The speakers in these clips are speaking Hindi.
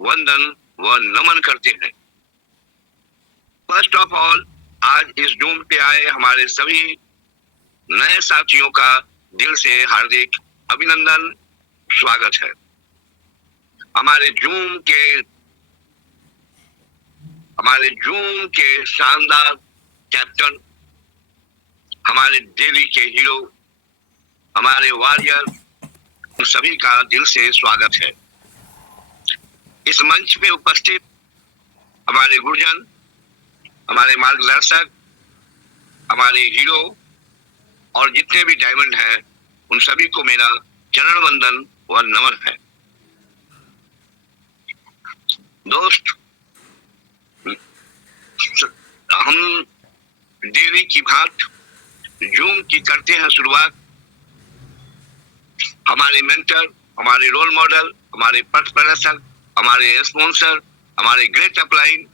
वंदन व नमन करते हैं। फर्स्ट ऑफ ऑल, आज इस जूम पे आए हमारे सभी नए साथियों का दिल से हार्दिक अभिनंदन, स्वागत है। हमारे जूम के शानदार कैप्टन, हमारे डेली के हीरो, हमारे वॉरियर, सभी का दिल से स्वागत है। इस मंच पे उपस्थित हमारे गुरुजन, हमारे मार्गदर्शक, हमारे हीरो और जितने भी डायमंड हैं, उन सभी को मेरा चरण वंदन व नमन है। दोस्त, हम डेली की भांति जूम की करते हैं शुरुआत। हमारे मेंटर, हमारे रोल मॉडल, हमारे पथ प्रदर्शक, हमारे स्पॉन्सर, हमारे ग्रेट अपलाइन,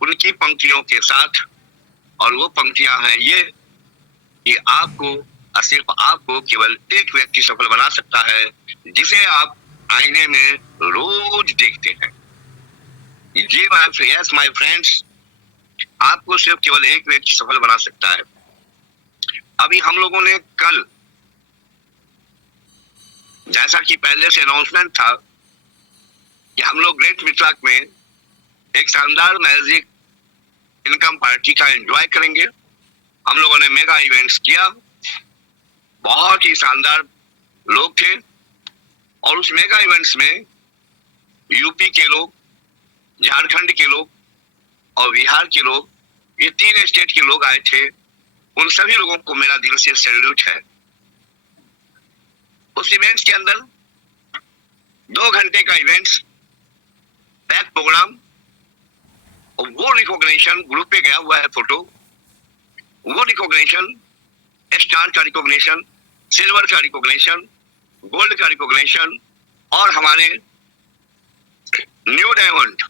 उनकी पंक्तियों के साथ। और वो पंक्तियां हैं ये कि सिर्फ आपको केवल एक व्यक्ति सफल बना सकता है जिसे आप आईने में रोज देखते हैं। यस माय फ्रेंड्स, आपको सिर्फ केवल एक व्यक्ति सफल बना सकता है। अभी हम लोगों ने कल, जैसा कि पहले से अनाउंसमेंट था, कि हम लोग ग्रेट मिथलाक में एक शानदार मैजिक इनकम पार्टी का एंजॉय करेंगे। हम लोगों ने मेगा इवेंट्स किया, बहुत ही शानदार लोग थे। और उस मेगा इवेंट्स में यूपी के लोग, झारखंड के लोग और बिहार के लोग, ये 3 स्टेट के लोग आए थे। उन सभी लोगों को मेरा दिल से सैल्यूट है। उस इवेंट्स के अंदर 2 घंटे का इवेंट्स, बैक प्रोग्राम, और वो रिकॉग्निशन ग्रुप पे गया हुआ है फोटो, वो रिकॉग्निशन, स्टार का रिकॉग्निशन, सिल्वर का रिकॉग्निशन, गोल्ड का रिकॉग्निशन, और हमारे न्यू डायमंड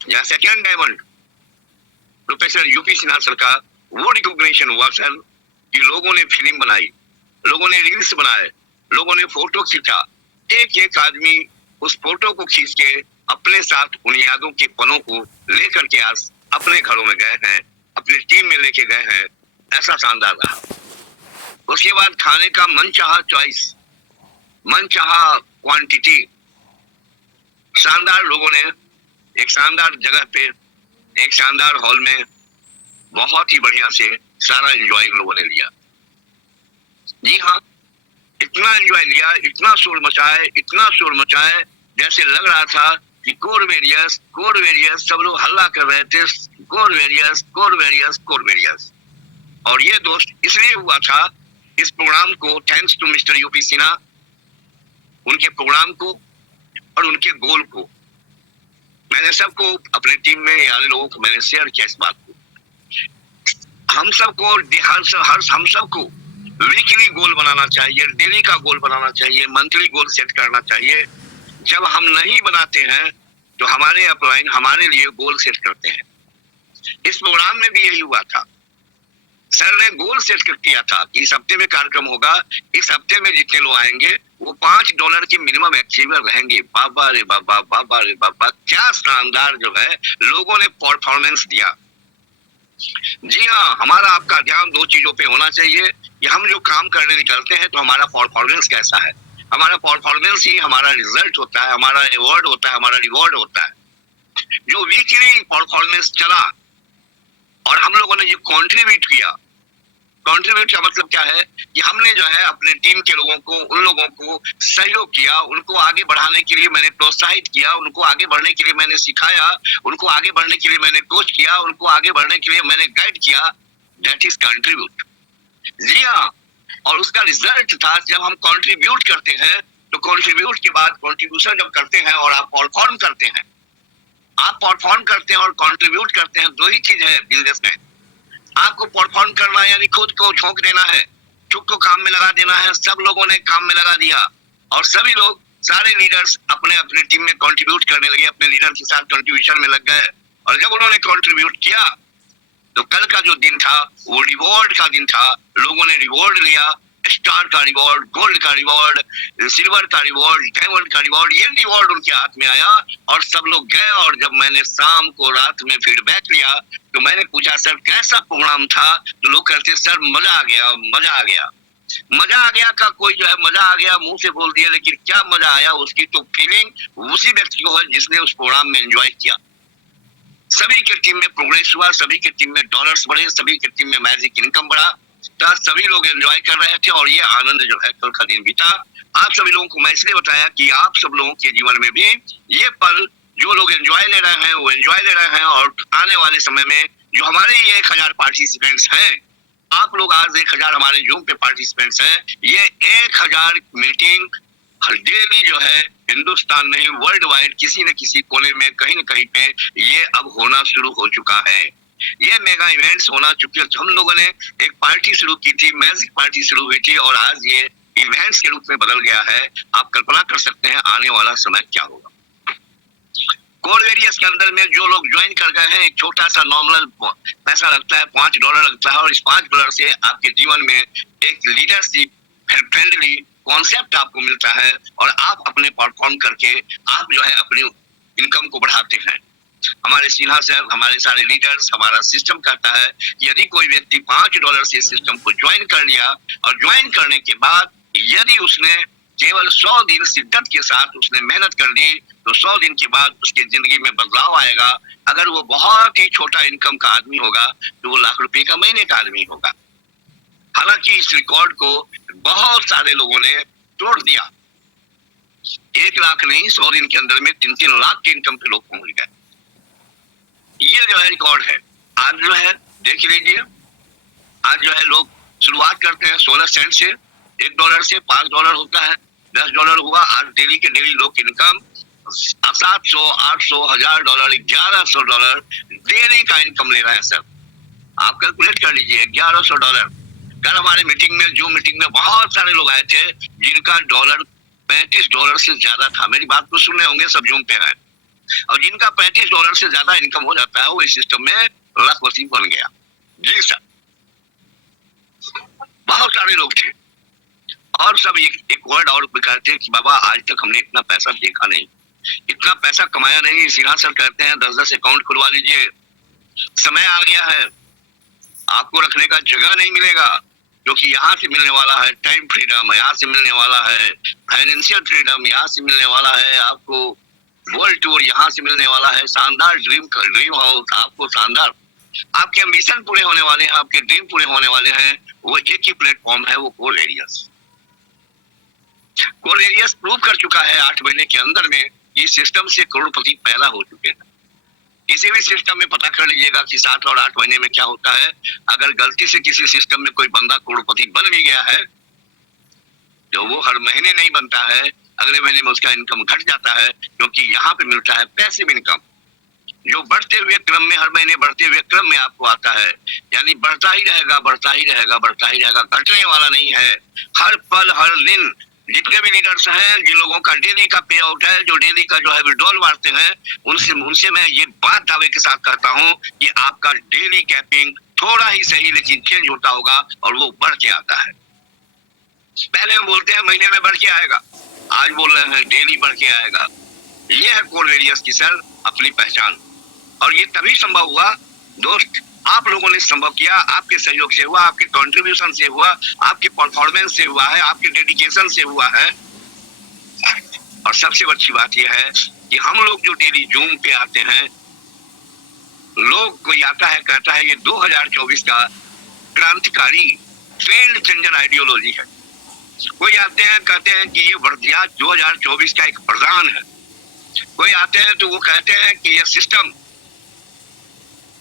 या second diamond professor UP Sinha sir का वो रिकॉग्निशन हुआ सर कि लोगों ने फिल्म बनाई, लोगों ने रील्स बनाए, लोगों ने फोटो खींचा। एक आदमी उस फोटो को खींच के अपने साथ उन यादों के पलों को लेकर के आज अपने घरों में गए हैं, अपनी टीम में लेके गए हैं। ऐसा शानदार रहा। उसके बाद खाने का मनचाहा चॉइस, मनचाहा क्वांटिटी, शानदार। लोगों ने एक शानदार जगह पे, एक शानदार हॉल में बहुत ही बढ़िया से सारा एंजॉय लोगों ने लिया। जी हाँ, इतना एंजॉय लिया, इतना शोर मचाए, जैसे लग रहा था कि कोर वेरियस सब लोग हल्ला कर रहे थे, कोर वेरियस। और ये दोस्त इसलिए हुआ था, इस प्रोग्राम को thanks to mister U P Sinha, उनके प्रोग्राम को और उनके गोल को मैंने सबको, अपने टीम में यार लोगों को मैंने शेयर किया इस बात को। हम सबको वीकली गोल बनाना चाहिए, डेली का गोल बनाना चाहिए, मंथली गोल सेट करना चाहिए। जब हम नहीं बनाते हैं तो हमारे अपलाइन हमारे लिए गोल सेट करते हैं। इस प्रोग्राम में भी यही हुआ था। सर ने गोल सेट किया था कि इस हफ्ते में कार्यक्रम होगा, इस हफ्ते में जितने लोग आएंगे वो $5 के मिनिमम अचीवर रहेंगे। बाबा रे बाबा, क्या शानदार जो है लोगों ने परफॉर्मेंस दिया। जी हाँ, हमारा आपका ध्यान 2 चीजों पे होना चाहिए कि हम जो काम करने निकलते हैं तो हमारा परफॉर्मेंस कैसा है। हमारा परफॉर्मेंस ही हमारा रिजल्ट होता है, हमारा अवार्ड होता है, हमारा रिवॉर्ड होता है। जो वीकली परफॉर्मेंस चला और हम लोगों ने ये कंट्रीब्यूट किया, कंट्रीब्यूट का मतलब क्या है कि हमने जो है अपने टीम के लोगों को, उन लोगों को सहयोग किया, उनको आगे बढ़ाने के लिए मैंने प्रोत्साहित किया, उनको आगे बढ़ने के लिए मैंने सिखाया, उनको आगे बढ़ने के लिए मैंने कोच किया, उनको आगे बढ़ने के लिए मैंने गाइड किया। That is contribute. जी हाँ, और उसका रिजल्ट था जब हम कंट्रीब्यूट करते हैं तो कंट्रीब्यूट के बाद कंट्रीब्यूशन जब करते हैं और आप परफॉर्म करते हैं, और कंट्रीब्यूट करते हैं, 2 ही चीज है बिजनेस में। आपको परफॉर्म करना यानी खुद को झोंक देना है, खुद को काम में लगा देना है। सब लोगों ने काम में लगा दिया और सभी लोग, सारे लीडर्स अपने अपने टीम में कंट्रीब्यूट करने लगे, अपने लीडर के साथ कंट्रीब्यूशन में लग गए। और जब उन्होंने कंट्रीब्यूट किया तो कल का जो दिन था वो रिवॉर्ड का दिन था। लोगों ने रिवॉर्ड लिया, स्टार का रिवॉर्ड, गोल्ड का रिवॉर्ड, सिल्वर का रिवॉर्ड, डायमंड का रिवॉर्ड, ये रिवॉर्ड उनके हाथ में आया और सब लोग गए। और जब मैंने शाम को रात में फीडबैक लिया तो मैंने पूछा सर कैसा प्रोग्राम था, तो लोग कहते सर मजा आ गया, मजा आ गया। मजा आ गया का कोई जो है मजा आ गया मुंह से बोल दिया, लेकिन क्या मजा आया उसकी तो फीलिंग उसी व्यक्ति को है जिसने उस प्रोग्राम में एंजॉय किया। सभी के टीम में प्रोग्रेस हुआ, सभी के टीम में डॉलर्स बढ़े, सभी के टीम में मैजिक इनकम बढ़ा, तो सभी लोग एंजॉय कर रहे थे और ये आनंद जो है कल का दिन बीता। आप सभी लोगों को मैं इसलिए बताया कि आप सब लोगों के जीवन में भी ये पल जो लोग एंजॉय ले रहे हैं वो एंजॉय ले रहे हैं, और आने वाले समय में जो हमारे ये 1000 पार्टिसिपेंट्स हैं, आप लोग आज 1000 हमारे जूम पे पार्टिसिपेंट्स हैं, ये 1000 मीटिंग डेली जो है हिंदुस्तान नहीं वर्ल्ड वाइड किसी न किसी कोने में कहीं न कहीं पे ये अब होना शुरू हो चुका है। ये मेगा इवेंट्स होना चुके, हम लोगों ने एक पार्टी शुरू की थी, मैजिक पार्टी शुरू हुई थी और आज ये इवेंट्स के रूप में बदल गया है। आप कल्पना कर सकते हैं आने वाला समय क्या होगा। कोर वेरियस के अंदर में जो लोग ज्वाइन कर गए हैं, एक छोटा सा नॉमिनल पैसा लगता है, $5 लगता है, और इस $5 से आपके जीवन में एक लीडरशिप फ्रेंडली कॉन्सेप्ट आपको मिलता है और आप अपने परफॉर्म करके आप जो है अपनी इनकम को बढ़ाते हैं। हमारे सिन्हा साहब, हमारे सारे लीडर्स, हमारा सिस्टम कहता है कि यदि कोई व्यक्ति $5 से सिस्टम को ज्वाइन कर लिया और ज्वाइन करने के बाद यदि उसने केवल 100 दिन शिद्दत के साथ उसने मेहनत कर ली तो 100 दिन के बाद उसकी जिंदगी में बदलाव आएगा। अगर वो बहुत ही छोटा इनकम का आदमी होगा तो वो लाख रुपए का महीने का आदमी होगा। हालांकि इस रिकॉर्ड को बहुत सारे लोगों ने तोड़ दिया। 1 लाख नहीं, 100 दिन के अंदर में 3-3 लाख के इनकम पे लोग पहुंच गए। ये जो है रिकॉर्ड है। आज जो है देख लीजिए, आज जो है लोग शुरुआत करते हैं 16 सेंट से, $1 से $5 होता है, $10 हुआ। आज डेली के डेली लोग की इनकम 700, 800, $1000, $1100 डेली का इनकम ले रहा है सर। आप कैलकुलेट कर लीजिए, $1100। कल हमारे मीटिंग में, जो मीटिंग में बहुत सारे लोग आए थे जिनका डॉलर $35 से ज्यादा था। मेरी बात को सुन रहे होंगे, सब जूम पे है। और जिनका $35 से ज्यादा इनकम हो जाता है वो इस सिस्टम में लाखपति बन गया। जी सर, बहुत सारे लोग थे और सब एक वर्ड और कहते हैं कि बाबा आज तक हमने इतना पैसा देखा नहीं, इतना पैसा कमाया नहीं। सिन्हा सर कहते हैं 10-10 अकाउंट खुलवा लीजिए, समय आ गया है, आपको रखने का जगह नहीं मिलेगा, क्योंकि यहाँ से मिलने वाला है टाइम फ्रीडम, यहाँ से मिलने वाला है फाइनेंशियल फ्रीडम, यहाँ से मिलने वाला है आपको वर्ल्ड टूर, यहाँ से मिलने वाला है शानदार ड्रीम हाउस, आपको शानदार आपके मिशन पूरे होने वाले हैं, आपके ड्रीम पूरे होने वाले हैं। वो एक ही प्लेटफॉर्म है, वो core various. Core various prove कर चुका है 8 महीने के अंदर में ये सिस्टम से करोड़पति पैदा हो चुके हैं। किसी भी सिस्टम में पता कर लीजिएगा कि 7 और 8 महीने में क्या होता है। अगर गलती से किसी सिस्टम में कोई बंदा करोड़पति बन भी गया है तो वो हर महीने नहीं बनता है, अगले महीने में उसका इनकम घट जाता है, क्योंकि यहाँ पे मिलता है पैसिव इनकम जो बढ़ते हुए क्रम में, हर महीने बढ़ते हुए क्रम में आपको आता है। यानी बढ़ता ही रहेगा, बढ़ता ही रहेगा, बढ़ता ही रहेगा, घटने वाला नहीं है। हर पल हर दिन जितने भी लीडर्स हैं, जिन लोगों का डेली का पे आउट है, जो डेली का जो है विड्रॉल मारते हैं, उनसे मैं ये बात दावे के साथ कहता हूँ कि आपका डेली कैपिंग थोड़ा ही सही लेकिन चेंज होता होगा और वो बढ़ के आता है। पहले हम बोलते हैं महीने में बढ़ के आएगा, आज बोल रहे हैं डेली बढ़ के आएगा। ये है कोर वेरियस की सर अपनी पहचान, और ये तभी संभव हुआ दोस्त, आप लोगों ने संभव किया, आपके सहयोग से हुआ, आपके कंट्रीब्यूशन से हुआ, आपके परफॉर्मेंस से हुआ है, आपके डेडिकेशन से हुआ है। और सबसे अच्छी बात यह है कि हम लोग जो डेली जूम पे आते हैं, लोग कोई आता है कहता है ये 2024 का क्रांतिकारी ट्रेंड चेंजर आइडियोलॉजी है। कोई आते हैं कहते हैं कि ये वर्दिया 2024 का एक वरदान है। कोई आते हैं तो वो कहते हैं कि ये सिस्टम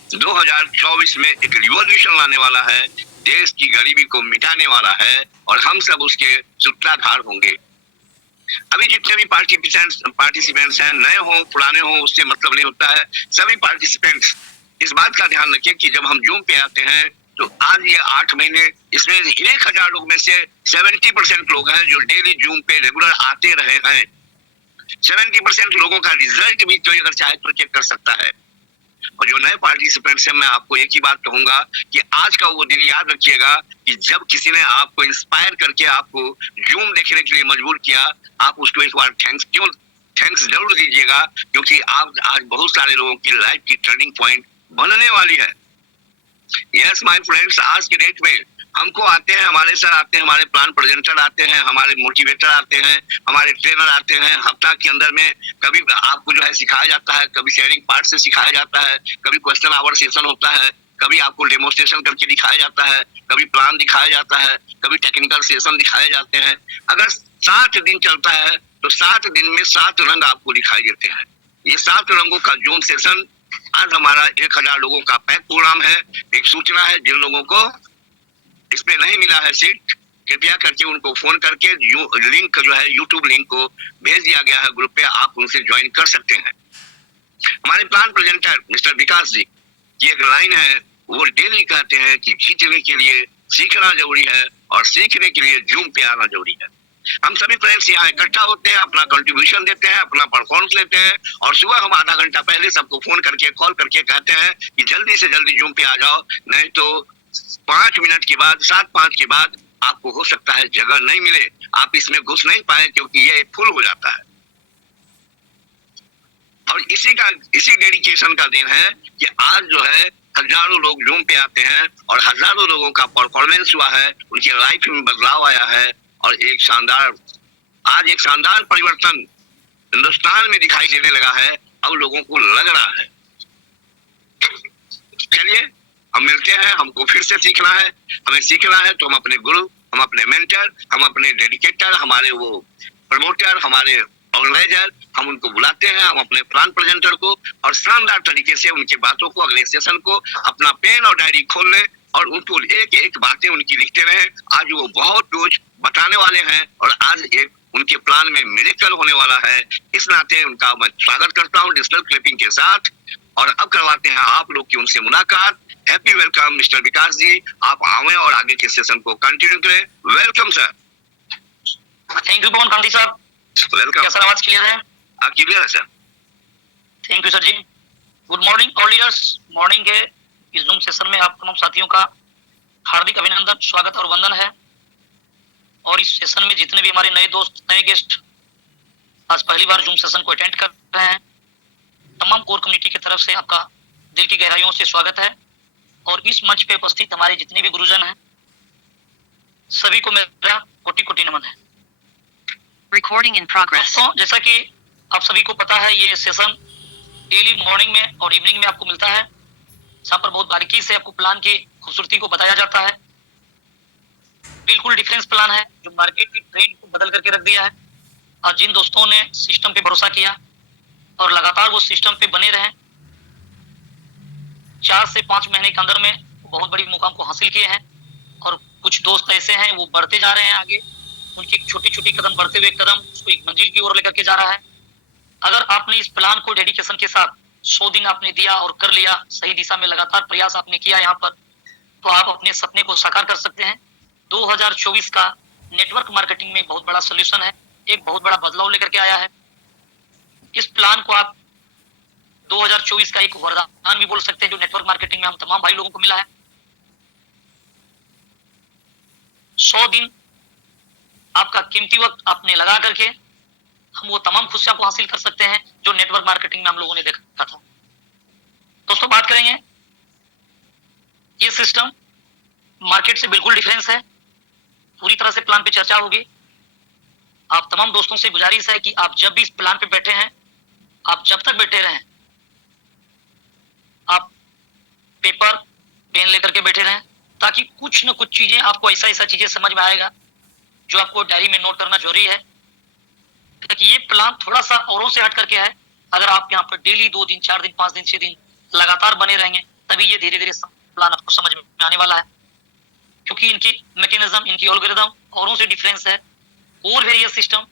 2024 में एक रिवॉल्यूशन लाने वाला है, देश की गरीबी को मिटाने वाला है और हम सब उसके सूत्रधार होंगे। अभी जितने भी पार्टिसिपेंट्स हैं, नए हों पुराने हों, उससे मतलब नहीं होता है। सभी पार्टिसिपेंट्स इस बात का ध्यान रखें कि जब हम जूम पे आते हैं तो आज ये 8 महीने, इसमें 1000 लोग में से 70% लोग हैं जो डेली जूम पे रेगुलर आते रहे हैं। 70% लोगों का रिजल्ट भी तो अगर चाहे तो चेक कर सकता है। और जो नए पार्टिसिपेंट्स हैं, मैं आपको एक ही बात कहूंगा कि आज का वो दिन याद रखिएगा कि जब किसी ने आपको इंस्पायर करके आपको जूम देखने के लिए मजबूर किया, आप उसको एक बार थैंक्स जरूर दीजिएगा, क्योंकि आप आज बहुत सारे लोगों की लाइफ की टर्निंग पॉइंट बनने वाली है। यस माय फ्रेंड्स, आज के डेट में हमको आते हैं, हमारे सर आते हैं, हमारे प्लान प्रेजेंटर आते हैं, हमारे मोटिवेटर आते हैं, हमारे ट्रेनर आते हैं। हफ्ता के अंदर में कभी आपको जो है सिखाया जाता है, कभी शेयरिंग पार्ट से सिखाया जाता है, कभी क्वेश्चन आवर सेशन होता है, कभी आपको डेमोस्ट्रेशन करके दिखाया जाता है, कभी प्लान दिखाया जाता है, कभी टेक्निकल सेशन दिखाए जाते हैं। अगर 60 दिन चलता है तो 60 दिन में 7 रंग आपको दिखाई देते हैं। ये 7 रंगों का जूम सेशन आज हमारा 1000 लोगों का पैक प्रोग्राम है। एक सूचना है, जिन लोगों को इसमें नहीं मिला है सीट, कृपया करके उनको फोन करके लिंक जो है यूट्यूब लिंक को भेज दिया गया है ग्रुप पे, आप उनसे ज्वाइन कर सकते हैं। हमारे प्लान प्रेजेंटर मिस्टर विकास जी की एक लाइन है, वो डेली कहते हैं कि जीतने के लिए सीखना जरूरी है और सीखने के लिए जूम पे आना जरूरी है। हम सभी फ्रेंड्स यहाँ इकट्ठा होते हैं, अपना कंट्रीब्यूशन देते हैं, अपना परफॉर्मेंस लेते हैं, और सुबह हम आधा घंटा पहले सबको फोन करके कॉल करके कहते हैं कि जल्दी से जल्दी जूम पे आ जाओ, नहीं तो 5 मिनट के बाद 7-5 के बाद आपको हो सकता है जगह नहीं मिले, आप इसमें घुस नहीं पाए, क्योंकि ये फुल हो जाता है। और इसी डेडिकेशन का दिन है कि आज जो है हजारों लोग जूम पे आते हैं और हजारों लोगों का परफॉर्मेंस हुआ है, उनकी लाइफ में बदलाव आया है, और एक शानदार परिवर्तन हिंदुस्तान में दिखाई देने लगा है। अब लोगों को लग रहा है। चलिए हम मिलते हैं, हमको फिर से सीखना है, हमें सीखना है तो हम अपने गुरु, हम अपने मेंटर, हम अपने डेडिकेटर, हमारे वो प्रमोटर, हमारे ऑर्गेनाइजर, हम उनको बुलाते हैं, हम अपने प्लान प्रेजेंटर को, और शानदार तरीके से उनकी बातों को, अगले सेशन को अपना पेन और डायरी खोल लें और उनको एक एक बातें उनकी लिखते रहें। आज वो बहुत कुछ बताने वाले हैं और आज एक उनके प्लान में मिरेकल होने वाला है। इस नाते उनका मैं स्वागत करता हूँ डिजिटल क्लिपिंग के साथ, और अब करवाते हैं आप लोग की उनसे मुलाकात। Happy welcome mister Vikas ji, आप आवे और आगे के सेशन को कंटिन्यू करें। Welcome sir. Thank you Pawan Kanti साहब। वेलकम। क्या सर आवाज क्लियर है? क्लियर है sir. Thank you sir ji. Good morning all leaders. Morning के इस जूम सेशन में आप तमाम साथियों का हार्दिक अभिनंदन, स्वागत और वंदन है। और इस सेशन में जितने भी हमारे नए दोस्त, नए गेस्ट आज पहली बार जूम सेशन को अटेंड कर रहे हैं, तमाम कोर कम्युनिटी की तरफ से आपका दिल की गहराइयों से स्वागत है। और इस मंच पे उपस्थित हमारे जितने भी गुरुजन हैं, सभी को मेरा कोटि कोटि नमन है। Recording in progress. दोस्तों, जैसा कि आप सभी को पता है, ये सेशन डेली मॉर्निंग में और इवनिंग में आपको मिलता है, जहाँ पर बहुत बारीकी से आपको प्लान की खूबसूरती को बताया जाता है। बिल्कुल डिफरेंस प्लान है जो मार्केट की ट्रेंड को बदल करके रख दिया है। और जिन दोस्तों ने सिस्टम पे भरोसा किया और लगातार वो सिस्टम पे बने रहे, 4 से 5 महीने के अंदर में बहुत बड़ी मुकाम को हासिल किए हैं। और कुछ दोस्त ऐसे हैं वो बढ़ते जा रहे हैं आगे, उनकी छोटी छोटी कदम बढ़ते हुए कदम उसको एक मंजिल की ओर लेकर के जा रहा है। अगर आपने इस प्लान को डेडिकेशन के साथ 100 दिन आपने दिया और कर लिया, सही दिशा में लगातार प्रयास आपने किया यहाँ पर, तो आप अपने सपने को साकार कर सकते हैं। 2024 का नेटवर्क मार्केटिंग में बहुत बड़ा सोल्यूशन है, एक बहुत बड़ा बदलाव लेकर के आया है। इस प्लान को आप 2024 का एक वरदान भी बोल सकते हैं जो नेटवर्क मार्केटिंग में हम तमाम भाई लोगों को मिला है। 100 दिन आपका कीमती वक्त आपने लगा करके हम वो तमाम खुशियां को हासिल कर सकते हैं जो नेटवर्क मार्केटिंग में हम लोगों ने देखा था। दोस्तों, बात करेंगे, ये सिस्टम मार्केट से बिल्कुल डिफरेंस है। पूरी तरह से प्लान पे चर्चा होगी। आप तमाम दोस्तों से गुजारिश है कि आप जब भी इस प्लान पे बैठे हैं, आप जब तक बैठे रहें, आप पेपर पेन लेकर के बैठे रहें, ताकि कुछ न कुछ चीजें आपको ऐसा चीजें समझ में आएगा जो आपको डायरी में नोट करना जरूरी है। ताकि ये प्लान थोड़ा सा औरों से हट करके है। अगर आप यहाँ पर डेली 2 दिन, 4 दिन, 5 दिन, 6 दिन लगातार बने रहेंगे, तभी ये धीरे धीरे प्लान आपको समझ में आने वाला है। क्योंकि इनकी मैकेनिज्म, इनकी एल्गोरिथम औरों से डिफरेंस है। और various system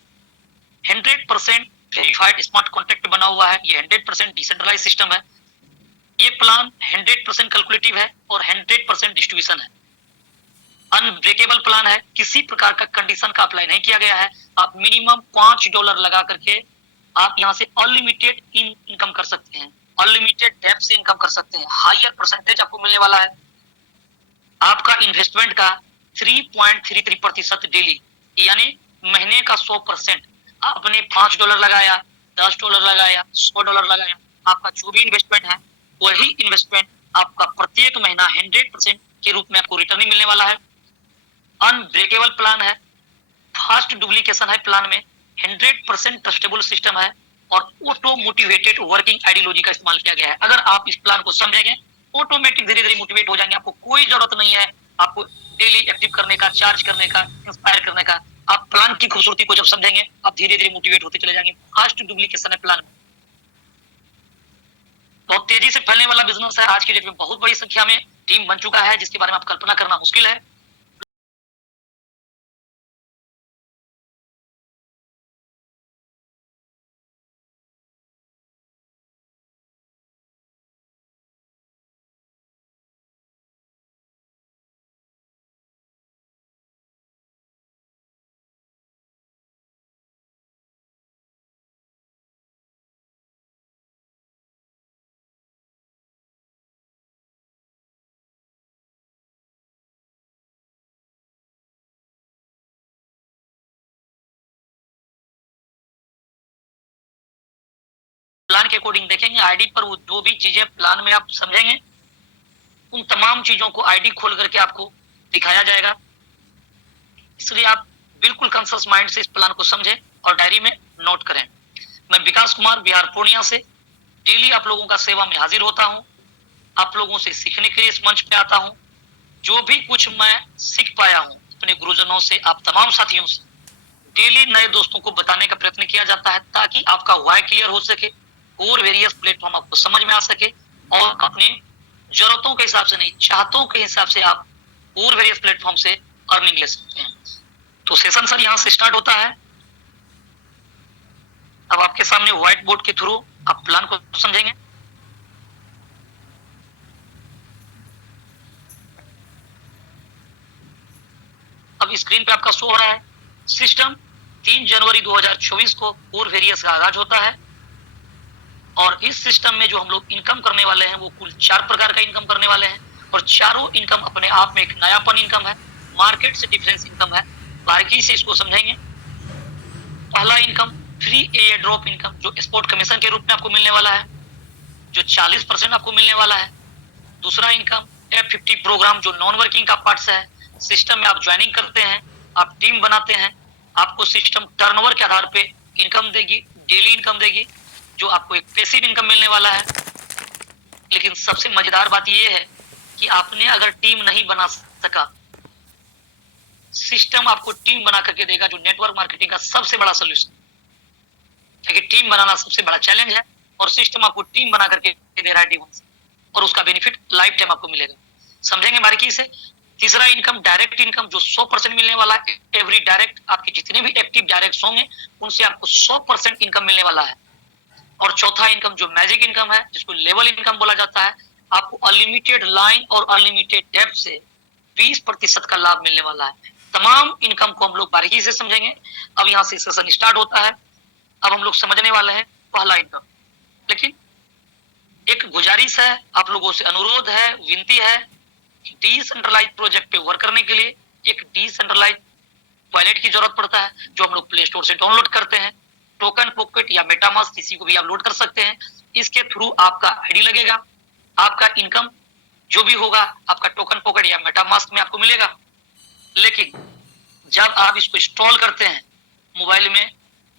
100% verified smart contract बना हुआ है। ये 100% डिसेंट्रलाइज सिस्टम है। ये प्लान 100% कैलकुलेटिव है और 100% डिस्ट्रीब्यूशन है। अनब्रेकेबल प्लान है, किसी प्रकार का कंडीशन का अप्लाई नहीं किया गया है। आप मिनिमम $5 लगा करके आप यहाँ से अनलिमिटेड इनकम कर सकते हैं। अनलिमिटेड डेप्थ से इनकम कर सकते हैं, हायर परसेंटेज आपको मिलने वाला है। आपका इन्वेस्टमेंट का 3.33% डेली, यानी महीने का 100%। आपने $5 लगाया, $10 लगाया, $100 लगाया, आपका जो भी इन्वेस्टमेंट है वही इन्वेस्टमेंट आपका प्रत्येक महीना 100% के रूप में आपको रिटर्न मिलने वाला है। अनब्रेकेबल प्लान है, फास्ट डुप्लीकेशन है प्लान में, 100% ट्रस्टेबल सिस्टम है और ऑटो मोटिवेटेड वर्किंग आइडियोलॉजी का इस्तेमाल किया गया है। अगर आप इस प्लान को समझेंगे, ऑटोमेटिक धीरे धीरे मोटिवेट हो जाएंगे। आपको कोई जरूरत नहीं है आपको डेली एक्टिव करने का, चार्ज करने का, इंस्पायर करने का। आप प्लान की खूबसूरती को जब समझेंगे, आप धीरे धीरे मोटिवेट होते चले जाएंगे। फास्ट डुप्लीकेशन है प्लान में, बहुत तेजी से फैलने वाला बिजनेस है। आज की डेट में बहुत बड़ी संख्या में टीम बन चुका है, जिसके बारे में आप कल्पना करना मुश्किल है। प्लान के अकॉर्डिंग देखेंगे, आईडी पर वो जो भी चीजें प्लान में आप समझेंगे, उन तमाम चीजों को आईडी खोल करके आपको दिखाया जाएगा। इसलिए आप बिल्कुल कॉन्शियस माइंड से इस प्लान को समझें और डायरी में नोट करें। मैं विकास कुमार, बिहार पूर्णिया से डेली आप लोगों का सेवा में हाजिर होता हूं। आप लोगों से सीखने के लिए इस मंच पे आता हूं। जो भी कुछ मैं सीख पाया हूं अपने गुरुजनों से, आप तमाम साथियों से, डेली नए दोस्तों को बताने का प्रयत्न किया जाता है, ताकि आपका व्हाई क्लियर हो सके और वेरियस प्लेटफॉर्म आपको समझ में आ सके और अपने जरूरतों के हिसाब से नहीं, चाहतों के हिसाब से आप और वेरियस प्लेटफॉर्म से अर्निंग ले सकते हैं। तो सेशन सर यहां से स्टार्ट होता है। अब आपके सामने व्हाइट बोर्ड के थ्रू आप प्लान को समझेंगे। अब स्क्रीन पे आपका शो हो रहा है सिस्टम। 3 जनवरी 2024 को कोर वेरियस का आगाज होता है और इस सिस्टम में जो हम लोग इनकम करने वाले हैं वो कुल 4 प्रकार का इनकम करने वाले हैं और चारों इनकम अपने आप में एक नयापन इनकम है, मार्केट से डिफरेंस इनकम है। बारीकी से इसको समझेंगे। पहला income free air drop income, जो स्पोर्ट कमीशन के रूप में आपको मिलने वाला है, जो 40% आपको मिलने वाला है। दूसरा इनकम F50 प्रोग्राम, जो नॉन वर्किंग का पार्ट है। सिस्टम में आप ज्वाइनिंग करते हैं, आप टीम बनाते हैं, आपको सिस्टम टर्नओवर के आधार पे इनकम देगी, डेली इनकम देगी, जो आपको एक पैसिव इनकम मिलने वाला है। लेकिन सबसे मजेदार बात यह है कि आपने अगर टीम नहीं बना सका, सिस्टम आपको टीम बना करके देगा, जो नेटवर्क मार्केटिंग का सबसे बड़ा सोल्यूशन। क्योंकि टीम बनाना सबसे बड़ा चैलेंज है और सिस्टम आपको टीम बना करके दे रहा है टीम से, और उसका बेनिफिट लाइफ टाइम आपको मिलेगा। समझेंगे बारीकी से। तीसरा इनकम डायरेक्ट इनकम, जो 100% मिलने वाला है। एवरी डायरेक्ट, आपके जितने भी एक्टिव डायरेक्ट होंगे उनसे आपको 100% इनकम मिलने वाला है। और चौथा इनकम जो मैजिक इनकम है, जिसको लेवल इनकम बोला जाता है, आपको अनलिमिटेड लाइन और अनलिमिटेड डेप्थ से 20% का लाभ मिलने वाला है। तमाम इनकम को हम लोग बारीकी से समझेंगे। अब यहाँ से सेशन स्टार्ट होता है। अब हम लोग समझने वाले हैं पहला इनकम। लेकिन एक गुजारिश है, आप लोगों से अनुरोध है, विनती है, डिसेंट्रलाइज प्रोजेक्ट पे वर्क करने के लिए एक डिसेंट्रलाइज वॉलेट की जरूरत पड़ता है, जो हम लोग प्ले स्टोर से डाउनलोड करते हैं। टोकन पॉकेट या मेटामास्क, किसी को भी आप लोड कर सकते हैं। इसके थ्रू आपका आईडी लगेगा, आपका इनकम जो भी होगा आपका टोकन पॉकेट या मेटामास्क में आपको मिलेगा। लेकिन जब आप इसको इंस्टॉल करते हैं, मोबाइल में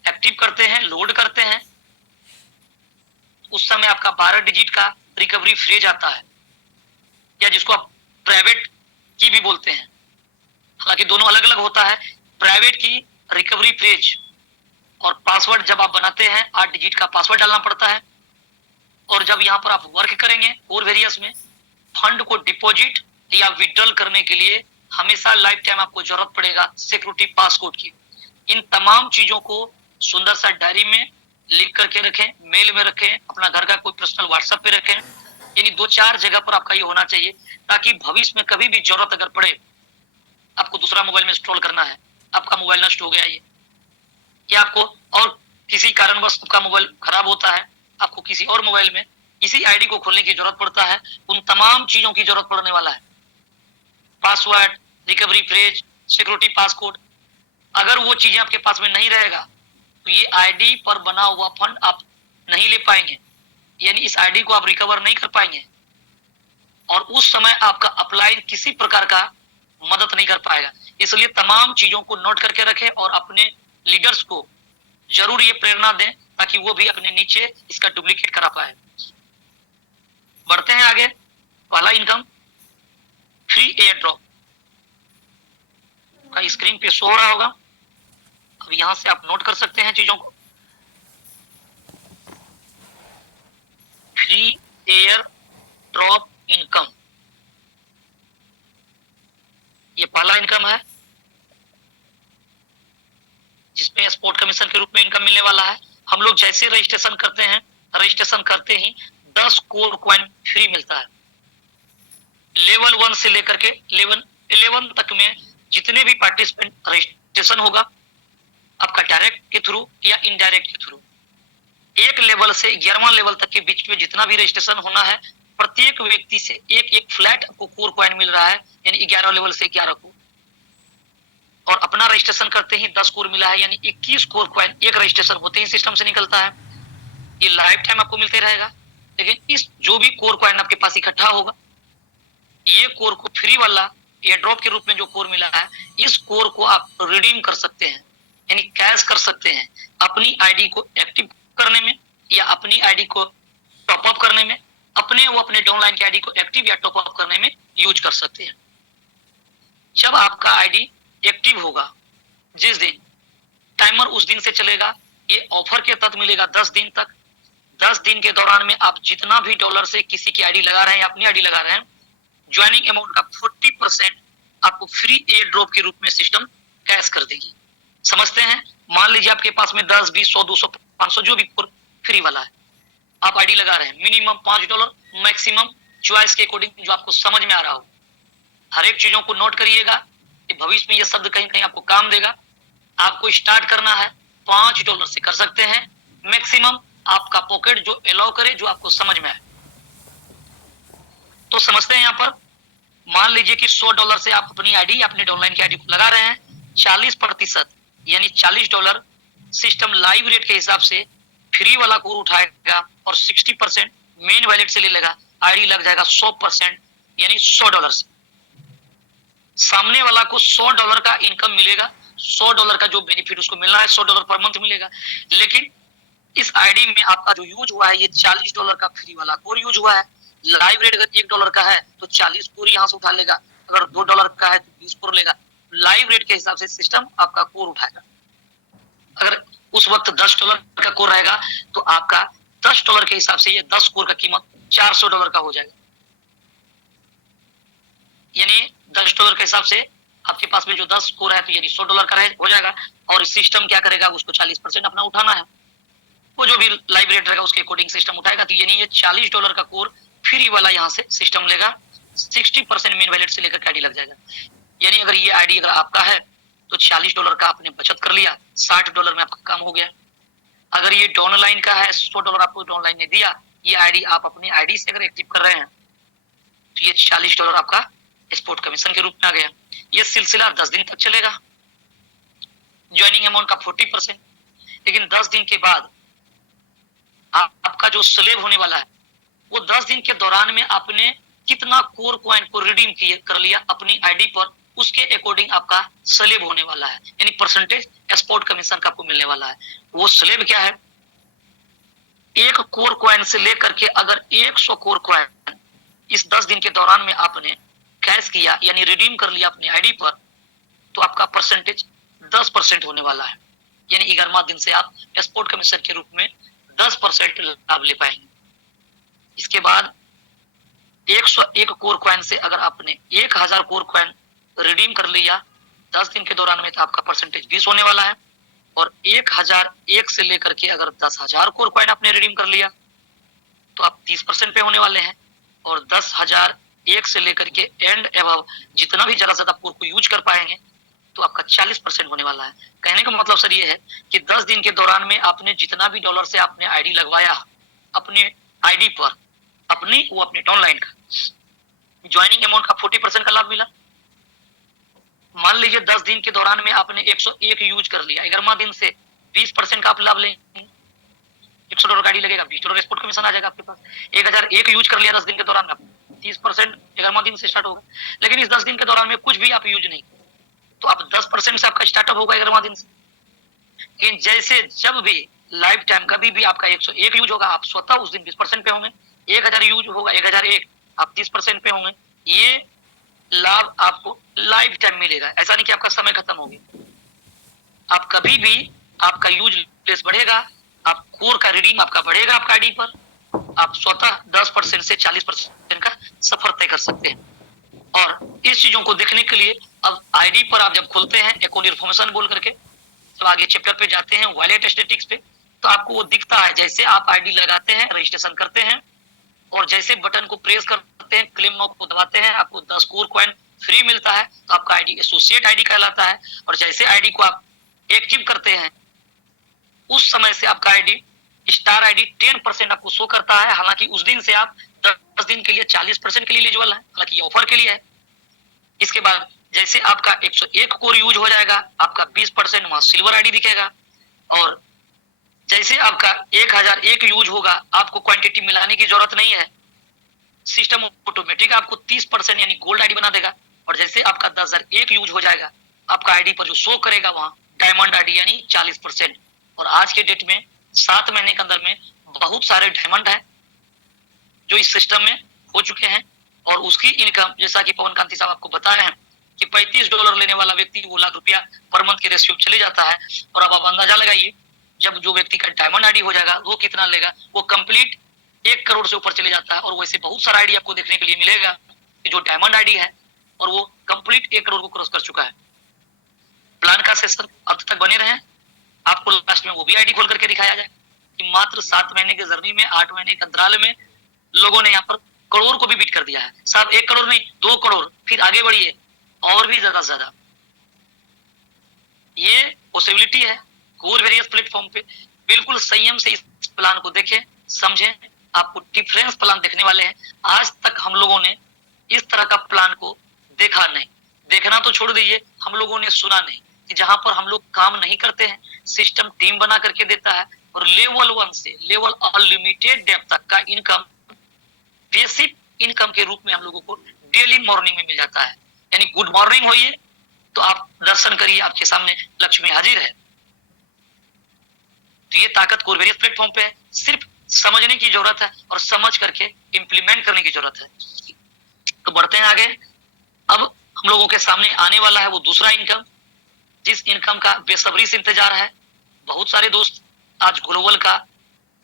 एक्टिव करते हैं, लोड करते हैं, उस समय आपका 12 डिजिट का रिकवरी फ्रेज आता है, या जिसको आप प्राइवेट की भी बोलते हैं। हालांकि दोनों अलग अलग होता है। प्राइवेट की रिकवरी फ्रेज और पासवर्ड जब आप बनाते हैं 8 डिजिट का पासवर्ड डालना पड़ता है। और जब यहाँ पर आप वर्क करेंगे कोर वेरियस में, फंड को डिपॉजिट या विड्रॉल करने के लिए हमेशा लाइफ टाइम आपको जरूरत पड़ेगा सिक्योरिटी पासकोड की। इन तमाम चीजों को सुंदर सा डायरी में लिख करके रखें, मेल में रखें, अपना घर का कोई पर्सनल व्हाट्सएप पे रखें। यानी 2-4 जगह पर आपका ये होना चाहिए, ताकि भविष्य में कभी भी जरूरत अगर पड़े, आपको दूसरा मोबाइल में इंस्टॉल करना है, आपका मोबाइल नष्ट हो गया ये, या आपको और किसी कारणवश आपका मोबाइल खराब होता है, आपको किसी और मोबाइल में इसी आईडी को खोलने की जरूरत पड़ता है, उन तमाम चीजों की जरूरत पड़ने वाला है, password, recovery phrase, security passcode. अगर वो चीजें आपके पास में नहीं रहेगा तो ये आईडी पर बना हुआ फंड आप नहीं ले पाएंगे, यानी इस आईडी को आप रिकवर नहीं कर पाएंगे और उस समय आपका अपलाइन किसी प्रकार का मदद नहीं कर पाएगा। इसलिए तमाम चीजों को नोट करके रखें और अपने लीडर्स को जरूर ये प्रेरणा दें ताकि वो भी अपने नीचे इसका डुप्लीकेट करा पाए। बढ़ते हैं आगे। पहला इनकम फ्री एयर ड्रॉप का स्क्रीन पे शो हो रहा होगा, अब यहां से आप नोट कर सकते हैं चीजों को। फ्री एयर ड्रॉप इनकम, ये पहला इनकम है जिसमें स्पोर्ट कमीशन के रूप में इनकम मिलने वाला है। हम लोग जैसे रजिस्ट्रेशन करते हैं, रजिस्ट्रेशन करते ही 10 कोर कॉइन फ्री मिलता है। लेवल 1 से लेकर के लेवल 11 तक में जितने भी पार्टिसिपेंट रजिस्ट्रेशन होगा आपका डायरेक्ट के थ्रू या इनडायरेक्ट के थ्रू, एक लेवल से 11वां लेवल तक के बीच में जितना भी रजिस्ट्रेशन होना है, प्रत्येक व्यक्ति से एक एक फ्लैट आपको कोर कॉइन मिल रहा है, यानी 11 लेवल से 11 कोर। और अपना रजिस्ट्रेशन करते ही 10 कोर मिला है, यानी 21 कोर कॉइन एक रजिस्ट्रेशन होते ही सिस्टम से निकलता है। ये लाइफ टाइम आपको मिलते रहेगा। लेकिन इस जो भी कोर कॉइन आपके पास इकट्ठा होगा, ये कोर को फ्री वाला एयर ड्रॉप के रूप में जो कोर मिला है, इस कोर को आप रिडीम कर सकते हैं, यानी कैश कर सकते हैं अपनी आईडी को एक्टिव करने में या अपनी आईडी को टॉप अप करने में, अपने डाउनलाइन की आईडी को एक्टिव या टॉप अप करने में यूज कर सकते हैं। जब आपका आईडी एक्टिव होगा, जिस दिन टाइमर उस दिन से चलेगा, ये ऑफर के तहत मिलेगा 10 दिन तक। 10 दिन के दौरान में आप जितना भी डॉलर से किसी की आईडी लगा रहे हैं, अपनी आईडी लगा रहे हैं, ज्वाइनिंग अमाउंट का 40% आपको फ्री एयर ड्रॉप के रूप में सिस्टम कैश कर देगी। समझते हैं? मान लीजिए आपके पास में 10, 20, 100, 200, 500 जो भी फ्री वाला है, आप आईडी लगा रहे हैं, मिनिमम $5, मैक्सिमम चॉइस के अकॉर्डिंग जो आपको समझ में आ रहा हो। हर एक चीजों को नोट करिएगा, भविष्य में यह शब्द कहीं कहीं आपको काम देगा। आपको स्टार्ट करना है $5 से कर सकते हैं, मैक्सिमम आपका पॉकेट जो अलाउ करे, जो आपको समझ में आए। तो समझते हैं यहाँ पर, मान लीजिए कि $100 से आप अपनी आईडी, अपने डाउनलाइन की आईडी को लगा रहे हैं, 40% यानी $40 सिस्टम लाइव रेट के हिसाब से फ्री वाला कोर उठाएगा और 60% मेन वैलेट से ले लेगा। आईडी लग जाएगा 100% यानी $100 से। सामने वाला को $100 का इनकम मिलेगा, $100 का जो बेनिफिट उसको मिलना है, $100 पर मंथ मिलेगा। लेकिन इस आईडी में आपका जो यूज हुआ है, ये $40 का फ्री वाला कोर यूज हुआ है। लाइव रेट अगर $1 का है तो 40 कोर यहाँ से उठा लेगा, अगर $2 का है तो 20 कोर लेगा। लाइव रेट के हिसाब से सिस्टम आपका कोर उठाएगा। अगर उस वक्त $10 का कोर रहेगा तो आपका $10 के हिसाब से ये 10 कोर का कीमत $400 का हो जाएगा। यानी $10 के हिसाब से आपके पास में जो 10 कोर है तो यानी $100 का हो जाएगा। और सिस्टम क्या करेगा, उसको 40% अपना उठाना है, वो जो भी लाइव रेट रहेगा उसके अकॉर्डिंग सिस्टम उठाएगा। तो यानी ये $40 का कोर फ्री वाला यहाँ से सिस्टम लेगा, 60% मेन वैलेट से लेकर आईडी लग जाएगा। यानी अगर ये आईडी अगर आपका है तो $40 का आपने बचत कर लिया, $60 में आपका काम हो गया। अगर ये डाउनलाइन का है, $100 आपको डाउनलाइन ने दिया, ये आईडी आप अपनी आईडी से अगर एक्टिव कर रहे हैं तो ये $40 आपका स्पोर्ट कमीशन के रूप में आ गया। ये सिलसिला 10 दिन तक चलेगा, ज्वाइनिंग अमाउंट का 40%। लेकिन 10 दिन के बाद आपका जो स्लेब होने वाला है, वो 10 दिन के दौरान में आपने कितना कोर कॉइन को रिडीम कर लिया अपनी आईडी पर, उसके अकॉर्डिंग आपका स्लेब होने वाला है, यानी परसेंटेज स्पोर्ट कमीशन का आपको मिलने वाला है। वो स्लेब क्या है, एक कोर कॉइन से लेकर के अगर 100 कोर कॉइन इस 10 दिन के दौरान में आपने कैश किया यानी रिडीम कर लिया अपनी आईडी पर, तो आपका परसेंटेज 10% होने वाला है। यानी 11वां दिन से आप स्पोर्ट कमीशन के रूप में 10% लाभ ले पाएंगे। इसके बाद 101 कोर कॉइन से अगर आपने 1000 कोर कॉइन रिडीम कर लिया 10 दिन के दौरान में, तो आपका परसेंटेज 20 होने वाला है। और 1001 से लेकर के अगर 10,000 कोर कॉइन आपने रिडीम कर लिया तो आप 30% पे होने वाले हैं। और 10,001 से लेकर के एंड एबव जितना भी ज्यादा से ज्यादा कोर को यूज कर पाएंगे तो आपका 40% होने वाला है। कहने का मतलब सर ये है कि 10 दिन के दौरान में आपने जितना भी डॉलर से आपने आईडी लगवाया अपने आईडी पर, अपनी वो अपने डाउनलाइन का ज्वाइनिंग अमाउंट का 40% का लाभ मिला। मान लीजिए 10 दिन के दौरान में आपने 101 यूज कर लिया, 11वां दिन से 20% का आप लाभ लेंगे। $100 गाड़ी लगेगा, $20 स्पोर्ट कमीशन आ जाएगा आपके पास। 1001 यूज कर लिया 10 दिन के दौरान में, 30% 11वां दिन से स्टार्ट होगा। लेकिन इस 10 दिन के दौरान में कुछ भी आप यूज नहीं, तो आप 10% से आपका स्टार्टअप होगा 11वां दिन से। लेकिन जैसे जब भी लाइफ टाइम कभी भी आपका 101 यूज होगा, आप स्वतः उस दिन 20% पे होंगे। 1000 यूज होगा, 1001 आप 30% पे होंगे। ये लाभ आपको लाइफ टाइम मिलेगा। ऐसा नहीं कि आपका समय खत्म हो गया। आप कभी भी आपका यूज लेस बढ़ेगा, आप कोर का रिडीम आपका बढ़ेगा आपका आईडी पर, आप स्वतः 10% से 40% का सफर तय कर सकते हैं। और इस चीजों को देखने के लिए अब आईडी पर आप जब खुलते हैं अकाउंट इन्फॉर्मेशन बोल करके, जब आगे चैप्टर पे जाते हैं वॉलेट स्टैटिक्स पे, तो आपको वो दिखता है। जैसे आप आईडी लगाते हैं, रजिस्ट्रेशन करते हैं और जैसे बटन को प्रेस करते हैं, क्लेम नाउ को दबाते हैं, आपको 10 कोर कॉइन फ्री मिलता है, तो आपका आईडी एसोसिएट आईडी कहलाता है। और जैसे आईडी को आप एक्टिव करते हैं, उस समय से आपका आईडी स्टार आईडी 10% आपको शो करता है। हालांकि उस दिन से आप 10 दिन के लिए 40% के लिए एलिजिबल है, हालांकि ये ऑफर के लिए है। इसके बाद जैसे आपका 101 कोर यूज हो जाएगा, आपका 20% वहां सिल्वर आईडी दिखेगा। और जैसे आपका 1001 यूज होगा, आपको क्वांटिटी मिलाने की जरूरत नहीं है, सिस्टम ऑटोमेटिक आपको 30% यानी गोल्ड आईडी बना देगा। और जैसे आपका 10,001 यूज हो जाएगा, आपका आईडी पर जो शो करेगा वहां डायमंड आईडी यानी 40%। और आज के डेट में 7 महीने के अंदर में बहुत सारे डायमंड है जो इस सिस्टम में हो चुके हैं। और उसकी इनकम जैसा कि पवन कांति साहब आपको बताए हैं कि $35 लेने वाला व्यक्ति वो लाख रुपया पर मंथ के रेशियो चले जाता है। और अब आप अंदाजा लगाइए, जब जो व्यक्ति का डायमंड आईडी हो जाएगा वो कितना लेगा, वो कंप्लीट 1 करोड़ से ऊपर चले जाता है। और वैसे बहुत सारा आईडी आपको देखने के लिए मिलेगा कि जो डायमंड आईडी है और वो कंप्लीट 1 करोड़ को क्रॉस कर चुका है। प्लान का सेशन अंत तक बने रहे, आपको लास्ट में वो भी आईडी खोल करके दिखाया जाए कि मात्र 7 महीने के जर्नी में, 8 महीने के अंतराल में लोगों ने यहाँ पर करोड़ को भी बीट कर दिया है। साहब 1 करोड़ नहीं, 2 करोड़, फिर आगे बढ़िए और भी ज्यादा से ज्यादा। ये पॉसिबिलिटी है कोर वेरियस प्लेटफॉर्म पे। बिल्कुल संयम से इस प्लान को देखें, समझें, आपको डिफरेंस प्लान देखने वाले हैं। आज तक हम लोगों ने इस तरह का प्लान को देखा नहीं, देखना तो छोड़ दीजिए, हम लोगों ने सुना नहीं कि जहां पर हम लोग काम नहीं करते हैं, सिस्टम टीम बना करके देता है और लेवल 1 से लेवल अनलिमिटेड डेप्थ तक का इनकम बेसिक इनकम के रूप में हम लोगों को डेली मॉर्निंग में मिल जाता है। यानी गुड मॉर्निंग होइए तो आप दर्शन करिए, आपके सामने लक्ष्मी हाजिर है। तो ये ताकत कोरवेरियस प्लेटफॉर्म पे है, सिर्फ समझने की जरूरत है और समझ करके इंप्लीमेंट करने की जरूरत है। तो बढ़ते हैं आगे। अब हम लोगों के सामने आने वाला है वो दूसरा इनकम, जिस इनकम का बेसब्री से इंतजार है। बहुत सारे दोस्त आज ग्लोबल का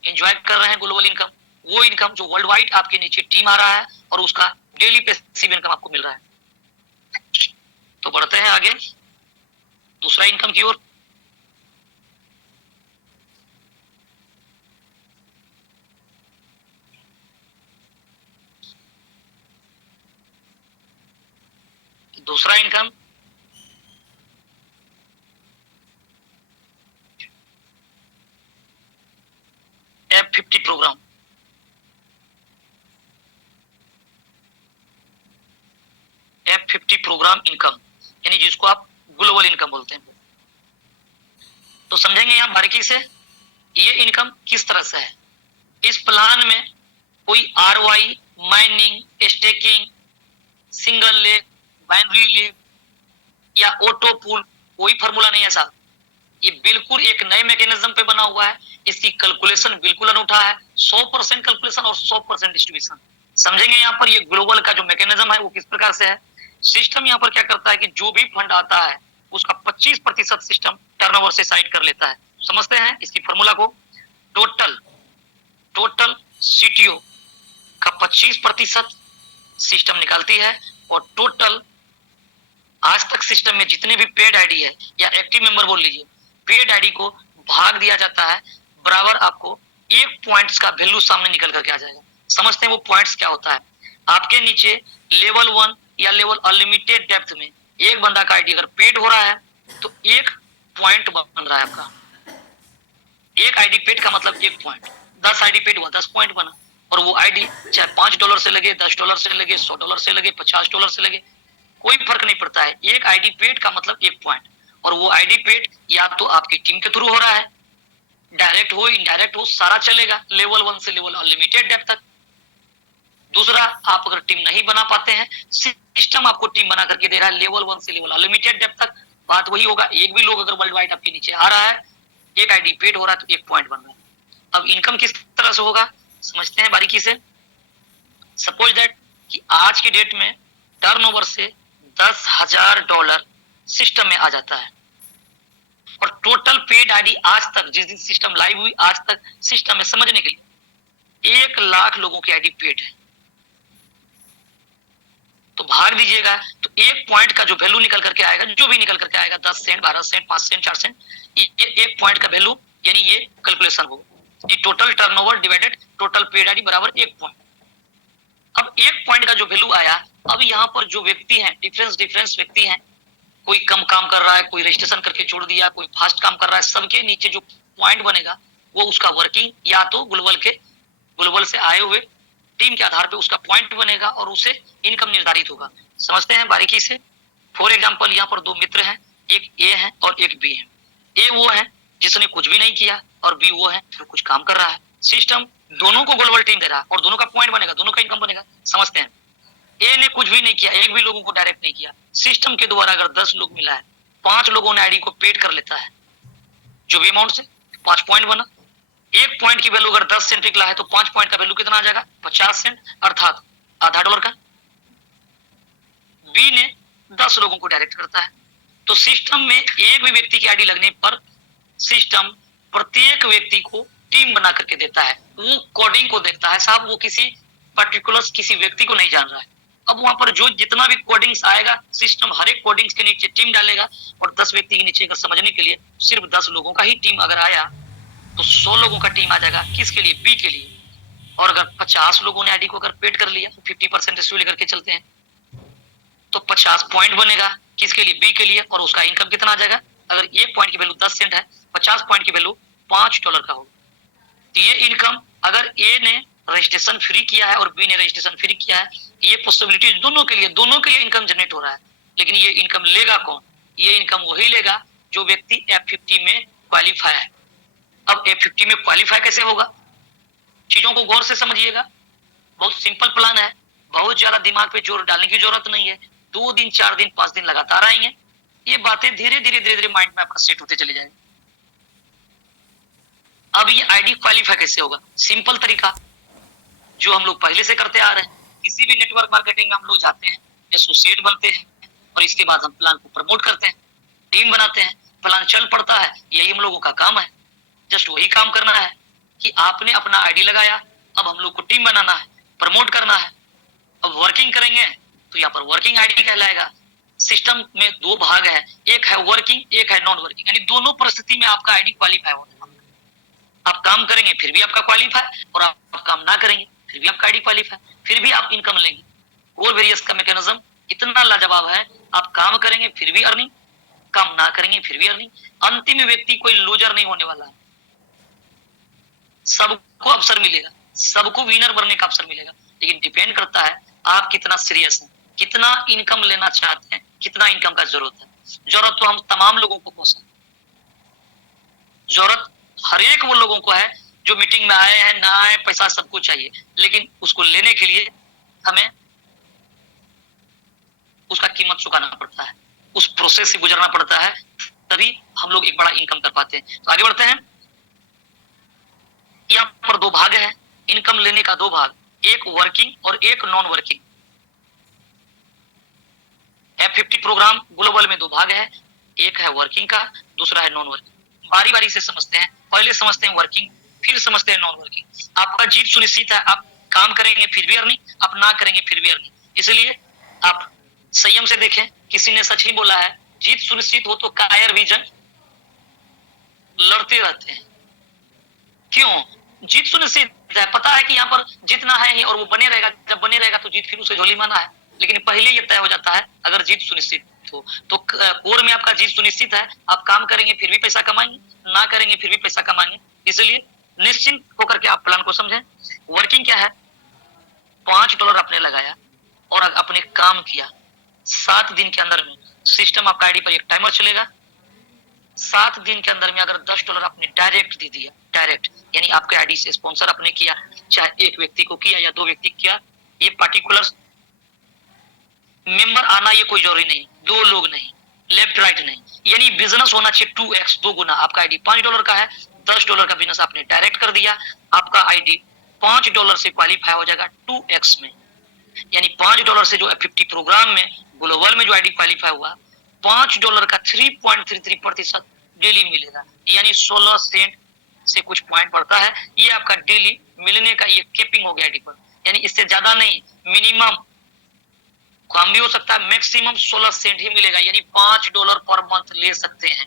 एंजॉय कर रहे हैं, ग्लोबल इनकम, वो इनकम जो वर्ल्ड वाइड आपके नीचे टीम आ रहा है और उसका डेली पैसिव इनकम आपको मिल रहा है। तो बढ़ते हैं आगे दूसरा इनकम की ओर। दूसरा income F50 programme. F50 programme income यानी जिसको आप ग्लोबल इनकम बोलते हैं। तो समझेंगे यहां बारीकी से ये इनकम किस तरह से है। इस प्लान में कोई ROI, mining, staking, single leg, binary leg या ऑटो पूल कोई फॉर्मूला नहीं है साहब। ये बिल्कुल एक नए मैकेनिज्म पे बना हुआ है। इसकी कैलकुलेशन बिल्कुल अनूठा है, 100% कैलकुलेशन और 100% डिस्ट्रीब्यूशन। समझेंगे यहाँ पर ये ग्लोबल का जो मैकेनिज्म है वो किस प्रकार से है। सिस्टम यहाँ पर क्या करता है कि जो भी फंड आता है उसका 25% सिस्टम टर्नओवर से साइड कर लेता है। समझते हैं इसकी फॉर्मूला को। टोटल CTO का 25% सिस्टम निकालती है और टोटल आज तक सिस्टम में जितने भी पेड आईडी है या एक्टिव मेंबर बोल लीजिए, पेड आईडी को भाग दिया जाता है बराबर। आपको 1 पॉइंट्स का वैल्यू सामने निकल करके आ जाएगा। समझते हैं वो पॉइंट्स क्या होता है। आपके नीचे लेवल 1 या लेवल अनलिमिटेड डेप्थ में एक बंदा का आईडी अगर पेड हो रहा है तो 1 पॉइंट बन रहा है आपका। एक आईडी पेड का मतलब 1 पॉइंट, 10 आईडी पेड हुआ 10 पॉइंट बना। और वो आईडी चाहे $5 से लगे, $10 से लगे, $100 से लगे, $50 से लगे, कोई फर्क नहीं पड़ता है। एक आईडी पेड का मतलब 1 पॉइंट, और वो आईडी पेड या तो आपकी टीम के थ्रू हो रहा है, डायरेक्ट हो इनडायरेक्ट हो सारा चलेगा, लेवल 1 से लेवल अनलिमिटेड डेप्थ तक। दूसरा, आप अगर टीम नहीं बना पाते हैं, सिस्टम आपको टीम बना करके दे रहा है लेवल 1 से लेवल अनलिमिटेड डेप्थ तक। बात वही होगा, एक भी लोग अगर वर्ल्ड वाइड आपके नीचे आ रहा है, एक आईडी पेड हो रहा है तो 1 पॉइंट बन रहा है। अब इनकम किस तरह से होगा समझते हैं बारीकी से। सपोज दैट कि आज की डेट में टर्नओवर से $10,000 सिस्टम में आ जाता है, और टोटल पेड आईडी आज तक, जिस दिन सिस्टम लाइव हुई आज तक सिस्टम में समझने के लिए 1 लाख लोगों की आईडी पेड है। तो भाग दीजिएगा तो 1 पॉइंट का जो वैल्यू निकल करके आएगा, जो भी निकल करके आएगा, 10 सेंट, 12 सेंट, 5 सेंट, 4 सेंट, ये 1 पॉइंट का वैल्यू, यानी ये कैलकुलेशन होगा, ये total turnover divided total paid ID बराबर 1 पॉइंट। अब 1 पॉइंट का जो वैल्यू आया, अब यहाँ पर जो व्यक्ति हैं, डिफरेंस व्यक्ति हैं, कोई कम काम कर रहा है, कोई रजिस्ट्रेशन करके छोड़ दिया, कोई फास्ट काम कर रहा है, सबके नीचे जो पॉइंट बनेगा वो उसका वर्किंग या तो ग्लोबल से आए हुए टीम के आधार पे उसका पॉइंट बनेगा और उसे इनकम निर्धारित होगा। समझते हैं बारीकी से। फॉर एग्जांपल यहाँ पर 2 मित्र हैं, एक ए है और एक बी है। ए वो है जिसने कुछ भी नहीं किया और बी वो है जो कुछ काम कर रहा है। सिस्टम दोनों को ग्लोबल टीम दे रहा है और दोनों का पॉइंट बनेगा, दोनों का इनकम बनेगा। समझते हैं, ए ने कुछ भी नहीं किया, एक भी लोगों को डायरेक्ट नहीं किया, सिस्टम के द्वारा अगर 10 लोग मिला है, 5 लोगों ने आईडी को पेड कर लेता है जो भी अमाउंट से, 5 पॉइंट बना। 1 पॉइंट की वैल्यू अगर 10 सेंट निकला है तो 5 पॉइंट का वैल्यू कितना आ जाएगा, 50 सेंट, अर्थात आधा डॉलर का। बी ने 10 लोगों को डायरेक्ट करता है, तो सिस्टम में एक भी व्यक्ति की आईडी लगने पर सिस्टम प्रत्येक व्यक्ति को टीम बना करके देता है। वो कोडिंग को देखता है, साहब वो किसी पर्टिकुलर किसी व्यक्ति को नहीं जान रहा है। अब वहां पर जो जितना भी कोडिंग्स आएगा, सिस्टम हर एक कोडिंग्स के नीचे टीम डालेगा, और 10 व्यक्ति के नीचे अगर समझने के लिए सिर्फ 10 लोगों का ही टीम अगर आया तो 100 लोगों का टीम आ जाएगा, किसके लिए, बी के लिए। और अगर 50 लोगों ने आईडी को अगर पेड कर लिया, 50% रेशियो लेकर के चलते हैं, तो 50 पॉइंट बनेगा, किसके लिए, बी के लिए, और उसका इनकम कितना आ जाएगा। अगर 1 पॉइंट की वैल्यू 10 सेंट है, 50 पॉइंट की वैल्यू $5 का होगा। तो ये इनकम अगर ए ने रजिस्ट्रेशन फ्री किया है और बी ने रजिस्ट्रेशन फ्री किया है, ये पॉसिबिलिटी दोनों के लिए इनकम जनरेट हो रहा है। लेकिन ये इनकम लेगा कौन, ये इनकम वही लेगा जो व्यक्ति F50 में क्वालिफाई है। अब F50 में क्वालिफाई कैसे होगा, चीजों को गौर से समझिएगा। बहुत सिंपल प्लान है, बहुत ज्यादा दिमाग पे जोर डालने की जरूरत नहीं है। 2 दिन, 4 दिन, 5 दिन लगातार आएंगे, ये बातें धीरे धीरे माइंड में आपका सेट होते चले जाएंगे। अब ये आईडी क्वालिफाई कैसे होगा, सिंपल तरीका जो हम लोग पहले से करते आ रहे हैं। किसी भी नेटवर्क मार्केटिंग में हम लोग जाते हैं, एसोसिएट बनते हैं, और इसके बाद हम प्लान को प्रमोट करते हैं, टीम बनाते हैं, प्लान चल पड़ता है, यही हम लोगों का काम है। जस्ट वही काम करना है कि आपने अपना आईडी लगाया, अब हम लोग को टीम बनाना है, प्रमोट करना है। अब वर्किंग करेंगे तो यहाँ पर वर्किंग आईडी कहलाएगा। सिस्टम में 2 भाग है, एक है वर्किंग, एक है नॉन वर्किंग, यानी दोनों परिस्थिति में आपका आईडी क्वालिफाई होगा। आप काम करेंगे फिर भी आपका क्वालिफाई, और आप काम ना करेंगे फिर भी आपका आईडी क्वालिफाई, फिर भी आप इनकम लेंगे। कोर वेरियस का मैकेनिज्म इतना लाजवाब है, आप काम करेंगे फिर भी अर्निंग, काम ना करेंगे फिर भी अर्निंग। अंतिम व्यक्ति कोई लूजर नहीं होने वाला है, सबको अवसर मिलेगा, सबको विनर बनने का अवसर मिलेगा। लेकिन डिपेंड करता है आप कितना सीरियस हैं, कितना इनकम लेना चाहते हैं, कितना इनकम का जरूरत है। जरूरत तो हम तमाम लोगों को हो सकती, जरूरत हर एक वो लोगों को है जो मीटिंग में आए हैं, ना आए, पैसा सबको चाहिए, लेकिन उसको लेने के लिए हमें उसका कीमत चुकाना पड़ता है, उस प्रोसेस से गुजरना पड़ता है, तभी हम लोग एक बड़ा इनकम कर पाते हैं। तो आगे बढ़ते हैं। यहाँ पर 2 भाग है इनकम लेने का, 2 भाग, एक वर्किंग और एक non working. F50 programme global में 2 भाग है, एक है वर्किंग का, दूसरा है नॉन वर्किंग। बारी बारी से समझते हैं, पहले समझते हैं वर्किंग, फिर समझते हैं नॉन वर्किंग। आपका जीत सुनिश्चित है, आप काम करेंगे फिर भी अर्निंग, आप ना करेंगे फिर भी अर्निंग। इसलिए आप संयम से देखें, किसी ने सच ही बोला है, जीत सुनिश्चित हो तो कायर भी जंग लड़ते रहते हैं। क्यों, जीत सुनिश्चित है, पता है कि यहाँ पर जीतना है ही और वो बने रहेगा, जब बने रहेगा तो जीत फिर उसे झोली माना है। लेकिन पहले ये तय हो जाता है अगर जीत सुनिश्चित हो तो कोर में आपका जीत सुनिश्चित है, आप काम करेंगे फिर भी पैसा कमाएंगे, ना करेंगे फिर भी पैसा कमाएंगे। इसलिए निश्चिंत होकर के आप प्लान को समझें। वर्किंग क्या है, $5 आपने लगाया और आपने काम किया, 7 दिन के अंदर में सिस्टम आपका आईडी पर एक टाइमर चलेगा। 7 दिन के अंदर में अगर $10 आपने डायरेक्ट दे दिया, डायरेक्ट यानी आपके आईडी से स्पॉन्सर आपने किया, चाहे एक व्यक्ति को किया या 2 व्यक्ति किया, ये पार्टिकुलर मेंबर आना ये कोई जरूरी नहीं, 2 लोग नहीं, लेफ्ट राइट नहीं, यानी बिजनेस होना चाहिए 2x, 2 गुना। आपका आईडी $5 का है, $10 का बिजनेस आपने डायरेक्ट कर दिया, आपका आईडी $5 से क्वालिफाई हो जाएगा 2x में, यानी $5 से जो F50 प्रोग्राम में ग्लोबल में जो आईडी क्वालिफाई हुआ, $5 का 3.33% डेली मिलेगा, यानी 16 सेंट से कुछ पॉइंट बढ़ता है। ये आपका डेली मिलने का ये कैपिंग हो गया आईडी पर, यानी इससे ज्यादा नहीं, मिनिमम कम भी हो सकता है, मैक्सिमम 16 सेंट ही मिलेगा, यानी $5 पर मंथ ले सकते हैं।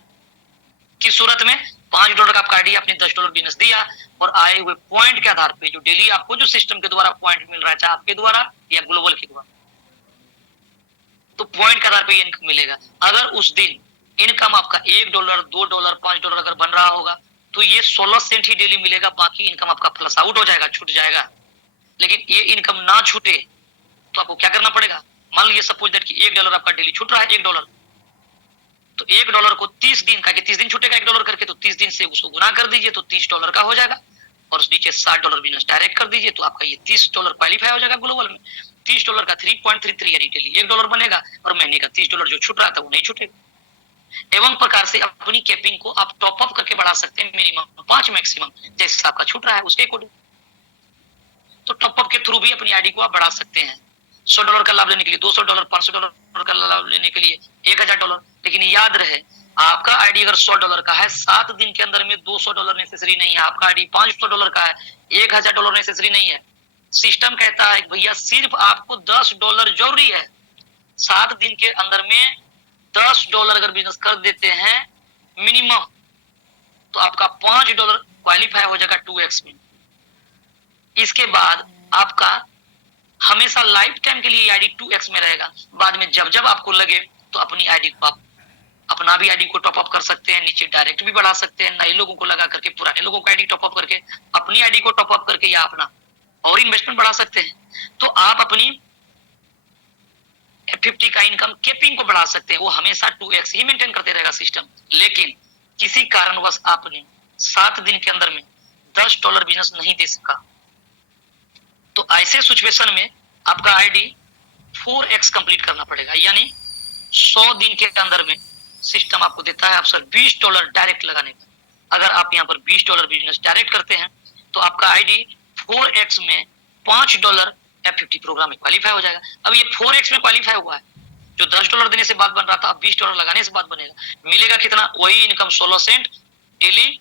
किस सूरत में? $5 का आपका आईडी आपने $10 बिजनेस दिया और आए हुए पॉइंट के आधार पे जो डेली आपको जो सिस्टम के द्वारा पॉइंट मिल रहा है, चाहे आपके द्वारा या ग्लोबल के द्वारा, तो पॉइंट के आधार पे इनकम मिलेगा। अगर उस दिन इनकम आपका $1, $2, $5 अगर बन रहा होगा तो ये 16 सेंट ही डेली मिलेगा, बाकी इनकम आपका प्लस आउट हो जाएगा, छूट जाएगा। लेकिन ये इनकम ना छूटे तो आपको क्या करना पड़ेगा? मान लीजिए सपोज दैट कि $1 आपका डेली छूट रहा है, $1, तो $1 को 30 दिन का, 30 दिन छूटेगा $1 करके, तो 30 दिन से उसको गुना कर दीजिए तो $30 का हो जाएगा, और नीचे $60 बिजनेस डायरेक्ट कर दीजिए तो आपका ये $30 क्वालिफाई हो जाएगा ग्लोबल में। $30 का 3.33 यानी डेली $1 बनेगा, और महीने का $30 जो छूट रहा था वो नहीं छूटेगा। एवं प्रकार से अपनी कैपिंग को आप टॉप अप करके बढ़ा सकते हैं, मिनिमम 5, मैक्सिमम जैसे आपका छूट रहा है उसके अकॉर्डिंग। तो टॉप अप के थ्रू भी अपनी आईडी को आप बढ़ा सकते हैं। $100 का लाभ लेने के लिए $200, $500 का लाभ लेने के लिए $1000। लेकिन याद रहे, आपका आईडी अगर $100 का है, 7 दिन के अंदर में $200 नेसेसरी नहीं है। आपका आईडी $500 का है, $1000 नेसेसरी नहीं है। सिस्टम कहता है भैया सिर्फ आपको $10 जरूरी है। 7 दिन के अंदर में $10 अगर बिजनेस कर देते हैं मिनिमम, तो आपका $5 क्वालिफाई हो जाएगा 2x में। इसके बाद आपका हमेशा लाइफ टाइम के लिए आईडी 2x में रहेगा। बाद में जब जब आपको लगे तो अपनी आईडी को आप अपना भी आईडी को टॉप अप कर सकते हैं, नीचे डायरेक्ट भी बढ़ा सकते हैं, नए लोगों को लगा करके, पुराने लोगों को आईडी टॉप अप करके, अपनी आईडी को टॉप अप करके, या अपना और इन्वेस्टमेंट बढ़ा सकते हैं। तो आप अपनी F50 का इनकम कैपिंग को बढ़ा सकते हैं, वो हमेशा 2x ही मेंटेन करते रहेगा सिस्टम। लेकिन किसी कारणवश आपने 7 दिन के अंदर में $10 बिजनेस नहीं दे सका, तो ऐसे सिचुएशन में आपका आईडी 4x कंप्लीट करना पड़ेगा, यानी 100 दिन के अंदर में सिस्टम आपको देता है अवसर $20 डायरेक्ट लगाने का। अगर आप यहाँ पर $20 बिजनेस डायरेक्ट करते हैं तो आपका आईडी 4x में $5 F50 प्रोग्राम में क्वालिफाई हो जाएगा। अब ये 4x में क्वालिफाई हुआ है, जो $10 देने से बात बन रहा था अब $20 लगाने से बात बनेगा। मिलेगा कितना? वही इनकम 16 सेंट डेली,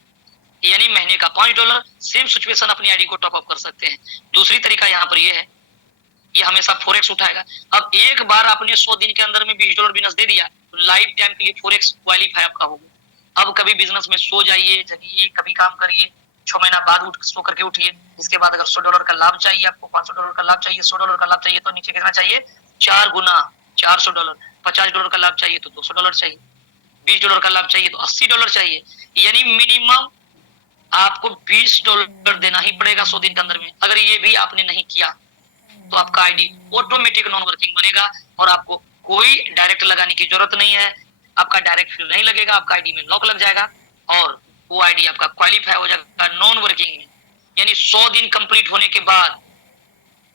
यानी महीने का $5। सेम सिचुएशन अपनी आईडी को टॉप अप कर सकते हैं। दूसरी तरीका यहाँ पर ये है, ये हमेशा 4x उठाएगा। अब एक बार आपने 100 दिन के अंदर में $20 बिजनेस दे दिया तो लाइफ टाइम के लिए 4x क्वालिफाई आपका होगा। अब कभी बिजनेस में सो जाइए, जगिए, कभी काम करिए, 6 महीना बाद सो करके उठिए। इसके बाद अगर $100 का लाभ चाहिए आपको, $500 का लाभ चाहिए, $100 का लाभ चाहिए, तो नीचे कितना चाहिए? 4 गुना, $400। $50 का लाभ चाहिए तो $200 चाहिए, $20 का लाभ चाहिए तो $80 चाहिए, यानी मिनिमम आपको $20 देना ही पड़ेगा 100 दिन के अंदर में। अगर ये भी आपने नहीं किया तो आपका आईडी ऑटोमेटिक नॉन वर्किंग बनेगा और आपको कोई डायरेक्ट लगाने की जरूरत नहीं है। आपका डायरेक्ट फील नहीं लगेगा, आपका आईडी में लॉक लग जाएगा और वो आईडी आपका क्वालिफाई हो जाएगा नॉन वर्किंग में। यानी 100 दिन कंप्लीट होने के बाद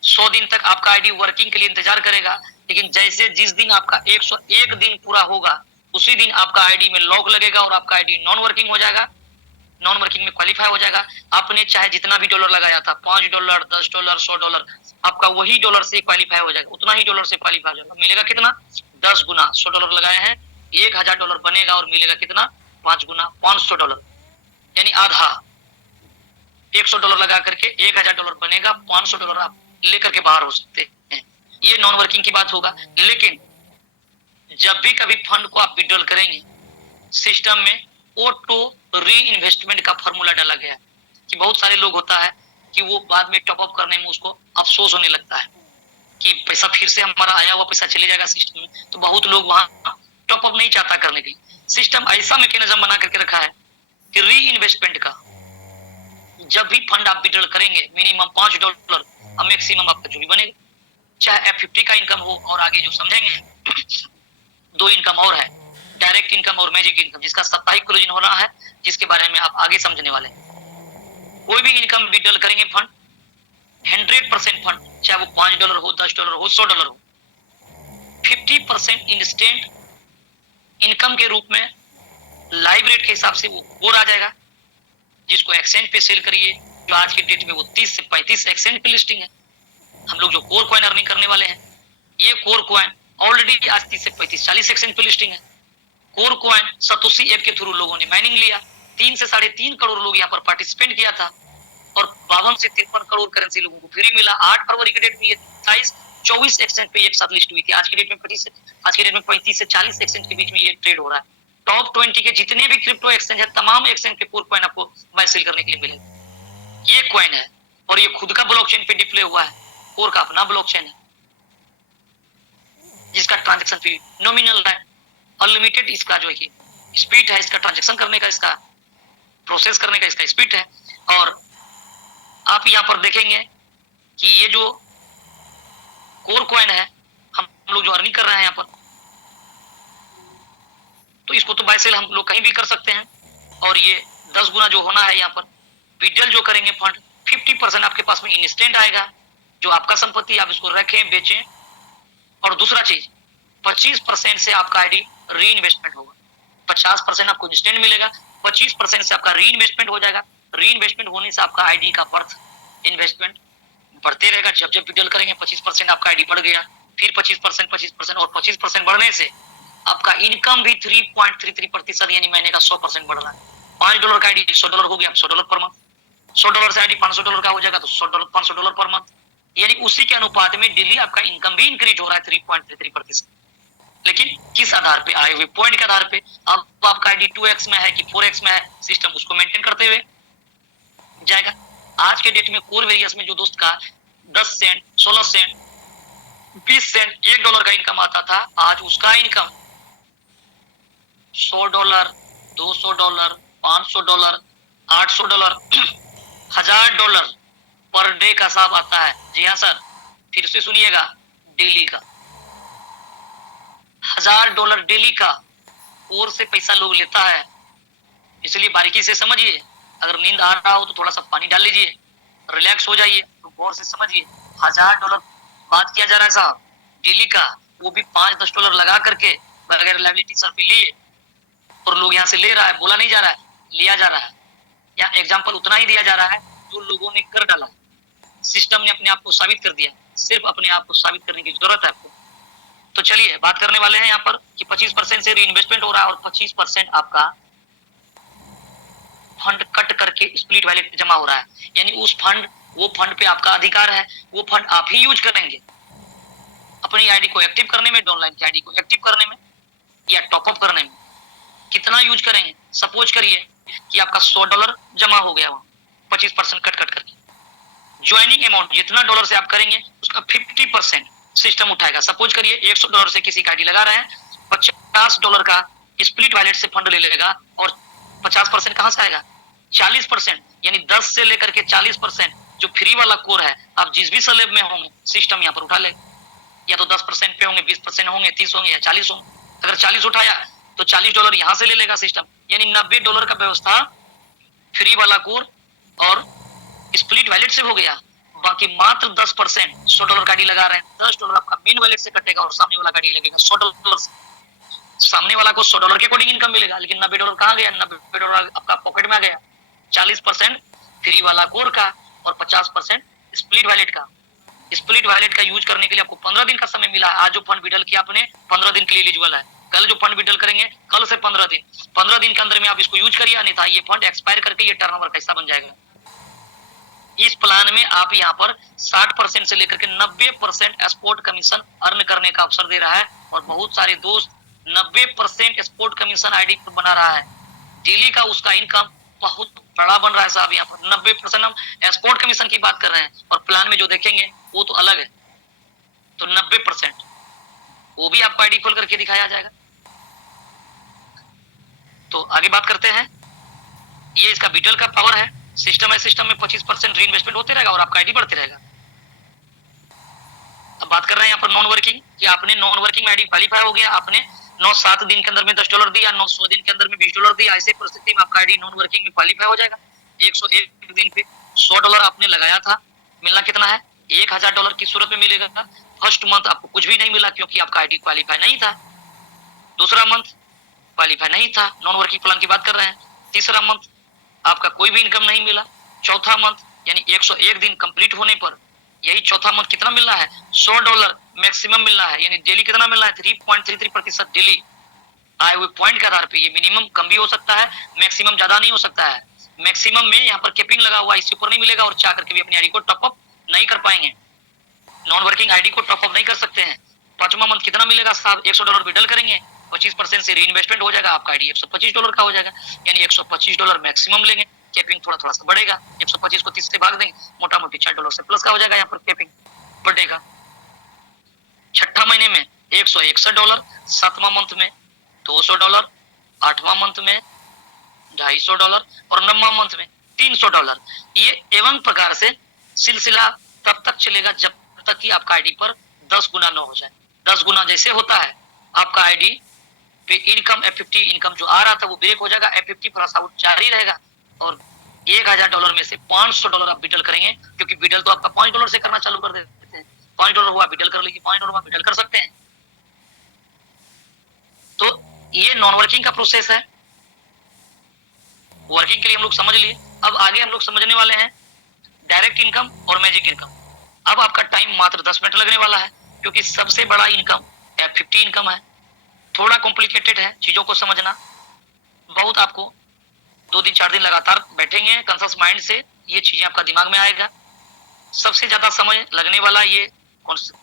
100 दिन तक आपका आईडी वर्किंग के लिए इंतजार करेगा, लेकिन जैसे जिस दिन आपका 101 दिन पूरा होगा उसी दिन आपका आईडी में लॉक लगेगा और आपका आईडी नॉन वर्किंग हो जाएगा, नॉन वर्किंग में क्वालिफाई हो जाएगा। आपने चाहे जितना भी डॉलर लगाया था, $5, $10, $100, आपका वही डॉलर से क्वालिफाई हो जाएगा, उतना ही डॉलर से क्वालिफाई हो जाएगा। मिलेगा कितना? 10 गुना। $100 लगाए हैं, $1000 बनेगा और मिलेगा कितना? 5 गुना, $500, यानी आधा। $100 लगा करके $1000 बनेगा, $500 आप लेकर के बाहर हो सकते हैं। ये नॉन वर्किंग की बात होगा। लेकिन जब भी कभी फंड को आप विड्रॉल करेंगे, सिस्टम में ऑटो री इन्वेस्टमेंट का फॉर्मूला डाला गया है कि बहुत सारे लोग होता है कि वो बाद में टॉप अप करने में उसको अफसोस होने लगता है कि पैसा फिर से हमारा आया हुआ पैसा चले जाएगा सिस्टम में, तो बहुत लोग वहां टॉप अप नहीं चाहता करने के लिए। सिस्टम ऐसा मैकेनिज्म बना करके रखा है कि री इन्वेस्टमेंट का, जब भी फंड आप विड्रॉल करेंगे मिनिमम $5, अब मैक्सिमम आपका जो भी बनेगा, चाहे F50 का इनकम हो, और आगे जो समझेंगे 2 इनकम और है, डायरेक्ट इनकम और मैजिक इनकम, जिसका साप्ताहिक क्लोजिंग हो रहा है, जिसके बारे में आप आगे समझने वाले हैं। कोई भी इनकम विड्रॉल करेंगे फंड, 100% फंड, चाहे वो $5 हो, $10 हो, $100 हो, 50% इंस्टेंट इनकम के रूप में लाइव रेट के हिसाब से वो कोर आ जाएगा, जिसको एक्सचेंज पे सेल करिए, जो आज की डेट में वो 30 से 35 एक्सचेंज पे लिस्टिंग है। हम लोग जो कोर कॉइन अर्निंग करने वाले हैं, ये कोर कॉइन ऑलरेडी आज 30 से 35 40 एक्सचेंज पे लिस्टिंग है। कोर कॉइन सतोशी ऐप के थ्रू लोगों ने माइनिंग लिया, 3 से 3.5 करोड़ लोग यहाँ पर पार्टिसिपेट किया था, और 52 से 53 करोड़ करेंसी लोगों को फ्री मिला। 8 फरवरी के डेट में ये 24 एक्सचेंज पे एक साथ लिस्ट हुई थी। आज की डेट में 35 से 40 एक्सचेंज के बीच में ये ट्रेड हो रहा है। टॉप 20 के जितने भी क्रिप्टो एक्सचेंज है, तमाम एक्सचेंज पे कोर कॉइन आपको बाय सेल करने के लिए मिलेगा। ये कॉइन है और ये खुद का ब्लॉकचेन पे डिप्लॉय हुआ है, कोर का अपना ब्लॉकचेन है, जिसका ट्रांजैक्शन फी नॉमिनल है, अनलिमिटेड इसका जो है स्पीड है, इसका ट्रांजैक्शन करने का, इसका प्रोसेस करने का इसका स्पीड है। और आप यहाँ पर देखेंगे कि ये जो कोर कॉइन है, हम लोग जो अर्निंग कर रहे हैं यहाँ पर, तो इसको तो बाय सेल हम लोग कहीं भी कर सकते हैं, और ये 10 गुना जो होना है यहाँ पर विड्रॉल जो करेंगे फंड, 50% आपके पास में इंस्टेंट आएगा, जो आपका संपत्ति, आप इसको रखें बेचें। और दूसरा चीज, 25% से आपका आईडी री इन्वेस्टमेंट होगा। 50% आपको इंस्टेंट मिलेगा, 25% से आपका री इन्वेस्टमेंट हो जाएगा। री इन्वेस्टमेंट होने से आपका आईडी का बर्थ इन्वेस्टमेंट बढ़ते रहेगा। जब जब विड्रॉल करेंगे 25% आपका आईडी बढ़ गया, फिर 25% और 25% बढ़ने से आपका इनकम भी 3.33% यानी महीने का 100% बढ़ रहा है। $5 का आईडी $100 हो गया, $100 पर मंथ। $100 से आईडी $500 का हो जाएगा तो $500 पर मंथ, यानी उसी के अनुपात में डेली आपका इनकम भी इंक्रीज हो रहा है 3.33%। लेकिन किस आधार पे? आए हुए पॉइंट के आधार पे। अब आपका आईडी 2x में है कि 4x में है, सिस्टम उसको मेंटेन करते हुए जाएगा। आज के डेट में कोर वेरियस में जो दोस्त का 10 सेंट, 16 सेंट, 20 सेंट, $1 का इनकम आता था, आज उसका इनकम $100, $200, $500, $800, $1000 पर डे का हिसाब आता है। जी हाँ सर, फिर से सुनिएगा, डेली का $1000 डेली का कोर से पैसा लोग लेता है। इसलिए बारीकी से समझिए, अगर नींद आ रहा हो तो थोड़ा सा पानी डाल लीजिए, रिलैक्स हो जाइए, तो गौर से समझिए। $1000 बात किया जा रहा है साहब डेली का, वो भी $5-10 लगा करके बगैर लायबिलिटी सर पे लिए, और लोग यहाँ से ले रहा है, बोला नहीं जा रहा है, लिया जा रहा है। यहाँ एग्जाम्पल उतना ही दिया जा रहा है जो लोगों ने कर डाला। सिस्टम ने अपने आप को साबित कर दिया, सिर्फ अपने आप को साबित करने की जरूरत है आपको। तो चलिए बात करने वाले हैं यहाँ पर कि 25% से रीइन्वेस्टमेंट हो रहा है और 25% आपका फंड कट करके स्प्लिट वैलेट जमा हो रहा है। यानी उस फंड, वो फंड पे आपका अधिकार है, वो फंड आप ही यूज करेंगे अपनी आईडी को एक्टिव करने में, ऑनलाइन की आईडी को एक्टिव करने में या टॉपअप करने में। कितना यूज करेंगे? सपोज करिए कि आपका $100 जमा हो गया वहां, 25% कट करके। ज्वाइनिंग अमाउंट जितना डॉलर से आप करेंगे उसका 50% सिस्टम उठाएगा। सपोज करिए $100 से किसी का आईडी लगा रहे हैं, $50 का स्प्लिट वैलेट से फंड ले लेगा, और 50% कहां से आएगा? 40%, यानी 10 से लेकर के 40% जो फ्री वाला कोर है, आप जिस भी स्लेब में होंगे सिस्टम यहाँ पर उठा ले। या तो 10% पे होंगे, 20% होंगे, 30 होंगे या 40 होंगे। अगर 40 उठाया तो $40 यहाँ से ले लेगा सिस्टम, यानी $90 का व्यवस्था फ्री वाला कोर और स्प्लिट वैलेट से हो गया। बाकी मात्र 10% $100 गाड़ी लगा रहे हैं, $10 आपका मेन वैलेट से कटेगा और सामने वाला गाड़ी लगेगा $100 से। सामने वाला को $100 के अकॉर्डिंग इनकम मिलेगा, लेकिन $90 कहाँ गया? $90 आपका पॉकेट में आ गया। 40% फ्री वाला कोर का और 50% स्प्लिट वैलेट का। स्प्लिट वैलेट का यूज करने के लिए आपको 15 दिन का समय मिला। आज जो फंड विड्रॉल किया आपने 15 दिन के लिए एलिजिबल है। कल जो फंड विड्रॉल करेंगे, कल से 15 दिन के अंदर में आप इसको यूज करिए, अन्यथा ये फंड एक्सपायर करके ये टर्नओवर कैसा बन जाएगा। इस प्लान में आप यहाँ पर 60% से लेकर के 90% स्पोर्ट कमीशन अर्न करने का अवसर दे रहा है, और बहुत सारे दोस्त 90% स्पोर्ट कमीशन आईडी पर बना रहा है। डेली का उसका इनकम बहुत बड़ा बन रहा है साहब। यहाँ पर 90% हम स्पोर्ट कमीशन की बात कर रहे हैं, और प्लान में जो देखेंगे वो तो अलग है। तो 90% वो भी आपको आईडी खोल करके दिखाया जाएगा। तो आगे बात करते हैं। ये इसका विड्रॉल का पावर है। सिस्टम है, सिस्टम में 25% री इन्वेस्टमेंट होते रहेगा और आपका आईडी बढ़ते रहेगा। अब बात कर रहे हैं यहाँ पर नॉन वर्किंग कि आपने नॉन वर्किंग में आईडी क्वालिफाई हो गया, आपने 9-7 दिन के अंदर में $10 दिया, 900 दिन के अंदर में $20 दिया, ऐसे परिस्थिति में आपका आईडी नॉन वर्किंग में क्वालिफाई हो जाएगा। 101 दिन पे $100 आपने लगाया था, मिलना कितना है? $1000 की सूरत में मिलेगा। फर्स्ट मंथ आपको कुछ भी नहीं मिला क्योंकि आपका आईडी क्वालिफाई नहीं था। दूसरा मंथ क्वालिफाई नहीं था, नॉन वर्किंग प्लान की बात कर रहे हैं। तीसरा मंथ आपका कोई भी इनकम नहीं मिला। चौथा मंथ यानी 101 दिन कंप्लीट होने पर यही चौथा मंथ कितना मिलना है? $100 मैक्सिमम मिलना है, यानी डेली कितना मिलना है? 3.33% डेली आए हुए पॉइंट के आधार पे। ये मिनिमम कम भी हो सकता है, मैक्सिमम ज्यादा नहीं हो सकता है। मैक्सिमम में यहाँ पर कैपिंग लगा हुआ, इससे ऊपर नहीं मिलेगा और चाह करके भी अपनी आईडी को टॉपअप नहीं कर पाएंगे। नॉन वर्किंग आईडी को टॉपअप नहीं कर सकते हैं। पांचवा मंथ कितना मिलेगा साहब? $100 विड्रॉल करेंगे, 25% से रीइन्वेस्टमेंट हो जाएगा, आपका आईडी $125 का हो जाएगा, यानी $125 मैक्सिमम लेंगे। कैपिंग थोड़ा थोड़ा सा बढ़ेगा, 125 को 30 से भाग देंगे, मोटा मोटी $6 से प्लस का हो जाएगा यहाँ पर कैपिंग बढ़ेगा। छठा महीने में $161, सातवां मंथ में $200, आठवां मंथ में $250 और नौवां मंथ में $300। ये एवं प्रकार से सिलसिला तब तक चलेगा जब तक कि आपका आईडी पर 10 गुना न हो जाए। 10 गुना जैसे होता है आपका आईडी पे इनकम F50 इनकम जो आ रहा था वो ब्रेक हो जाएगा, F50 प्लस आउट जारी रहेगा और $1000 में से $500 आप विड्रॉल करेंगे, क्योंकि विड्रॉल तो आपका $5 से करना चालू कर देते हैं। $5 हुआ विड्रॉल कर लीजिए, $5 हुआ विड्रॉल कर सकते हैं। तो ये नॉन वर्किंग का प्रोसेस है। वर्किंग के लिए हम लोग समझ लिए, अब आगे हम लोग समझने वाले हैं डायरेक्ट इनकम और मैजिक इनकम। अब आपका टाइम मात्र 10 मिनट लगने वाला है, क्योंकि सबसे बड़ा इनकम F50 इनकम है। थोड़ा कॉम्प्लिकेटेड है चीजों को समझना, बहुत आपको 2 दिन 4 दिन लगातार बैठेंगे कॉन्शियस माइंड से, ये चीजें आपका दिमाग में आएगा। सबसे ज्यादा समय लगने वाला ये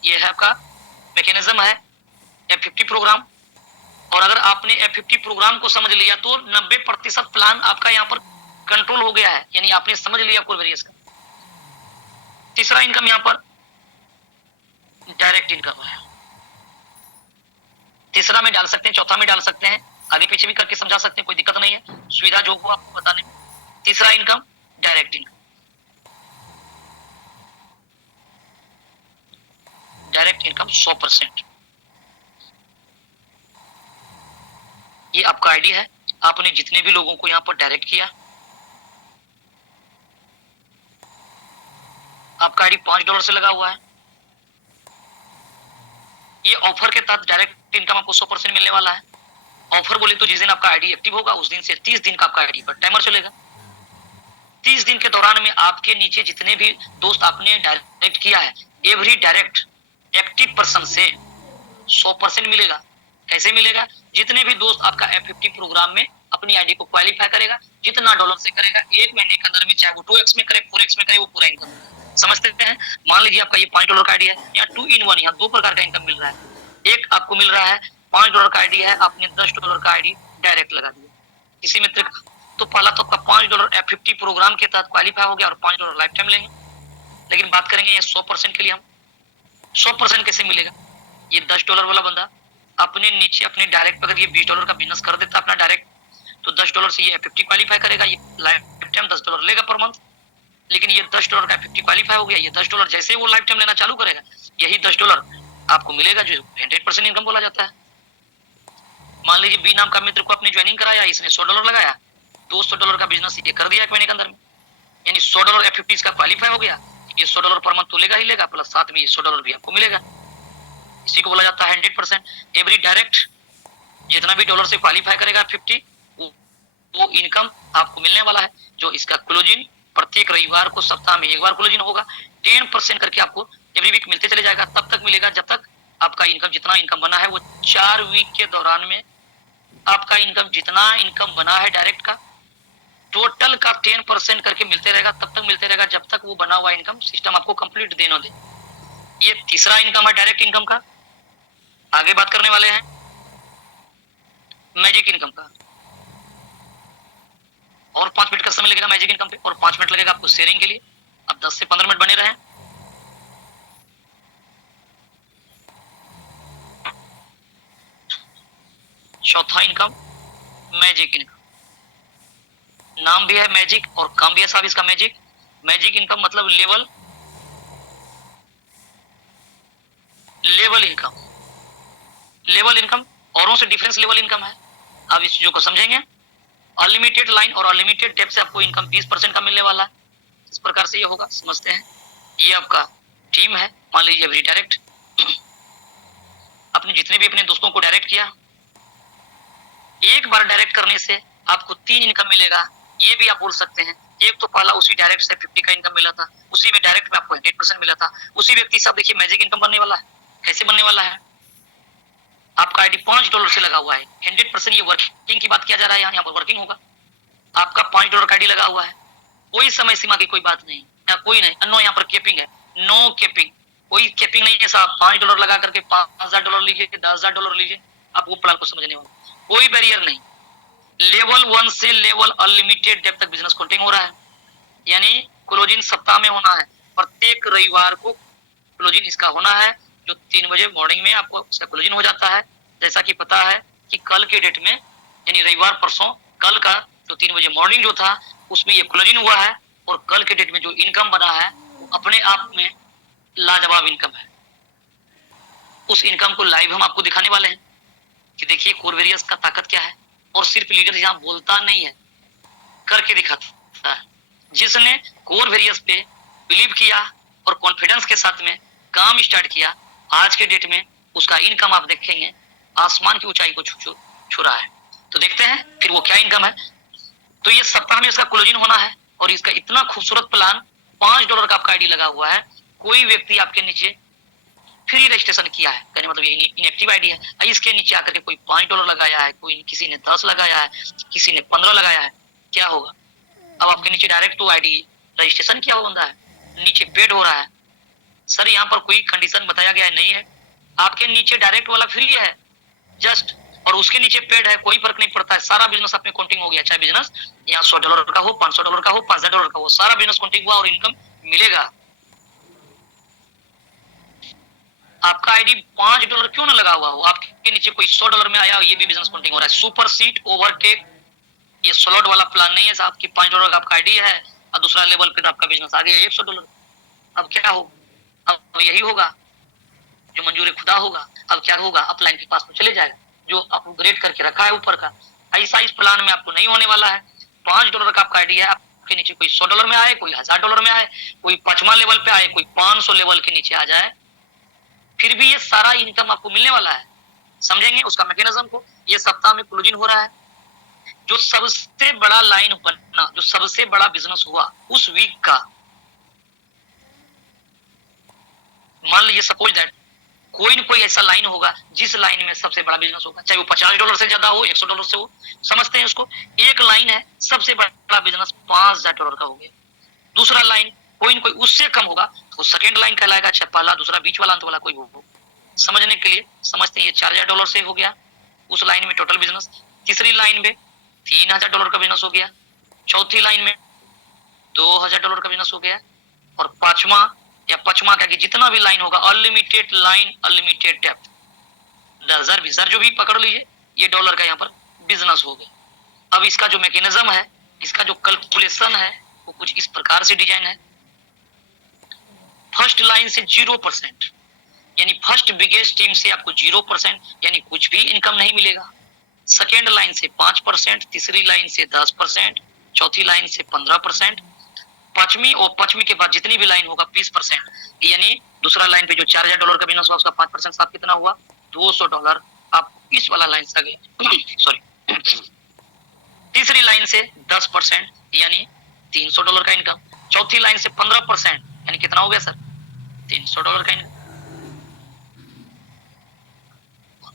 है आपका मैकेनिज्म है F50 प्रोग्राम। और अगर आपने F50 प्रोग्राम को समझ लिया तो 90% प्लान आपका यहाँ पर कंट्रोल हो गया है, यानी आपने समझ लिया कोलवेरियस का। तीसरा इनकम यहाँ पर डायरेक्ट इनकम है। तीसरा में डाल सकते हैं, चौथा में डाल सकते हैं, आगे पीछे भी करके समझा सकते हैं, कोई दिक्कत नहीं है, सुविधा जो हो आपको बताने में। तीसरा income direct income. Direct income 100%। ये आपका आईडी है, आपने जितने भी लोगों को यहाँ पर डायरेक्ट किया, आपका आईडी $5 से लगा हुआ है। ये ऑफर के तहत डायरेक्ट इनकम आपको 100% मिलने वाला है। ऑफर बोले तो जिस दिन आपका आईडी एक्टिव होगा उस दिन से 30 दिन का आपका आईडी पर टाइमर चलेगा। 30 दिन के दौरान में आपके नीचे जितने भी दोस्त आपने डायरेक्ट किया है, एवरी डायरेक्ट एक्टिव पर्सन से 100% मिलेगा। कैसे मिलेगा? जितने भी दोस्त आपका F50 प्रोग्राम में अपनी आईडी को क्वालिफाई करेगा, जितना डॉलर से करेगा, 1 महीने के अंदर में, चाहे वो 2x में करे, 4x में करे, वो पूरा इनकम समझते हैं। मान लीजिए आपका ये $5 का आईडी है, यहाँ 2 in 1, यहाँ 2 प्रकार का इनकम मिल रहा है। एक आपको मिल रहा है $5 का आईडी है, आपने $10 का आईडी डायरेक्ट लगा दिया किसी मित्र का, तो पहला तो आपका $5 F50 प्रोग्राम के तहत क्वालिफाई हो गया और $5 लाइफ टाइम लेंगे। लेकिन बात करेंगे ये 100% के लिए, हम 100% कैसे मिलेगा? ये $10 वाला बंदा अपने नीचे अपने डायरेक्ट, अगर ये $20 का बिजनेस कर देता अपना डायरेक्ट, तो $10 से ये F50 क्वालिफाई करेगा, ये लाइफ टाइम $10 लेगा पर मंथ। लेकिन ये $10 का F50 क्वालिफाई हो गया, ये $10 जैसे वो लाइफ टाइम लेना चालू करेगा, यही $10 आपको मिलेगा, जो 100% इनकम बोला जाता है। मान लीजिए बी नाम का मित्र को अपनी ज्वाइनिंग कराया, इसने $100 लगाया, $200 का बिजनेस ये कर दिया 1 महीने के अंदर में, यानी $100 F50 का क्वालिफाई हो गया। ये $100 पर मंथ तो लेगा ही लेगा, प्लस साथ में ये $100 भी आपको मिलेगा। इसी को बोला जाता है 100%। एवरी डायरेक्ट जितना भी डॉलर से क्वालिफाई करेगा 50, वो इनकम आपको मिलने वाला है। जो इसका क्लोजिंग प्रत्येक रविवार को सप्ताह में 1 बार क्लोजिंग होगा, 10% करके आपको एवरी वीक मिलते चले जाएगा। तब तक मिलेगा जब तक आपका इनकम, जितना इनकम बना है वो 4 वीक के दौरान में आपका इनकम, जितना इनकम बना है डायरेक्ट का, टोटल का 10% करके मिलते रहेगा। तब तक मिलते रहेगा जब तक वो बना हुआ इनकम सिस्टम आपको कंप्लीट देना दे। ये तीसरा इनकम है डायरेक्ट इनकम का। आगे बात करने वाले हैं मैजिक इनकम का, और 5 मिनट का समय लगेगा मैजिक इनकम पे, और 5 मिनट लगेगा आपको शेयरिंग के लिए। अब 10 से 15 मिनट बने रहे। चौथा इनकम मैजिक इनकम, नाम भी है मैजिक और काम भी है साहब इसका मैजिक। मैजिक इनकम मतलब level level income, level income औरों से डिफरेंस लेवल इनकम है। अब इस चीजों को समझेंगे। अनलिमिटेड लाइन और अनलिमिटेड टैप से आपको इनकम 20% का मिलने वाला है। इस प्रकार से ये होगा, समझते हैं। ये आपका टीम है, मान लीजिए रिडायरेक्ट, अपने जितने भी अपने दोस्तों को डायरेक्ट किया, एक बार डायरेक्ट करने से आपको 3 इनकम मिलेगा। ये भी आप बोल सकते हैं, एक तो पहला उसी डायरेक्ट से 50 का इनकम मिला था, उसी में डायरेक्ट में आपको 100% मिला था। उसी व्यक्ति से आप देखिए मैजिक इनकम बनने वाला है। कैसे बनने वाला है? आपका आईडी $5 से लगा हुआ है, 100% ये वर्किंग की बात किया जा रहा है, यहाँ पर वर्किंग होगा। आपका $5 का आईडी लगा हुआ है, कोई समय सीमा की कोई बात नहीं, या कोई नहीं, नो यहाँ पर केपिंग है, नो केपिंग, कोई केपिंग नहीं है साहब। $5 लगा करके $5000 लीजिए, $10,000 लीजिए, आप वो प्लान को समझने वाले, कोई बैरियर नहीं। लेवल 1 से लेवल अनलिमिटेड डेप तक बिजनेस काउंटिंग हो रहा है, यानी क्लोजिंग सप्ताह में होना है। प्रत्येक रविवार को क्लोजिंग इसका होना है, जो 3 बजे मॉर्निंग में आपको इसका क्लोजिंग हो जाता है। जैसा कि पता है कि कल के डेट में, यानी रविवार परसों, कल का जो 3 बजे मॉर्निंग जो था उसमें ये क्लोजिंग हुआ है, और कल के डेट में जो इनकम बना है वो अपने आप में लाजवाब इनकम है। उस इनकम को लाइव हम आपको दिखाने वाले हैं कि देखिए कोरवेरियस का ताकत क्या है। और सिर्फ लीडर यहाँ बोलता नहीं है, करके दिखाता है। जिसने कोरवेरियस पे बिलीव किया और कॉन्फिडेंस के साथ में काम स्टार्ट किया, आज के डेट में उसका इनकम आप देखेंगे आसमान की ऊंचाई को छू रहा है। तो देखते हैं फिर वो क्या इनकम है। तो ये सप्ताह में इसका क्लोजिंग होना है, और इसका इतना खूबसूरत प्लान, $5 का आपका आईडी लगा हुआ है। कोई व्यक्ति आपके नीचे फ्री रजिस्ट्रेशन किया है, कहने मतलब ये इनएक्टिव आईडी है, इसके नीचे आकर के कोई $5 लगाया है, कोई किसी ने 10 लगाया है, किसी ने 15 लगाया है, क्या होगा? अब आपके नीचे डायरेक्ट तो आईडी रजिस्ट्रेशन किया हुआ बंदा है, नीचे पेड हो रहा है। सर यहाँ पर कोई कंडीशन बताया गया नहीं है, आपके नीचे डायरेक्ट वाला फ्री है जस्ट, और उसके नीचे पेड है, कोई फर्क नहीं पड़ता है। सारा बिजनेस आप में काउंटिंग हो गया, चाहे बिजनेस यहाँ $100 का हो, $500 का हो, $5000 का हो, सारा बिजनेस काउंटिंग हुआ और इनकम मिलेगा। आपका आईडी $5 क्यों ना लगा हुआ हो, आपके नीचे कोई $100 में आया, ये भी बिजनेस काउंटिंग हो रहा है। सुपर सीट ओवरटेक, ये स्लॉट वाला प्लान नहीं है साहब कि $5 का आपका आईडी है और दूसरा लेवल पे तो आपका बिजनेस आ गया $100। अब क्या हो? अब यही होगा जो मंजूर खुदा होगा। अब क्या होगा? अपलाइन के पास में चले जाएगा, जो अपग्रेड करके रखा है ऊपर का। ऐसा इस प्लान में आपको नहीं होने वाला है। $5 का आपका आईडी है, आपके नीचे कोई $100 में आए, कोई $1000 में आए, कोई 5वां लेवल पे आए, कोई 500 लेवल के नीचे आ जाए, फिर भी ये सारा इनकम आपको मिलने वाला है। समझेंगे उसका मैकेनिज्म को। ये सप्ताह में क्लोजिंग हो रहा है, जो सबसे बड़ा लाइन बनना, जो सबसे बड़ा बिजनेस हुआ उस वीक का, मान लीजिए सपोज दैट कोई न कोई ऐसा लाइन होगा जिस लाइन में सबसे बड़ा बिजनेस होगा, चाहे वो $50 से ज्यादा हो, $100 से हो, समझते हैं उसको। एक लाइन है, सबसे बड़ा बिजनेस $5000 का हो गया। दूसरा लाइन कोई न कोई उससे कम होगा, तो सेकेंड लाइन कहलाएगा, चाहे पहला, दूसरा, बीच वाला, अंत वाला कोई हो। समझने के लिए समझते हैं, ये $4000 से हो गया उस लाइन में टोटल बिजनेस। तीसरी लाइन में $3000 का बिजनेस हो गया, चौथी लाइन में $2000 का बिजनेस हो गया, और पांचवा क्या कि जितना भी लाइन होगा अनलिमिटेड लाइन, अनलिमिटेड डेप्थ, दर्जर बिजर जो भी पकड़ लीजिए, ये डॉलर का यहाँ पर बिजनेस हो गया। अब इसका जो मैकेनिज्म है, इसका जो कैलकुलेशन है, वो कुछ इस प्रकार से डिजाइन है। फर्स्ट लाइन से 0%, यानी फर्स्ट बिगेस्ट टीम से आपको 0%, यानी कुछ भी इनकम नहीं मिलेगा। सेकेंड लाइन से 5%, तीसरी लाइन से 10%, चौथी लाइन से 15%, पांचवी के बाद जितनी भी लाइन होगा 20%, यानी दूसरा लाइन पे जो $4000 का बिजनेस हुआ उसका 5% साथ कितना हुआ? $200 आप इस वाला लाइन से गए सॉरी। तीसरी लाइन से 10%, यानी $300 का इनकम। चौथी लाइन से 15%, यानी कितना हो गया सर? $300 का इनकम।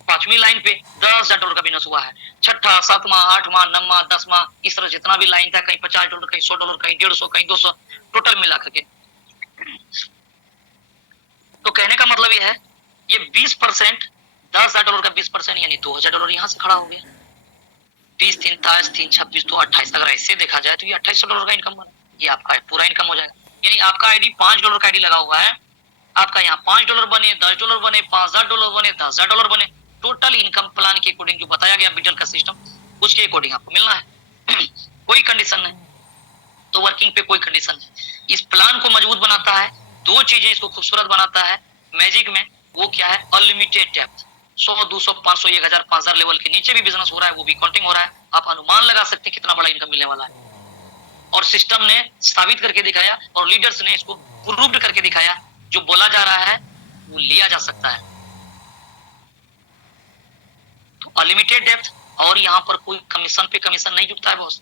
पांचवी लाइन पे $10,000 का बिजनेस हुआ है। छठा, सातवां, आठवां, नौवां, 10वां, इस तरह जितना भी लाइन था, कहीं $50, कहीं $100, कहीं 150, कहीं 200, टोटल मिला करके। तो कहने का मतलब यह है, ये 20%, $10,000 का 20%, यानी $2000 यहाँ से खड़ा हो गया। 20, 3, 3, 26, तो 28, अगर ऐसे देखा जाए तो ये $2800 का इनकम बना, ये आपका पूरा इनकम हो जाएगा। यानी आपका आईडी $5 का आईडी लगा हुआ है, आपका यहाँ $5 बने, $10 बने, $5000 बने, $10,000 बने, टोटल इनकम प्लान के अकॉर्डिंग जो बताया गया बिटल का सिस्टम, उसके अकॉर्डिंग आपको मिलना है। कोई कंडीशन नहीं, तो वर्किंग पे कोई कंडीशन नहीं। इस प्लान को मजबूत बनाता है, दो चीजें इसको खूबसूरत बनाता है मैजिक में, वो क्या है, अनलिमिटेड डेप्थ। 100, 200, 500, 1000, 5000 लेवल के नीचे भी बिजनेस हो रहा है, वो भी काउंटिंग हो रहा है। आप अनुमान लगा सकते हैं कितना बड़ा इनकम मिलने वाला है। और सिस्टम ने साबित करके दिखाया और लीडर्स ने इसको प्रूव्ड करके दिखाया, जो बोला जा रहा है वो लिया जा सकता है। तो अनलिमिटेड डेप्थ, और यहाँ पर कोई कमीशन पे कमीशन नहीं जुटता है बॉस,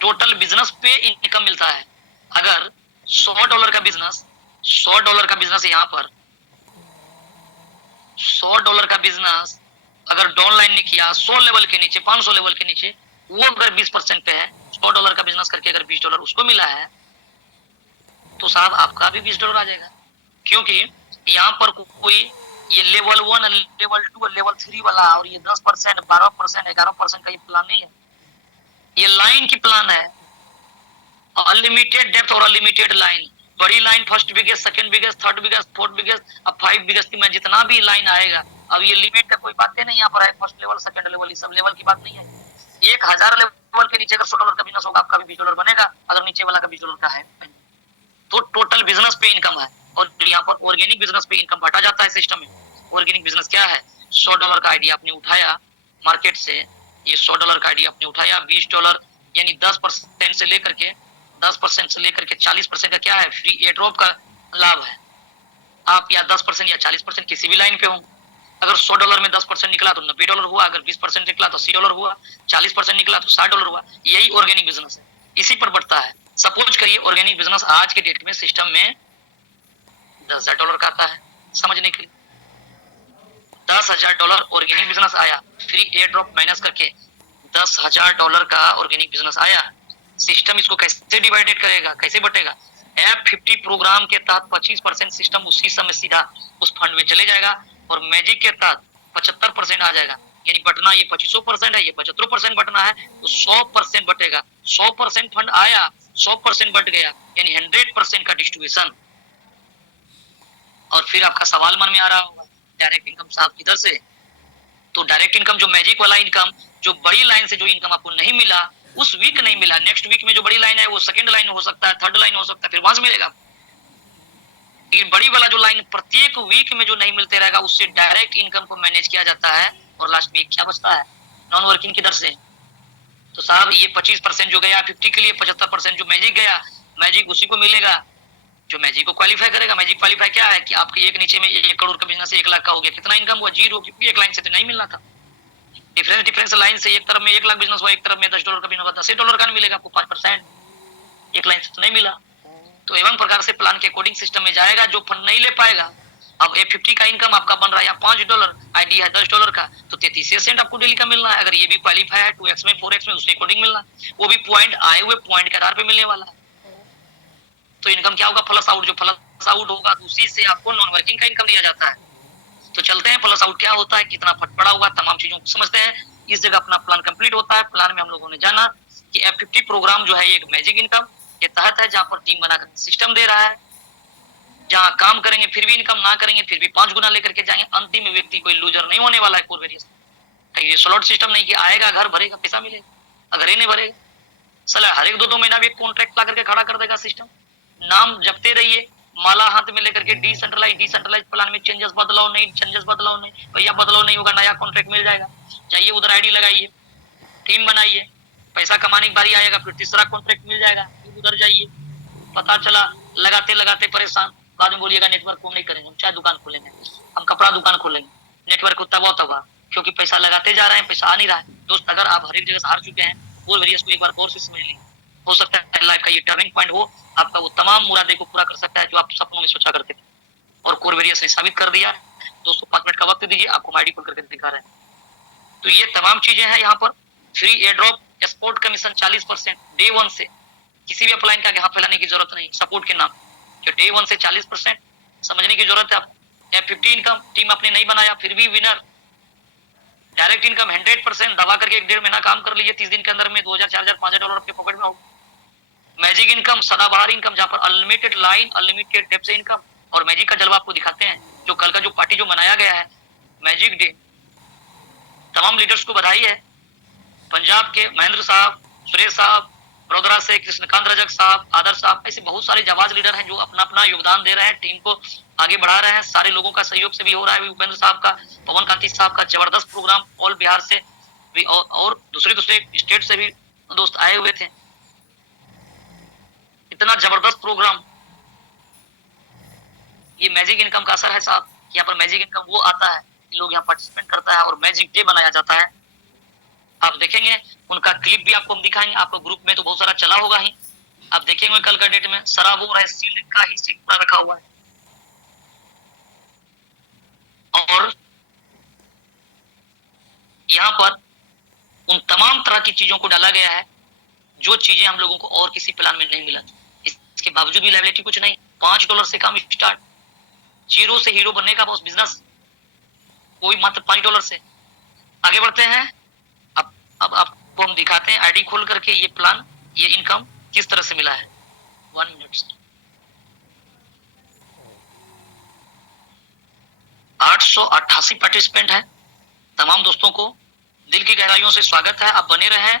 टोटल बिजनेस पे इनकम मिलता है। अगर $100 का बिजनेस, $100 का बिजनेस यहाँ पर $100 का बिजनेस अगर डाउनलाइन ने किया 100 लेवल के नीचे, 500 लेवल के नीचे, वो अगर 20% पे है, $100 का बिजनेस करके अगर $20 उसको मिला है, तो साहब आपका भी $20 आ जाएगा। क्योंकि यहाँ पर कोई ये लेवल 1, लेवल 2, लेवल 3 वाला और ये 10%, 12%, 11% का ये प्लान नहीं है, ये लाइन की प्लान है। अनलिमिटेड डेप्थ और अनलिमिटेड लाइन, बड़ी line first biggest, second biggest, third biggest, fourth biggest, अब 5 बिगेस्ट में जितना भी लाइन आएगा, अब ये लिमिट का कोई बात नहीं यहाँ पर है, फर्स्ट लेवल, सेकंड लेवल, ये सब लेवल की बात नहीं है। 1000 लेवल के नीचे अगर $100 का बिजनेस होगा, आपका भी $20 बनेगा, अगर नीचे वाला का $20 का है। तो टोटल बिजनेस पे इनकम है। और यहाँ पर ऑर्गेनिक बिजनेस पे इनकम बांटा जाता है सिस्टम में। ऑर्गेनिक बिजनेस क्या है, $100 का आइडिया आपने उठाया मार्केट से, ये $100 का आइडिया आपने उठाया, $20 यानी 10% से लेकर के 40% का क्या है, फ्री एयर ड्रॉप का लाभ है। आप या 10% या 40% किसी भी लाइन पे हो, अगर $100 में 10% निकला तो $90 हुआ, अगर 20% निकला तो $80 हुआ, 40% निकला तो $60 हुआ। यही ऑर्गेनिक बिजनेस है, इसी पर बढ़ता है। सपोज करिए ऑर्गेनिक बिजनेस आज के डेट में सिस्टम में $10,000 का आता है, समझने के लिए $10,000 ऑर्गेनिक बिजनेस आया, फ्री एयर ड्रॉप माइनस करके $10,000 का ऑर्गेनिक बिजनेस आया। सिस्टम इसको कैसे डिवाइडेड करेगा, कैसे बटेगा, F50 प्रोग्राम के तहत 25% सिस्टम उसी समय सीधा उस फंड में चले जाएगा, और मैजिक के तहत 75% आ जाएगा। यानी बटना ये 25% है, ये 75% बटना है, तो 100% बटेगा। 100% फंड आया, 100% बट गया, यानी 100% का डिस्ट्रीब्यूशन। और फिर आपका सवाल मन में आ रहा होगा, डायरेक्ट इनकम साहब किधर से? तो डायरेक्ट इनकम जो मैजिक वाला इनकम, जो बड़ी लाइन से जो इनकम आपको नहीं मिला, उस वीक नहीं मिला, नेक्स्ट वीक में जो बड़ी लाइन है वो सेकंड लाइन हो सकता है, थर्ड लाइन हो सकता है, फिर वहां से मिलेगा। लेकिन बड़ी वाला जो लाइन प्रत्येक वीक में जो नहीं मिलते रहेगा, उससे डायरेक्ट इनकम को मैनेज किया जाता है, और लास्ट में क्या बचता है, नॉन वर्किंग की दर से। तो साहब ये 25% जो गया 50 के लिए, 75% जो मैजिक गया, मैजिक उसी को मिलेगा जो मैजिक को क्वालिफाई करेगा। मैजिक क्वालिफाई क्या है कि आपके एक नीचे में 1 करोड़ का बिजनेस 1 लाख का हो गया, कितना इनकम हुआ, 0, क्योंकि एक लाइन से तो नहीं मिलना था। डिफरेंस लाइन से एक तरफ में 1 लाख बिजनेस हुआ, एक तरफ में $10 का बिजनेस हुआ, $10 का नहीं मिलेगा आपको, 5%, एक लाइन से तो नहीं मिला। तो एवं प्रकार से प्लान के अकॉर्डिंग सिस्टम में जाएगा, जो फंड नहीं ले पाएगा। अब F50 का इनकम आपका बन रहा है $5, आईडी है $10 का, तो 33 सेंट आपको डेली का मिलना है। अगर ये भी क्वालिफाई है 2x में 4x में, उसके अकॉर्डिंग मिलना है, वो भी पॉइंट आए हुए पॉइंट के आधार पे मिलने वाला है। तो इनकम क्या होगा, प्लस आउट, जो प्लस आउट होगा उसी से आपको नॉन वर्किंग का इनकम दिया जाता है। तो चलते हैं प्लस आउट क्या होता है, कितना फट पड़ा हुआ, तमाम चीजों को समझते हैं। इस जगह अपना प्लान कंप्लीट होता है। प्लान में हम लोगों ने जाना कि F50 प्रोग्राम जो है एक मैजिक इनकम के तहत है, जहां पर टीम बनाकर सिस्टम दे रहा है, जहां काम करेंगे फिर भी इनकम, ना करेंगे फिर भी 5 गुना लेकर के जाएंगे। अंतिम व्यक्ति कोई लूजर नहीं होने वाला है कोर वेरियस। ये स्लॉट सिस्टम नहीं कि आएगा घर भरेगा पैसा मिलेगा, अगर ही नहीं भरेगा साला हर एक 2-2 महीना भी एक कॉन्ट्रैक्ट ला करके खड़ा कर देगा सिस्टम। नाम जपते रहिए, माला हाथ में लेकर के, डिसेंट्रलाइज प्लान में चेंजेस बदलाव नहीं, भैया बदलाव नहीं होगा, नया कॉन्ट्रैक्ट मिल जाएगा। जाइए उधर आईडी लगाइए, टीम बनाइए, पैसा कमाने की बारी आएगा, फिर तीसरा कॉन्ट्रैक्ट मिल जाएगा, फिर उधर जाइए। पता चला लगाते लगाते परेशान, बाद में बोलिएगा नेटवर्क को नहीं करेंगे, हम चाय दुकान खोलेंगे, हम कपड़ा दुकान खोलेंगे, नेटवर्क को तबाह, क्योंकि पैसा लगाते जा रहे हैं, पैसा आ नहीं रहा है। दोस्त अगर आप हर एक जगह से हार चुके हैं, कोर वेरियस को एक बार और से समझ लें, हो सकता है लाइफ का ये टर्निंग पॉइंट हो, आपका वो तमाम मुरादे को पूरा कर सकता है जो आप सपनों में सोचा करते थे, और कोर वेरियस ने साबित कर दिया। दोस्तों 5 मिनट का वक्त दीजिए, आपको आईडी खोल करके दिखा रहे हैं। तो ये तमाम चीजें हैं यहाँ पर। Free air drop, export commission 40% day 1 से, किसी भी अपलाइन का यहाँ फैलाने की जरूरत नहीं, सपोर्ट के नाम जो डे 1 से 40% समझने की जरूरत है। आप F50 इनकम टीम आपने नहीं बनाया फिर भी विनर। डायरेक्ट इनकम 100% दबा करके 1-1.5 महीना काम कर लीजिए, 30 दिन के अंदर में $2,000, $4,000, $5,000 आपके पॉकेट में हो। मैजिक इनकम, सदाबहार इनकम, जहाँ पर अनलिमिटेड लाइन, अनलिमिटेड डेप्थ से इनकम। और मैजिक का जलवा आपको दिखाते हैं, जो कल का जो पार्टी जो मनाया गया है मैजिक डे, तमाम लीडर्स को बधाई है। पंजाब के महेंद्र साहब, सुरेश साहब, वडोदरा से कृष्णकांत रजक साहब, आदर्श साहब, ऐसे बहुत सारे जाबाज लीडर हैं जो अपना अपना योगदान दे रहे हैं, टीम को आगे बढ़ा रहे हैं। सारे लोगों का सहयोग से भी हो रहा है। उपेंद्र साहब का, पवन कांति साहब का जबरदस्त प्रोग्राम ऑल बिहार से भी और दूसरे दूसरे स्टेट से भी दोस्त आए हुए थे। इतना जबरदस्त प्रोग्राम। ये मैजिक इनकम का असर है साहब। यहाँ पर मैजिक इनकम वो आता है, लोग यहाँ पार्टिसिपेट करता है और मैजिक डे बनाया जाता है। आप देखेंगे उनका क्लिप भी आपको हम दिखाएंगे, आपको ग्रुप में तो बहुत सारा चला होगा ही। आप देखेंगे कल का डेट में सराबोर है, सील्ड का ही सिक्का रखा हुआ है। और यहाँ पर उन तमाम तरह की चीजों को डाला गया है जो चीजें हम लोगों को और किसी प्लान में नहीं मिला। इसके बावजूद भी लाइबिलिटी कुछ नहीं। $5 से काम स्टार्ट, जीरो से हीरो बनने का बॉस बिजनेस, कोई मात्र $5 से। आगे बढ़ते हैं। अब आपको हम दिखाते हैं आईडी खोल करके ये प्लान, ये इनकम किस तरह से मिला है। 1 मिनट। 888 पार्टिसिपेंट है। तमाम दोस्तों को दिल की गहराइयों से स्वागत है। आप बने रहे।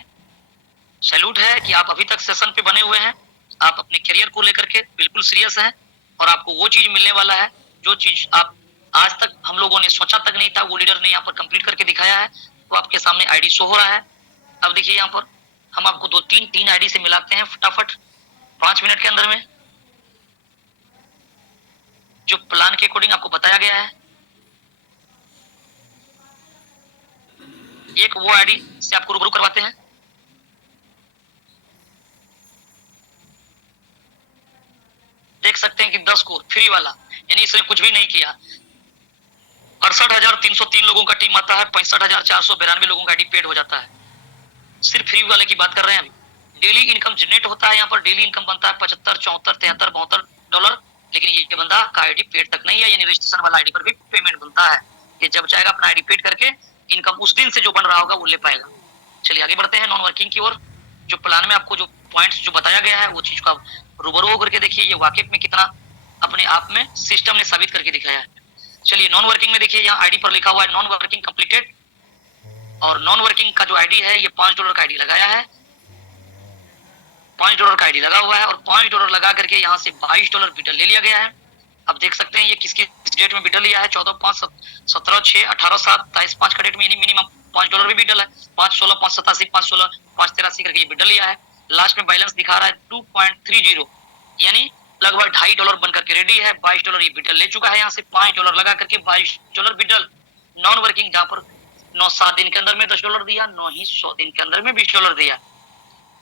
सैल्यूट है कि आप अभी तक सेशन पे बने हुए हैं। आप अपने करियर को लेकर के बिल्कुल सीरियस हैं और आपको वो चीज मिलने वाला है जो चीज आप आज तक हम लोगों ने सोचा तक नहीं था, वो लीडर ने यहाँ पर कंप्लीट करके दिखाया है। तो आपके सामने आईडी शो हो रहा है। अब देखिए यहाँ पर हम आपको तीन आईडी से मिलाते हैं फटाफट 5 मिनट के अंदर में, जो प्लान के अकॉर्डिंग आपको बताया गया है। एक वो आईडी से आपको रूबरू करवाते हैं। देख सकते हैं कि 10 को फ्री वाला, यानी इसने कुछ भी नहीं किया। 68,303 लोगों का टीम आता है, 65,492 लोगों का आईडी पेड हो जाता है। सिर्फ फ्री वाले की बात कर रहे हैं अभी। डेली इनकम जनरेट होता है। यहाँ पर डेली इनकम बनता है 75, 74, 73, $72। लेकिन ये बंदा का आईडी पेड तक नहीं है, यानी रजिस्ट्रेशन वाला आईडी पर भी पेमेंट बनता है। कि जब चाहेगा अपना आईडी पेड करके इनकम उस दिन से जो बन रहा होगा वो ले पाएगा। चलिए आगे बढ़ते हैं नॉन वर्किंग की ओर। जो प्लान में आपको जो पॉइंट्स जो बताया गया है वो चीज को आप रूबरू होकर के देखिए, ये वाकई में कितना अपने आप में सिस्टम ने साबित करके दिखाया है। चलिए नॉन वर्किंग में देखिए, यहाँ आईडी पर लिखा हुआ है नॉन वर्किंग कंप्लीटेड। और नॉन वर्किंग का जो आईडी है ये $5 का आईडी लगाया है। $5 का आईडी लगा हुआ है और $5 लगा करके यहाँ से $22 विड्रॉल ले लिया गया है। अब देख सकते हैं ये किसकी डेट में विड्रॉल लिया है। 14/5, 17/6, 18/7, 23/5 का डेट में मिनिमम $5 भी विड्रॉल है। 5/16, 5/87, 5/16, 5/83 करके ये विड्रॉल लिया है। लास्ट में बैलेंस दिखा रहा है 2.30, यानी लगभग $2.5 बनकर के रेडी है। $22 ये विड्रॉल ले चुका है। यहाँ से $5 लगा करके $22 विड्रॉल। नॉन वर्किंग जहाँ पर 9-7 दिन के अंदर में $10 दिया, 9 ही 100 दिन के अंदर में $20 दिया।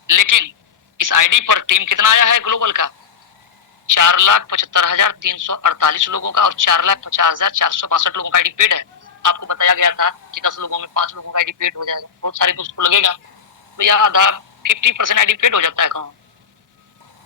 लेकिन इस आईडी पर टीम कितना आया है ग्लोबल का, 4,75,348 लोगों का और 4,50,462 लोगों का आईडी पेड है। आपको बताया गया था कि 10 लोगों में 5 लोगों का आईडी पेड हो जाएगा। बहुत सारे दोस्त को लगेगा तो यह आधा 50% आईडी पेड हो जाता है। कहाँ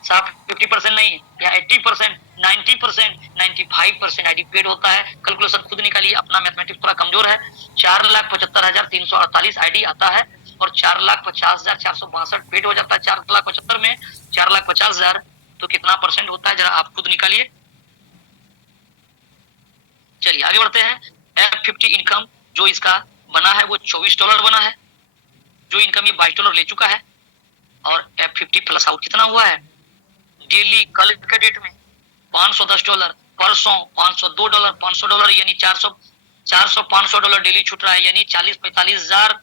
साहब 50% नहीं है, यहाँ 80%, 90%, 95% आईडी पेड होता है। कैलकुलेशन खुद निकालिए, अपना मैथमेटिक्स थोड़ा कमजोर है। 4,75,348 आईडी आता है और 4,50,462 पेड हो जाता है। 4,75,000 में 4,50,000 तो कितना परसेंट होता है, जरा आप खुद निकालिए। चलिए आगे बढ़ते हैं। F50 इनकम जो इसका बना है वो $24 बना है। जो इनकम ये $22 ले चुका है। और F50 प्लस आउट कितना हुआ है डेली कल के डेट में $510, परसों $502, $500 यानी 400-500 डेली छूट रहा है, यानी 40-45 हजार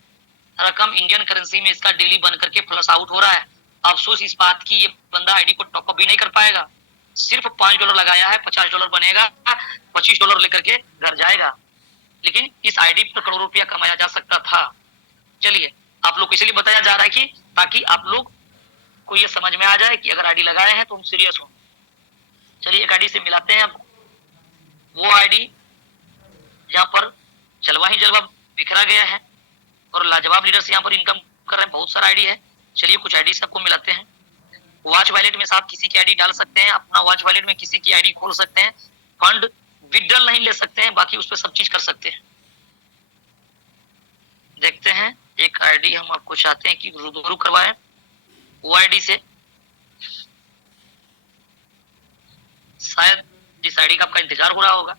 रकम इंडियन करेंसी में इसका डेली बन करके प्लस आउट हो रहा है। अफसोस इस बात की ये बंदा आईडी को टॉपअप भी नहीं कर पाएगा। सिर्फ $5 लगाया है, $50 बनेगा, $25 लेकर के घर जाएगा। लेकिन इस आईडी पर करोड़ रुपया कमाया जा सकता था। चलिए आप लोग को इसलिए बताया जा रहा है कि ताकि आप लोग को ये समझ में आ जाए कि अगर आईडी लगाए हैं तो हम सीरियस हो। चलिए एक आईडी से मिलाते हैं। अब वो आईडी जहाँ पर जलवा ही जलवा बिखरा गया है और लाजवाब लीडर्स यहाँ पर इनकम कर रहे हैं। बहुत सारा आईडी है। चलिए कुछ आईडी से आपको मिलाते हैं। वॉच वॉलेट में साहब किसी की आईडी डाल सकते हैं, अपना वॉच वॉलेट में किसी की आईडी खोल सकते हैं। फंड विड्रॉल नहीं ले सकते हैं, बाकी उस पर सब चीज कर सकते हैं। देखते हैं एक आईडी हम आपको चाहते हैं कि रूबरू करवाएं। वो आईडी से शायद जिस आईडी का आपका इंतजार हो रहा होगा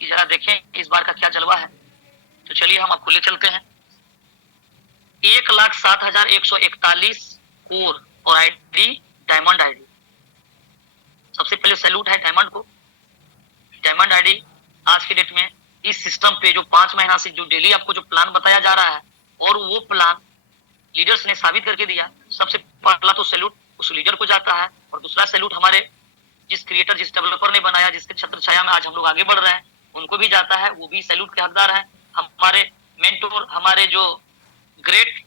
कि जरा देखें इस बार का क्या जलवा है। तो चलिए हम आपको ले चलते हैं। 1,07,141 कोर और आईडी डायमंड आईडी। सबसे पहले सैल्यूट है डायमंड को। डायमंड आईडी आज के डेट में इस सिस्टम पे जो 5 महीना से जो डेली आपको जो प्लान बताया जा रहा है और वो प्लान लीडर्स ने साबित करके दिया। सबसे पहला तो सैल्यूट उस लीडर को जाता है और दूसरा सैल्यूट हमारे जिस क्रिएटर जिस डेवलपर ने बनाया, जिसके छत्र छाया में आज हम लोग आगे बढ़ रहे हैं, उनको भी जाता है। वो भी सैल्यूट के हकदार हैं। हमारे मेंटोर, हमारे जो ग्रेट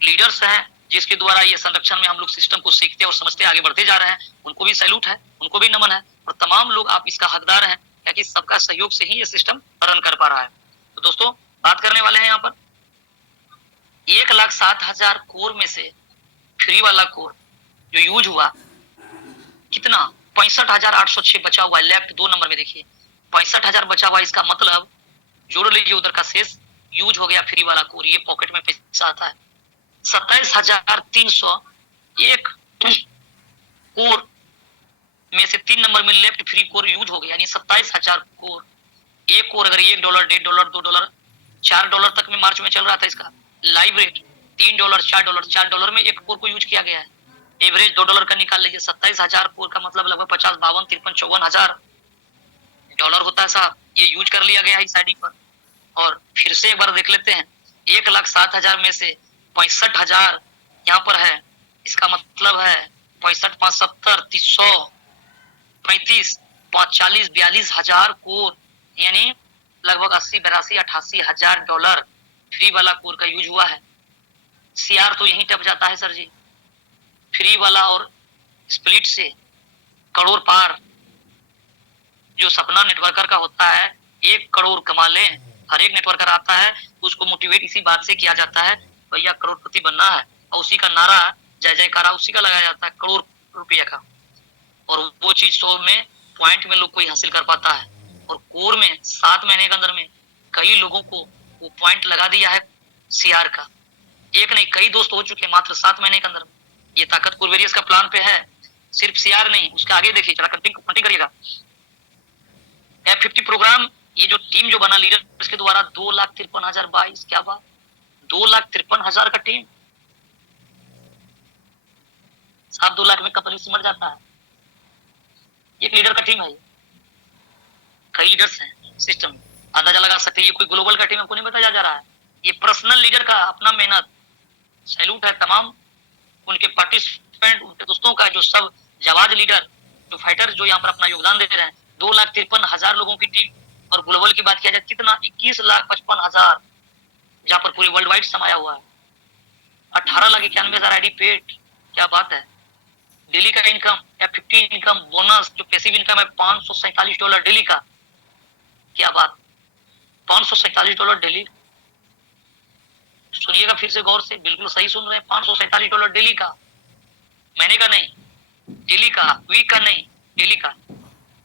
लीडर्स हैं जिसके द्वारा ये संरक्षण में हम लोग सिस्टम को सीखते और समझते आगे बढ़ते जा रहे हैं, उनको भी सैल्यूट है, उनको भी नमन है। और तमाम लोग आप इसका हकदार हैं क्योंकि सबका सहयोग से ही ये सिस्टम रन कर पा रहा है। तो दोस्तों बात करने वाले हैं यहाँ पर 1,07,000 कोर में से फ्री वाला कोर जो यूज हुआ कितना 65,806 बचा हुआ है। लेफ्ट 2 नंबर में देखिए 65,000 बचा हुआ। इसका मतलब जोड़ लीजिए उधर का शेष यूज हो गया फ्री वाला कोर। ये पॉकेट में पैसा आता है। 27,301 कोर में से 3 नंबर में लेफ्ट फ्री कोर यूज हो गया, यानी 27,000 कोर। एक कोर अगर $1, $1.5, $2, $4 तक में मार्च में चल रहा था, इसका लाइव रेट $3, $4 में एक कोर को यूज किया गया है। एवरेज $2 का निकाल लीजिए। 27,000 कोर का मतलब लगभग 50, 52, 53, 54,000 डॉलर होता है साहब। ये यूज कर लिया गया है इस आईडी पर। और फिर से एक बार देख लेते हैं 1,07,000 में से 65,000 यहाँ पर है। इसका मतलब है 65, 5, 70, 300, 35, 40, 42,000 कोर, यानी लगभग 80, 82, 88,000 डॉलर फ्री वाला कोर का यूज हुआ है। सीआर तो यही टप जाता है सर जी। फ्री वाला और स्प्लिट से करोड़ पार जो सपना नेटवर्कर का होता है, 1 करोड़ कमा लें। हर एक नेटवर्कर आता है, उसको मोटिवेट इसी बात से किया जाता है भैया करोड़पति बनना है, और उसी का नारा जय जयकारा उसी का लगाया जाता है, करोड़ रुपये का। और वो चीज 100 में पॉइंट में लोग कोई हासिल कर पाता है। और कोर में 7 महीने के अंदर में कई लोगों को वो पॉइंट लगा दिया है सीआर का। एक नहीं कई दोस्त हो चुके हैं मात्र 7 महीने के अंदर। ये ताकत कुरवेरियस का प्लान पे है, सिर्फ सीआर नहीं, उसके आगे देखिए जरा कंटिन्यू करिएगा। F50 प्रोग्राम, ये जो टीम जो बना लीडर इसके द्वारा 2,53,022, क्या बात, 2,53,000 का टीम साहब। 2 लाख में कंपनी सिमट जाता है। एक लीडर का टीम है। कई लीडर्स हैं सिस्टम में, अंदाजा लगा सकते हैं। ये कोई ग्लोबल का टीम आपको नहीं बताया जा रहा है, ये पर्सनल लीडर का अपना मेहनत। सैल्यूट है तमाम उनके पार्टिसिपेंट, उनके दोस्तों का, जो सब जवाज लीडर, जो फाइटर जो यहाँ पर अपना योगदान दे रहे हैं। 2,53,000 लोगों की टीम। और ग्लोबल की बात किया जाए कितना, 21,55,000, जहाँ पर पूरे वर्ल्ड वाइड समाया हुआ है। 18,91,000 आईडी पेड, क्या बात है। डेली का इनकम F50 इनकम बोनस जो पैसिव इनकम है $547 डेली का, क्या बात, $547 डेली। सुनिएगा फिर से गौर से, बिल्कुल सही सुन रहे हैं, $547 डेली का, महीने का नहीं, डेली का, वीक का नहीं, डेली का।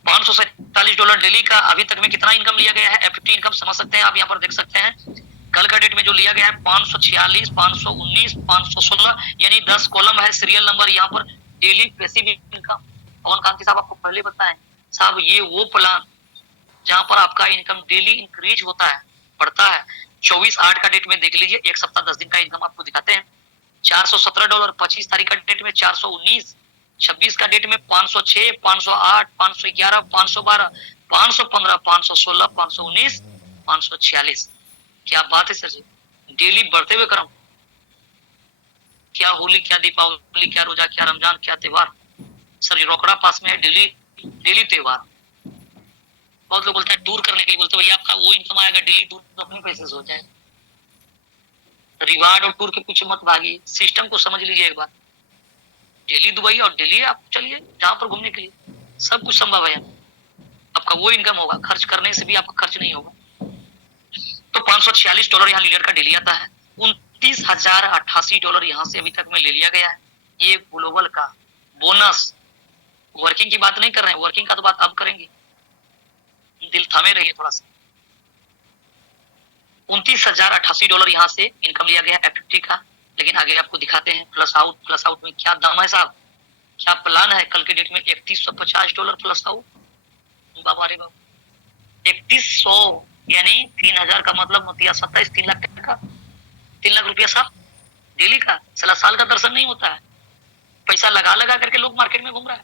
$547 डेली का। अभी तक में कितना इनकम लिया गया है F50 इनकम समझ सकते हैं आप, यहाँ पर देख सकते हैं। कल का डेट में जो लिया गया है 546, 519, 516, यानी 10 कॉलम है, सीरियल नंबर यहाँ पर डेली पैसिव इनकम। पवन कांति साहब आपको पहले बताएं साहब, ये वो प्लान जहाँ पर आपका इनकम डेली इंक्रीज होता है, बढ़ता है। 24/8 का डेट में देख लीजिए, एक सप्ताह 10 दिन का इनकम आपको दिखाते हैं। $417, 25 तारीख का डेट में 419, 26 का डेट में 506, 508, 511, 512, 515, 516, 519, 546। क्या बात है सर जी, डेली बढ़ते हुए क्रम। क्या होली, क्या दीपावली, क्या रोजा, क्या रमजान, क्या त्योहार सर, ये रोकड़ा पास में है। डेली डेली त्योहार। बहुत लोग बोलते हैं टूर करने के लिए, बोलते भैया आपका वो इनकम आएगा डेली टूर तो अपने पैसे से हो जाए। रिवार्ड और टूर के पीछे मत भागिए, सिस्टम को समझ लीजिए एक बार। डेली दुबई और डेली आप चलिए जहां पर घूमने के लिए, सब कुछ संभव है। आपका वो इनकम होगा, खर्च करने से भी आपका खर्च नहीं होगा। तो $546 यहाँ लीडर का डेली आता है। $29,088 यहाँ से अभी तक में ले लिया गया है। ये ग्लोबल का बोनस। वर्किंग की बात नहीं कर रहे हैं, वर्किंग का तो बात अब करेंगे, दिल थामे रहिए थोड़ा सा। $29,088 यहाँ से इनकम लिया गया है F50 का। लेकिन आगे आपको दिखाते हैं प्लस आउट में क्या दाम है साहब, क्या प्लान है। कल के डेट में $3,150 प्लस आउट, बाबा रे बाबा, 3,100 यानी 3,000 का मतलब मोतिया 27, 3 लाख टका, 3 लाख रुपया साहब डेली का। साला साल का दर्शन नहीं होता है। पैसा लगा लगा करके लोग मार्केट में घूम रहा है।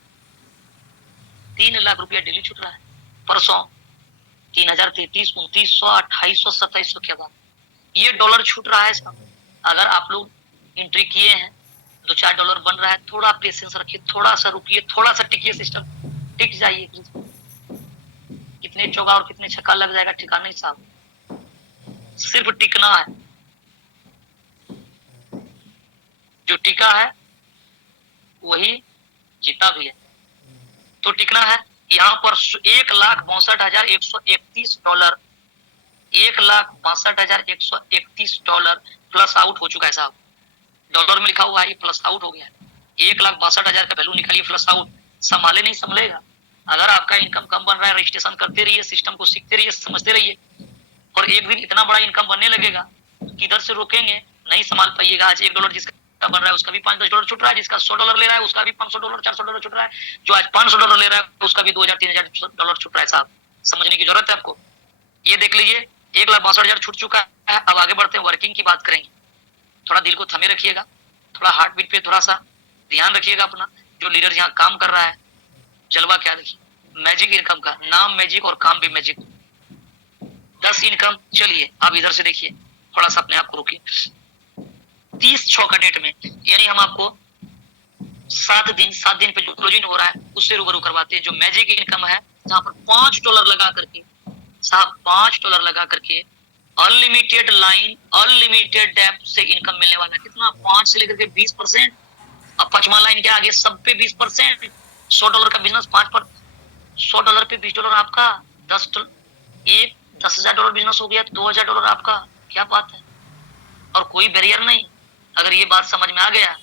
3 लाख रुपया डेली छूट रहा है। परसों 3000, 3300, 2900, 2800, 2700 के बाद ये डॉलर छूट रहा है साहब। अगर आप लोग एंट्री किए हैं, 2-4 डॉलर बन रहा है, थोड़ा पेशेंस रखिए, थोड़ा सा रुकिए, थोड़ा सा टिकिए, सिस्टम टिक जाइए। कितने चौका और कितने छक्का लग जाएगा ठिकाना नहीं साहब, सिर्फ टिकना है। जो टिका है वही जीता भी है। तो टिकना है। यहाँ पर 1,62,131 डॉलर, 1,62,131 डॉलर प्लस आउट हो चुका है साहब। डॉलर में लिखा हुआ है, ये प्लस आउट हो गया है। 1,62,000 का वैल्यू निकालिए प्लस आउट। संभाले नहीं संभलेगा। अगर आपका इनकम कम बन रहा है, रजिस्ट्रेशन करते रहिए, सिस्टम को सीखते रहिए, समझते रहिए, और एक दिन इतना बड़ा इनकम बनने लगेगा, किधर से रोकेंगे नहीं संभाल पाइएगा। आज $1 जिसका बन रहा है उसका भी 5-10 डॉलर छुट रहा है, जिसका $100 ले रहा है उसका भी $500, $400 छुट रहा है, जो आज $500 ले रहा है उसका भी $2,000-3,000 छुट रहा है साहब। समझने की जरूरत है आपको। ये देख लीजिए 1,62,000 छूट चुका है। अब आगे बढ़ते हैं, वर्किंग की बात करेंगे। थोड़ा दिल को थमे रखिएगा, थोड़ा हार्ट बीट पे थोड़ा सा ध्यान रखिएगा अपना। जो लीडर यहाँ काम कर रहा है, जलवा क्या देखिए, मैजिक इनकम का नाम मैजिक और काम भी मैजिक। 10 इनकम। चलिए अब इधर से देखिए, थोड़ा सा अपने आप को रोकिए। 30/6 का डेट में, यानी हम आपको 7 दिन पे जो क्लोजिंग हो रहा है उससे रूबरू करवाते हैं। जो मैजिक इनकम है, जहाँ पर $5 लगा करके साहब, $5 लगा करके अनलिमिटेड लाइन, अनलिमिटेड डेप्थ से इनकम मिलने वाला है। कितना? 5 से लेकर के 20%। अब 5वां लाइन के आगे सब पे 20%। $100 का बिजनेस 5 पर $100 पे $20 आपका, 10,000 डॉलर बिजनेस हो गया, $2,000 आपका। क्या बात है। और कोई बैरियर नहीं। अगर ये बात समझ में आ गया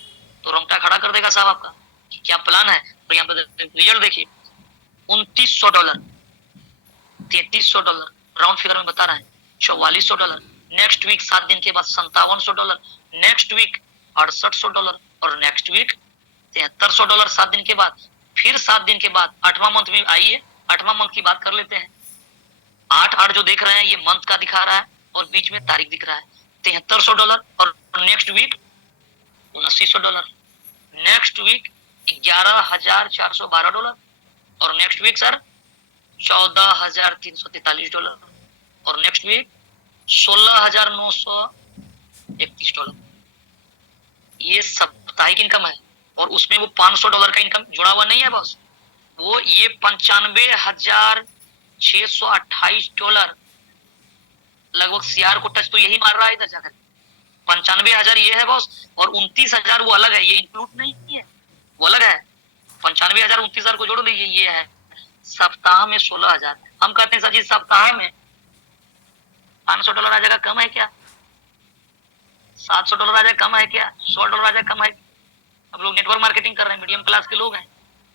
तो रोंगटा खड़ा कर देगा साहब आपका कि क्या प्लान है। तो यहाँ पर रिजल्ट देखिए, $2,900, $3,300, राउंड फिगर में बता रहे हैं, $4,400। नेक्स्ट वीक 7 दिन के बाद $5,700, नेक्स्ट वीक $6,800, और नेक्स्ट वीक $7,300 7 दिन के बाद। फिर 7 दिन के बाद 8वां मंथ में आइए, 8वां मंथ की बात कर लेते हैं। 8 जो देख रहे हैं ये मंथ का दिखा रहा है और बीच में तारीख दिख रहा है। $7,300, और नेक्स्ट वीक $2,900, नेक्स्ट वीक $11,412, और नेक्स्ट वीक सर $14,343, और नेक्स्ट वीक $16,931। ये साप्ताहिक इनकम है, और उसमें वो $500 का इनकम जुड़ा हुआ नहीं है बॉस। वो ये $95,628 लगभग सीआर को टच तो यही मार रहा है इधर जाकर। 95,000 ये है बॉस, और 29,000 वो अलग है, ये इंक्लूड नहीं है, वो अलग है। 95,000 29,000 को जोड़ लीजिए, ये है सप्ताह में 16,000। हम कहते हैं सर जी सप्ताह में $500 आ जाएगा, कम है क्या? $700 आ जाए, कम है क्या? $100 आ जाए, कम है? अब लोग नेटवर्क मार्केटिंग कर रहे हैं, मीडियम क्लास के लोग हैं।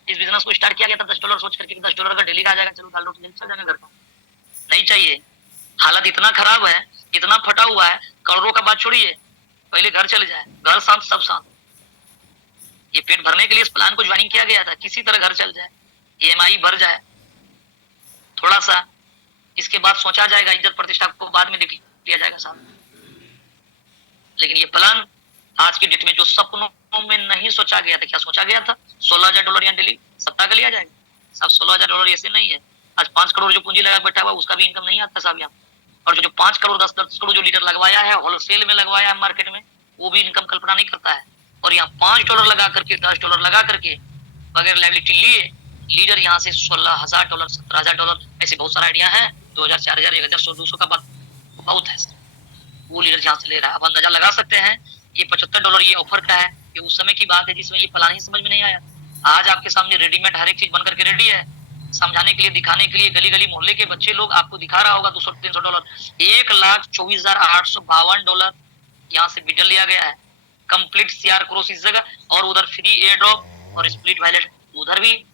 इस बिजनेस को स्टार्ट किया गया था $10 सोच करके, $10 का डेली का आ जाएगा, चलो डाल दो, चल जाएगा घर का। नहीं चाहिए। हालत इतना खराब है, इतना फटा हुआ है, करोड़ों का बात छोड़िए, पहले घर चले जाए, घर शांत सब शांत। ये पेट भरने के लिए इस प्लान को ज्वाइनिंग किया गया था, किसी तरह घर चल जाए, EMI भर जाए, थोड़ा सा इसके बाद सोचा जाएगा, इज्जत प्रतिष्ठा को बाद में देख लिया जाएगा साहब। लेकिन ये प्लान आज की डेट में जो सपनों में नहीं सोचा गया था, क्या सोचा गया था? $16,000 यहाँ डेली सप्ताह का लिया जाएगा साहब। $16,000 ऐसे नहीं है। आज 5 करोड़ जो पूंजी लगा बैठा हुआ उसका भी इनकम नहीं आता साहब यहाँ। और जो 5 करोड़ 10 करोड़ जो लीडर लगवाया है, होलसेल में लगवाया है मार्केट में, वो भी इनकम कल्पना नहीं करता है। और यहाँ $5 लगा करके, $10 लगा करके बगैर लाइबिलिटी लिए लीडर यहाँ से $16,000, $17,000, ऐसे बहुत सारा आइडिया है। 2,000, 4,000, 1,000, 200 का बात बहुत है, वो लीडर जहाँ से ले रहा है। अब अंदाजा लगा सकते हैं ये $75 ये ऑफर का है। ये उस समय की बात है जिसमें ये प्लान ही समझ में नहीं आया। आज आपके सामने रेडीमेड हर एक चीज बन करके रेडी है, समझाने के लिए, दिखाने के लिए। गली गली मोहल्ले के बच्चे लोग आपको दिखा रहा होगा। $200-300, $1,24,852 यहाँ से बिडल लिया गया है। कंप्लीट सीआर क्रॉस इस जगह, और उधर फ्री एयर ड्रॉप और स्प्लिट वायलेट उधर भी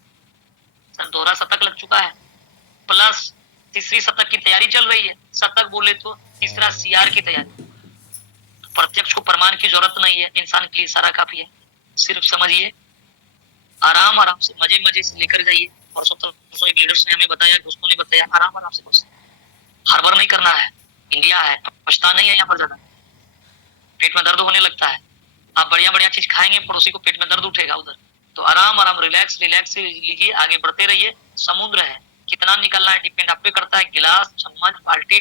सर। दोहरा शतक लग चुका है, प्लस तीसरी शतक की तैयारी चल रही है। शतक बोले तो तीसरा सीआर की तैयारी। प्रत्यक्ष को प्रमाण की जरूरत नहीं है, इंसान के लिए सारा काफी है। सिर्फ समझिए, आराम आराम से, मजे मजे से लेकर जाइए। परसों एक लीडर्स ने हमें बताया, दोस्तों ने बताया, आराम आराम से बस, हड़बड़ नहीं करना है। इंडिया है, पछता नहीं है यहाँ पर ज्यादा। पेट में दर्द होने लगता है, आप बढ़िया बढ़िया चीज खाएंगे, पड़ोसी को पेट में दर्द उठेगा उधर। तो आराम आराम रिलैक्स रिलैक्स लीजिए, आगे बढ़ते रहिए। समुद्र है, कितना निकलना है डिपेंड आप पे करता है। गिलास, चम्मच, बाल्टी,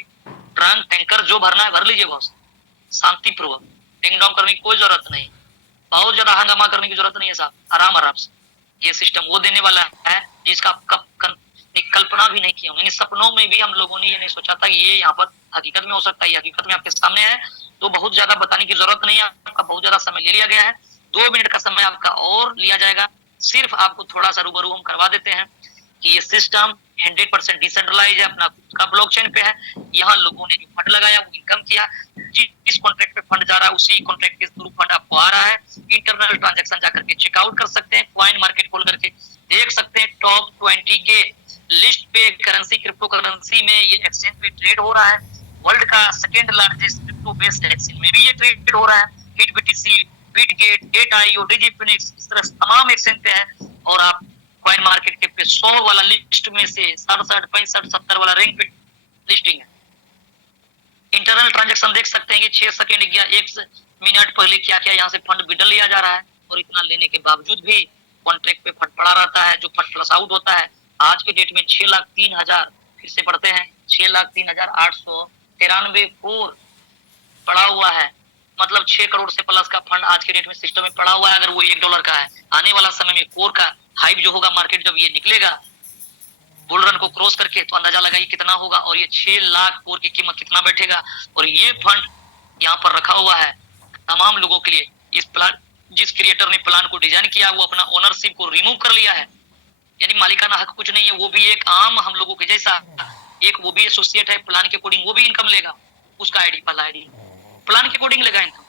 ट्रंक, टैंकर जो भरना है भर लीजिए बॉस, शांति पूर्वक। डिंग डोंग करने की कोई जरूरत नहीं, बहुत ज्यादा हंगामा करने की जरूरत नहीं है साहब, आराम आराम से। ये सिस्टम वो देने वाला है जिसका कब कल्पना भी नहीं किया, यानी सपनों में भी हम लोगों ने ये नहीं सोचा था कि ये यहाँ पर हकीकत में हो सकता है। ये हकीकत में आपके सामने है, तो बहुत ज्यादा बताने की जरूरत नहीं है, आपका बहुत ज्यादा समय ले लिया गया है। 2 मिनट का समय आपका और लिया जाएगा। सिर्फ आपको थोड़ा सा रूबरू हम करवा देते हैं कि ये सिस्टम 100% डिसेंट्रलाइज है, अपना खुद का ब्लॉकचेन पे है। यहाँ लोगों ने जो फंड लगाया वो इनकम किया, जिस कॉन्ट्रैक्ट पे फंड जा रहा है उसी कॉन्ट्रैक्ट के थ्रू फंड आपको आ रहा है। इंटरनल ट्रांजैक्शन जाकर के चेकआउट कर सकते हैं, कॉइन मार्केट खोल करके देख सकते हैं। टॉप 20 के लिस्ट पे करेंसी, क्रिप्टो करेंसी में ये एक्सचेंज पे ट्रेड हो रहा है। वर्ल्ड का second largest crypto based exchange में भी ये ट्रेड हो रहा है। हिट बीटीसी, बिटगेट, गेट.io, डिजिफिनिक्स, इस तरह तमाम एक्सचेंज पे है। और आप कॉइन मार्केट के पे 100 वाला लिस्ट में से 67, 65, 70 वाला रैंक पे लिस्टिंग है। इंटरनल ट्रांजैक्शन देख सकते हैं कि 6 सेकंड या 1 मिनट पहले क्या क्या यहाँ से फंड विड्रॉ लिया जा रहा है। और इतना लेने के बावजूद भी कॉन्ट्रैक्ट पे फंड पड़ा रहता है। जो फंड फ्लश आउट होता है आज के डेट में 6,03,000, फिर से पढ़ते हैं 6,03,893 कोर पड़ा हुआ है। मतलब 6 करोड़ से प्लस का फंड आज के डेट में सिस्टम में पड़ा हुआ है। अगर वो $1 का है, आने वाला समय में कोर का हाइप जो होगा, मार्केट जब ये निकलेगा बुल रन को क्रॉस करके, तो अंदाजा लगाइए कितना होगा। और ये 6 लाख कोर की कीमत कितना बैठेगा। और ये फंड यहाँ पर रखा हुआ है तमाम लोगों के लिए। इस प्लान, जिस क्रिएटर ने प्लान को डिजाइन किया वो अपना ओनरशिप को रिमूव कर लिया है, यानी मालिकाना हक कुछ नहीं है। वो भी एक आम हम लोगों के जैसा एक वो भी एसोसिएट है, प्लान के अकॉर्डिंग वो भी इनकम लेगा। उसका आईडी, पहला आईडी प्लान के अकॉर्डिंग लगा इनकम।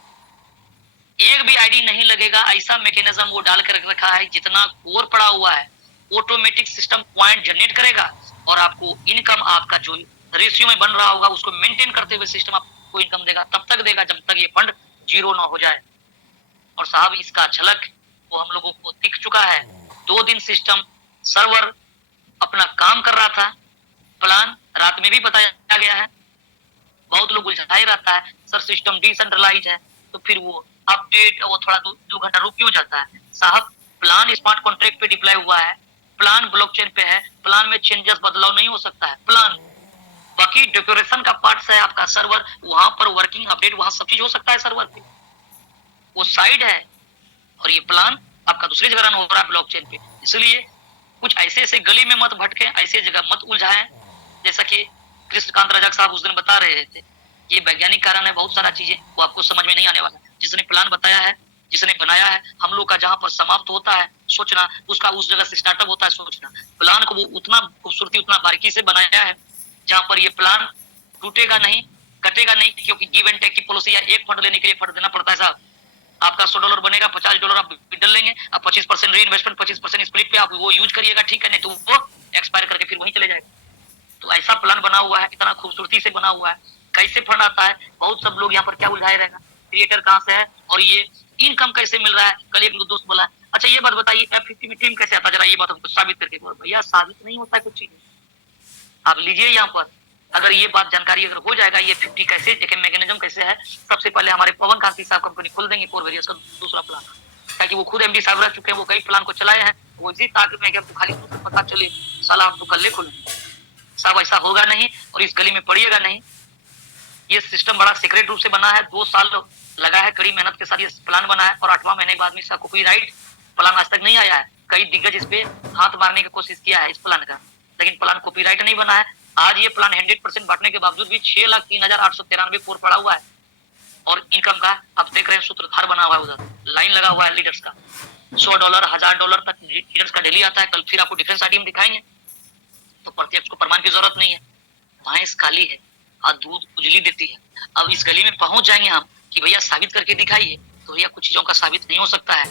एक भी आईडी नहीं लगेगा, ऐसा मैकेनिज्म वो डाल कर रखा है। जितना कोर पड़ा हुआ है ऑटोमेटिक सिस्टम पॉइंट जनरेट करेगा और आपको इनकम, आपका जो रेशियो में बन रहा होगा उसको मेंटेन करते हुए सिस्टम आपको इनकम देगा। तब तक देगा जब तक ये फंड जीरो ना हो जाए। और साहब इसका झलक वो हम लोगों को दिख चुका है। 2 दिन सिस्टम सर्वर अपना काम कर रहा था। प्लान रात में भी बताया गया है, बहुत लोग उलझाए रहता है सर सिस्टम डिसेंट्रलाइज है तो फिर वो अपडेट वो थोड़ा 2 घंटा रुक क्यों जाता है। साहब प्लान स्मार्ट कॉन्ट्रैक्ट पे डिप्लॉय हुआ है, प्लान ब्लॉकचेन पे है, प्लान में चेंजेस बदलाव नहीं हो सकता है। प्लान बाकी डेकोरेशन का पार्ट है आपका सर्वर, वहां पर वर्किंग अपडेट वहां सब चीज हो सकता है सर्वर पे, वो साइड है। और ये प्लान आपका दूसरी जगह रन हो रहा है ब्लॉकचेन पे। इसलिए कुछ ऐसे ऐसे गली में मत भटके, ऐसे जगह मत उलझाएं। जैसा कि कृष्णकांत रजाक साहब उस दिन बता रहे थे, ये वैज्ञानिक कारण है, बहुत सारा चीजें वो आपको समझ में नहीं आने वाला। जिसने प्लान बताया है, जिसने बनाया है, हम लोग का जहां पर समाप्त होता है सोचना, उसका उस जगह से स्टार्टअप होता है सोचना। प्लान को वो उतना खूबसूरती, उतना बारीकी से बनाया है जहां पर ये प्लान टूटेगा नहीं, कटेगा नहीं। क्योंकि गिव एंड टेक की पॉलिसी है, एक फंड लेने के लिए फंड देना पड़ता है साहब। आपका $100 बनेगा, $50 आप विड्रॉ लेंगे, अब 25% री इन्वेस्टमेंट, 25% स्प्लिट पे आप वो यूज करिएगा, ठीक है, नहीं तो वो एक्सपायर करके फिर वहीं चले जाएगा। तो ऐसा प्लान बना हुआ है, इतना खूबसूरती से बना हुआ है। कैसे फंड आता है, बहुत सब लोग यहाँ पर क्या उलझाए रहेगा, क्रिएटर कहाँ से है और ये इनकम कैसे मिल रहा है। कल एक दोस्त बोला, अच्छा ये बात बताइए F50 में टीम कैसे आता, जरा ये बात हमको साबित करके। भैया साबित नहीं होता है कुछ चीज, आप लीजिए यहाँ पर। अगर ये बात जानकारी अगर हो जाएगा, ये 50 कैसे एक मैकेनिज्म कैसे है, सबसे पहले हमारे पवन कांति साहब कंपनी खोल देंगे कोर वेरियस का दूसरा प्लान, ताकि वो खुद MD साहब रह चुके हैं, वो कई प्लान को चलाए हैं। वो इसी ताकत में हमको खाली पता चले साला आप तो कल खोलेंगे साहब, ऐसा होगा नहीं। और इस गली में पड़िएगा नहीं। ये सिस्टम बड़ा सीक्रेट रूप से बना है, 2 साल लगा है कड़ी मेहनत के साथ ये प्लान बना है। और 8वां महीने के बाद में इसका कॉपीराइट प्लान आज तक नहीं आया है। कई दिग्गज इस पे हाथ मारने की कोशिश किया है इस प्लान का, लेकिन प्लान कॉपीराइट नहीं बना है। आज ये प्लान 100% बांटने के बावजूद भी 6,03,893 कोर पड़ा हुआ है। और इनकम का आप देख रहे हैं सूत्रधार बना हुआ है, उधर लाइन लगा हुआ है लीडर्स का, $100, $1,000 तक लीडर्स का डेली आता है। कल फिर आपको डिफरेंस आईडी में दिखाएंगे, तो प्रत्यक्ष को प्रमाण की जरूरत नहीं है। भैंस खाली है और दूध उजली देती है। अब इस गली में पहुंच जाएंगे हम कि भैया साबित करके दिखाइए, तो भैया कुछ चीजों का साबित नहीं हो सकता है।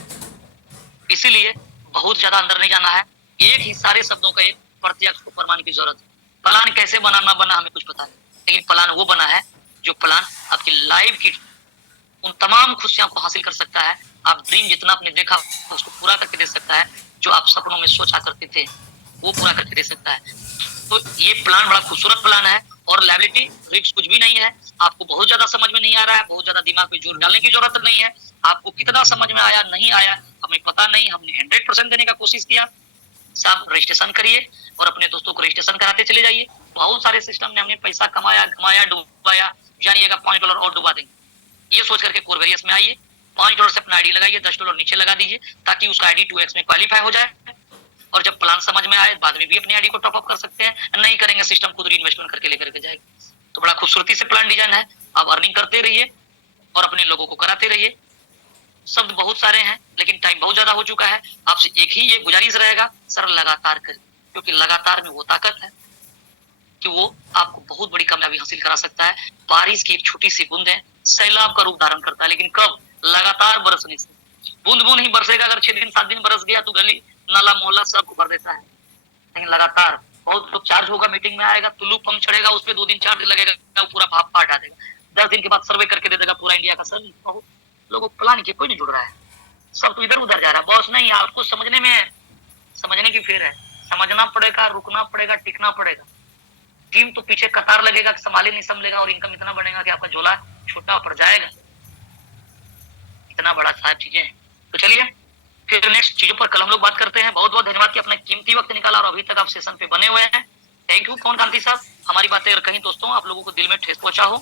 इसीलिए बहुत ज्यादा अंदर नहीं जाना है, एक ही सारे शब्दों का एक प्रत्यक्ष को प्रमाण की जरूरत है। प्लान कैसे बना ना बना हमें कुछ पता नहीं, लेकिन प्लान वो बना है जो प्लान आपकी लाइफ की उन तमाम खुशियों को हासिल कर सकता है। आप ड्रीम जितना आपने देखा उसको पूरा करके दे सकता है, जो आप सपनों में सोचा करते थे वो पूरा करके दे सकता है। तो ये प्लान बड़ा खूबसूरत प्लान है और लायबिलिटी रिस्क कुछ भी नहीं है। आपको बहुत ज्यादा समझ में नहीं आ रहा है, बहुत ज्यादा दिमाग में जोर डालने की जरूरत नहीं है। आपको कितना समझ में आया नहीं आया हमें पता नहीं, हमने 100% देने का कोशिश किया। सब रजिस्ट्रेशन करिए और अपने दोस्तों को रजिस्ट्रेशन कराते चले जाइए। बहुत सारे सिस्टम में हमने पैसा कमाया, घमाया, डुबाया, जानिएगा $5 और डुबा देंगे। ये सोच करके कोरवेरियस में आइए, $5 से अपना आईडी लगाइए, $10 नीचे लगा दीजिए ताकि उसका आईडी 2x में क्वालिफाई हो जाए। और जब प्लान समझ में आए बाद में भी अपनी आईडी को टॉप अप कर सकते हैं, नहीं करेंगे सिस्टम खुद इन्वेस्टमेंट करके लेकर के जाएगा। तो बड़ा खूबसूरती से प्लान डिजाइन है, आप अर्निंग करते रहिए और अपने लोगों को कराते रहिए। शब्द बहुत सारे हैं लेकिन टाइम बहुत ज्यादा हो चुका है। आपसे एक ही ये गुजारिश रहेगा, सर लगातार करें, क्योंकि लगातार में वो ताकत है कि वो आपको बहुत बड़ी कामयाबी हासिल करा सकता है। बारिश की एक छोटी सी बूंद है सैलाब का रूप धारण करता है, लेकिन कब? लगातार बरसने से। बूंद बूंद ही बरसेगा, अगर 6 दिन 7 दिन बरस गया तो गली नाला मोहल्ला सब भर देता है। लेकिन लगातार बहुत लोग चार्ज होगा, मीटिंग में आएगा, टुल्लू पंप चढ़ेगा, उस पर 2 दिन 4 दिन लगेगा, वो पूरा भाप पाट आ देगा। 10 दिन के बाद सर्वे करके दे देगा पूरा इंडिया का। सर बहुत लोगों को प्लान किया, कोई नहीं जुड़ रहा है, सब तो इधर उधर जा रहा है। बॉस नहीं, आपको समझने में है, समझने की फेर है, समझना पड़ेगा, रुकना पड़ेगा, टिकना पड़ेगा। टीम तो पीछे कतार लगेगा, संभाले नहीं संभलेगा और इनकम इतना बढ़ेगा कि आपका झोला छोटा पड़ जाएगा। इतना बड़ा साहब चीजें हैं। तो चलिए फिर नेक्स्ट चीजों पर कल हम लोग बात करते हैं। बहुत बहुत धन्यवाद कि अपना कीमती वक्त निकाला और अभी तक आप सेशन पे बने हुए हैं। थैंक यू पवन कांति साहब। हमारी बातें अगर कहीं दोस्तों आप लोगों को दिल में ठेस पहुंचा हो,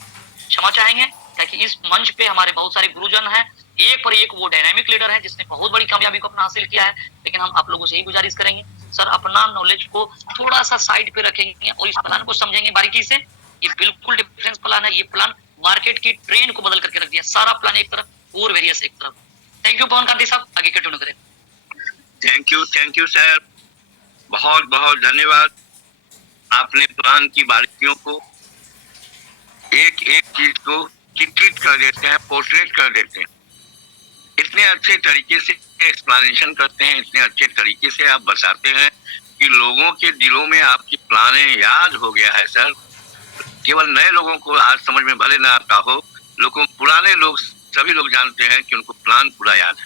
क्षमा चाहेंगे, ताकि इस मंच पे हमारे बहुत सारे गुरुजन हैं, एक पर एक वो डायनामिक लीडर है जिसने बहुत बड़ी कामयाबी को अपना हासिल किया है। लेकिन हम आप लोगों से ही गुजारिश करेंगे, सर अपना नॉलेज को थोड़ा सा साइड पे रखेंगे और इस प्लान को समझेंगे बारीकी से। ये बिल्कुल डिफरेंस प्लान है, ये प्लान मार्केट की ट्रेंड को बदल करके रख दिया। सारा प्लान एक तरफ और वेरियस एक तरफ। थैंक यू पवन कांति साहब, आगे कंटिन्यू करें। थैंक यू सर, बहुत बहुत धन्यवाद। आपने प्लान की बारीकियों को, एक एक चीज को चित्रित कर देते हैं, पोर्ट्रेट कर देते हैं, इतने अच्छे तरीके से एक्सप्लेनेशन करते हैं, इतने अच्छे तरीके से आप बताते हैं कि लोगों के दिलों में आपकी प्लाने याद हो गया है सर। केवल नए लोगों को आज समझ में भले ना आता हो, लोगों पुराने लोग सभी लोग जानते हैं कि उनको प्लान पूरा याद है।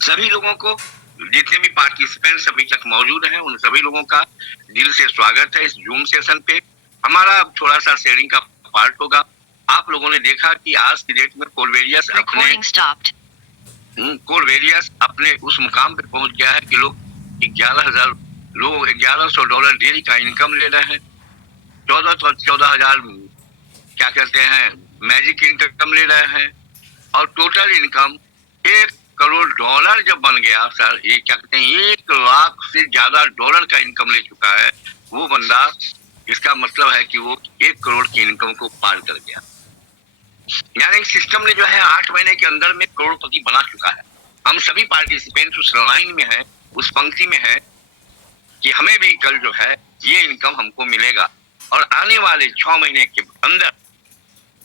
सभी लोगों को, जितने भी पार्टिसिपेंट्स अभी तक मौजूद हैं, उन सभी लोगों का दिल से स्वागत है इस जूम सेशन पे। हमारा थोड़ा सा शेयरिंग का पार्ट होगा। आप लोगों ने देखा कि आज की डेट में कोरवेरियस अपने उस मुकाम पे पहुंच गया है कि लोग 1100 डॉलर डेली का इनकम ले रहे हैं। 14,000 क्या कहते हैं मैजिक इनकम ले रहे हैं, और टोटल इनकम $1 करोड़ जब बन गया सर, ये क्या कहते हैं 1 लाख से ज्यादा डॉलर का इनकम ले चुका है वो बंदा। इसका मतलब है कि वो 1 करोड़ की इनकम को पार कर गया। यानी सिस्टम ने जो है 8 महीने के अंदर में करोड़पति बना चुका है। हम सभी पार्टिसिपेंट उस लाइन में है, उस पंक्ति में है कि हमें भी कल जो है ये इनकम हमको मिलेगा। और आने वाले 6 महीने के अंदर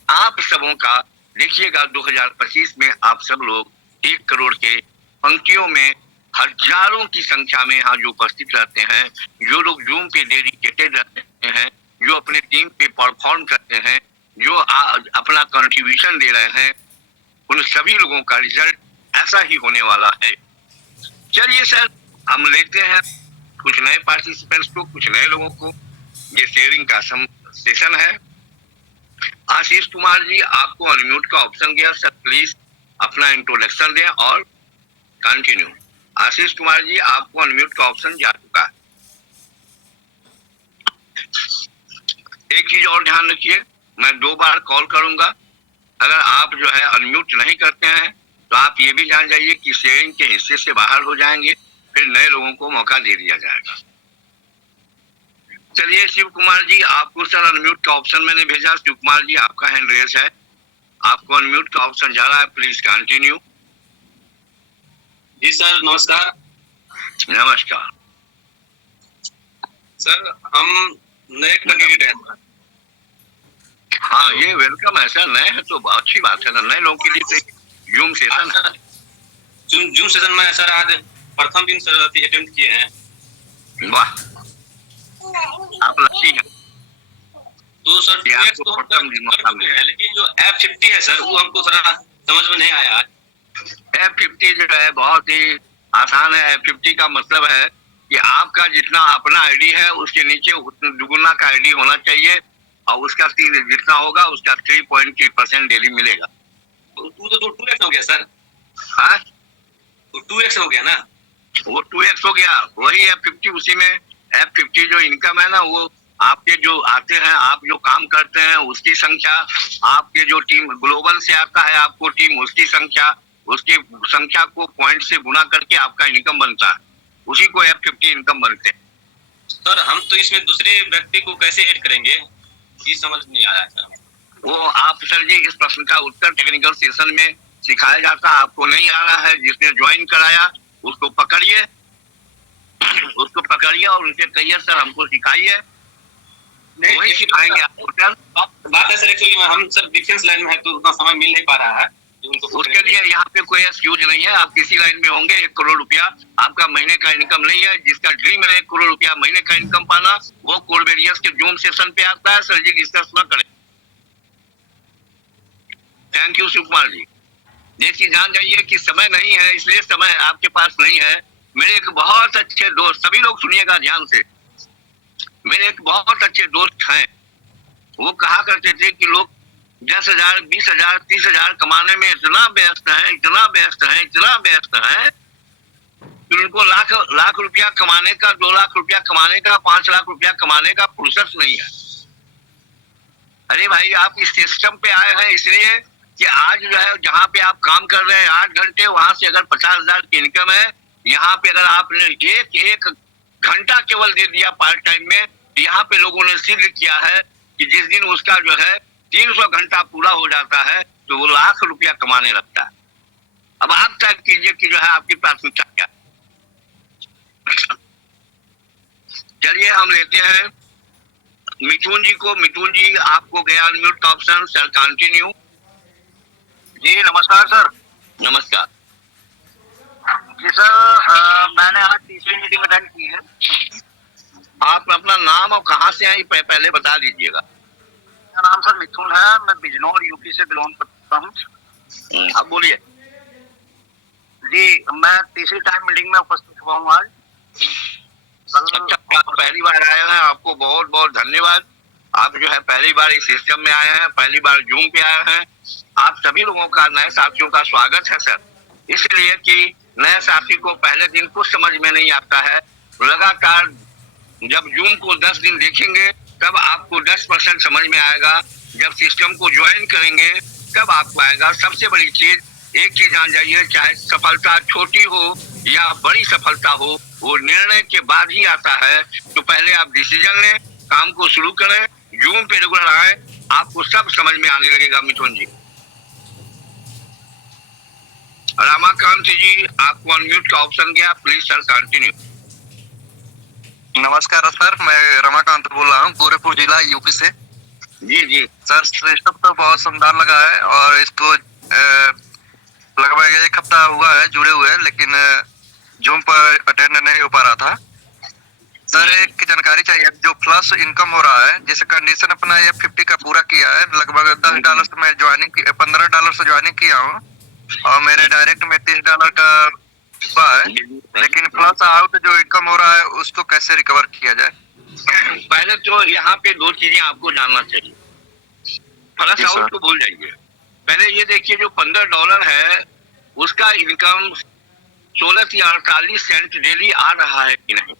आप सबों का देखिएगा, 2025 में आप सब लोग 1 करोड़ के पंक्तियों में हजारों की संख्या में यहाँ जो उपस्थित रहते हैं, जो लोग जूम पे डेडिकेटेड रहते हैं, जो अपने टीम पे परफॉर्म करते हैं, जो अपना कंट्रीब्यूशन दे रहे हैं, उन सभी लोगों का रिजल्ट ऐसा ही होने वाला है। चलिए सर, हम लेते हैं कुछ नए पार्टिसिपेंट्स को, कुछ नए लोगों को। ये शेयरिंग का सेशन है। आशीष कुमार जी, आपको अनम्यूट का ऑप्शन गया सर, प्लीज अपना इंट्रोडक्शन दें और कंटिन्यू। आशीष कुमार जी, आपको अनम्यूट का ऑप्शन जा चुका है। एक चीज और ध्यान रखिए, मैं 2 बार कॉल करूंगा। अगर आप जो है अनम्यूट नहीं करते हैं तो आप ये भी जान जाइए कि शेयरिंग के हिस्से से बाहर हो जाएंगे, फिर नए लोगों को मौका दे दिया जाएगा। चलिए शिव कुमार जी, आपको सर अनम्यूट का ऑप्शन मैंने भेजा। शिव कुमार जी, आपका हैंड रेस है, आपको अनम्यूट का ऑप्शन जा रहा है, प्लीज कंटिन्यू। जी सर, नमस्कार। नमस्कार सर, हम नए कैंडिडेट हैं। हाँ, ये वेलकम है सर, नए हैं तो अच्छी बात है ना, नए लोगों के लिए जूम सेशन है। जूम सेशन में सर आज प्रथम दिन सर अटेम्प्ट किए हैं। वाह, आप लकी हैं। तो सर तो हम कर चुके हैं, लेकिन जो F50 है सर, वो हमको थोड़ा समझ में नहीं आया। F50 जो है बहुत ही आसान है। F50 का मतलब है कि आपका जितना अपना आईडी है उसके नीचे दुगुना का आईडी होना चाहिए, और उसका 3 जितना होगा उसका 3.3% डेली मिलेगा। तो 2x हो गया सर। हाँ, तो 2x हो गया ना। वो 2x हो गया, वही F50 उसी में F50 जो इनकम है ना, वो आपके जो आते हैं, आप जो काम करते हैं उसकी संख्या, आपके जो टीम ग्लोबल से आता है आपको टीम, उसकी संख्या, उसकी संख्या को पॉइंट से गुना करके आपका इनकम बनता है, उसी को F50 इनकम बनते हैं। सर हम तो इसमें दूसरे व्यक्ति को कैसे ऐड करेंगे, ये समझ नहीं आ रहा है सर। वो आप सर जी इस प्रश्न का उत्तर टेक्निकल सेशन में सिखाया जाता है, आपको नहीं आ रहा है, जिसने ज्वाइन कराया उसको पकड़िए, उसको पकड़िए और उनसे कहिए सर हमको सिखाइए, वही सिखाएंगे आपको सर। बात है सर, एक्चुअली हम सर डिफेंस लाइन में है तो उतना समय मिल नहीं पा रहा है उसके लिए यहाँ पे कोई एक्सक्यूज नहीं है। आप किसी लाइन में होंगे, 1 करोड़ रुपया आपका महीने का इनकम नहीं है, जिसका ड्रीम है 1 करोड़ रुपया महीने का इनकम पाना, वो कोरबेरियस के जूम सेशन पे आता है। सर जी डिस्कस न करें। Thank you Shiv Kumar ji. देखिए जान जाइए कि समय नहीं है, इसलिए समय आपके पास नहीं है। मेरे एक बहुत अच्छे दोस्त, सभी लोग सुनिएगा ध्यान से, मेरे एक बहुत अच्छे दोस्त हैं, वो कहा करते थे कि लोग 10,000, 20,000, 30,000 कमाने में इतना व्यस्त है, इतना व्यस्त है, इतना व्यस्त है कि उनको लाख रुपया कमाने का, 2 लाख रुपया कमाने का, 5 लाख रुपया कमाने का फुर्सत नहीं है। अरे भाई आप इस सिस्टम पे आए हैं इसलिए कि आज जो है जहाँ पे आप काम कर रहे हैं 8 घंटे, वहां से अगर 50,000 की इनकम है, यहाँ पे अगर आपने एक घंटा केवल दे दिया पार्ट टाइम में, यहाँ पे लोगों ने सिद्ध किया है कि जिस दिन उसका जो है 300 घंटा पूरा हो जाता है तो वो लाख रुपया कमाने लगता है। अब आप तय कीजिए कि जो है आपकी प्राथमिकता क्या। चलिए हम लेते हैं मिथुन जी को। मिथुन जी आपको गया अनम्यूट का ऑप्शन, सर कंटिन्यू। जी नमस्कार सर। नमस्कार जी सर, मैंने आज तीसरी मीटिंग अटेंड की है। आप अपना नाम और कहाँ से आई पहले बता दीजिएगा। मेरा नाम सर मिथुन है, मैं बिजनौर यूपी से बिलोंग करता हूँ। आप बोलिए। जी मैं तीसरी टाइम मीटिंग में उपस्थित हुआ हूँ आज। अच्छा, आप पहली बार आए हैं, आपको बहुत बहुत धन्यवाद। आप जो है पहली बार इस सिस्टम में आए हैं, पहली बार जूम पे आए हैं। आप सभी लोगों का, नए साथियों का स्वागत है सर, इसलिए कि नए साथी को पहले दिन कुछ समझ में नहीं आता है। लगातार जब जूम को 10 दिन देखेंगे तब आपको 10% समझ में आएगा, जब सिस्टम को ज्वाइन करेंगे तब आपको आएगा। सबसे बड़ी चीज, एक चीज जान जाइए, चाहे सफलता छोटी हो या बड़ी सफलता हो, वो निर्णय के बाद ही आता है। तो पहले आप डिसीजन लें, काम को शुरू करें, जूम पे रेगुलर आए, आपको सब समझ में आने लगेगा। मिथुन जी। रमाकांत जी आपको अनम्यूट का ऑप्शन गया, प्लीज सर कंटिन्यू। नमस्कार सर, मैं रमाकांत बोल रहा हूँ, गोरखपुर जिला यूपी से। जी जी सर सिस्टम तो बहुत शानदार लगा है और इसको लगभग 1 हफ्ता हुआ है जुड़े हुए, लेकिन जूम पर अटेंड नहीं हो पा रहा था। सर एक जानकारी चाहिए, जो प्लस इनकम हो रहा है, जैसे कंडीशन अपना ये 50 का पूरा किया है, लगभग $10 से मैं ज्वाइनिंग, $15 से ज्वाइनिंग किया हूँ और मेरे डायरेक्ट में $30 का है, लेकिन प्लस आउट जो इनकम हो रहा है उसको कैसे रिकवर किया जाए? पहले तो यहाँ पे 2 चीजें आपको जानना चाहिए। प्लस आउट को भूल जाइए, पहले ये देखिए जो $15 है उसका इनकम 16 से 48 सेंट डेली आ रहा है कि नहीं।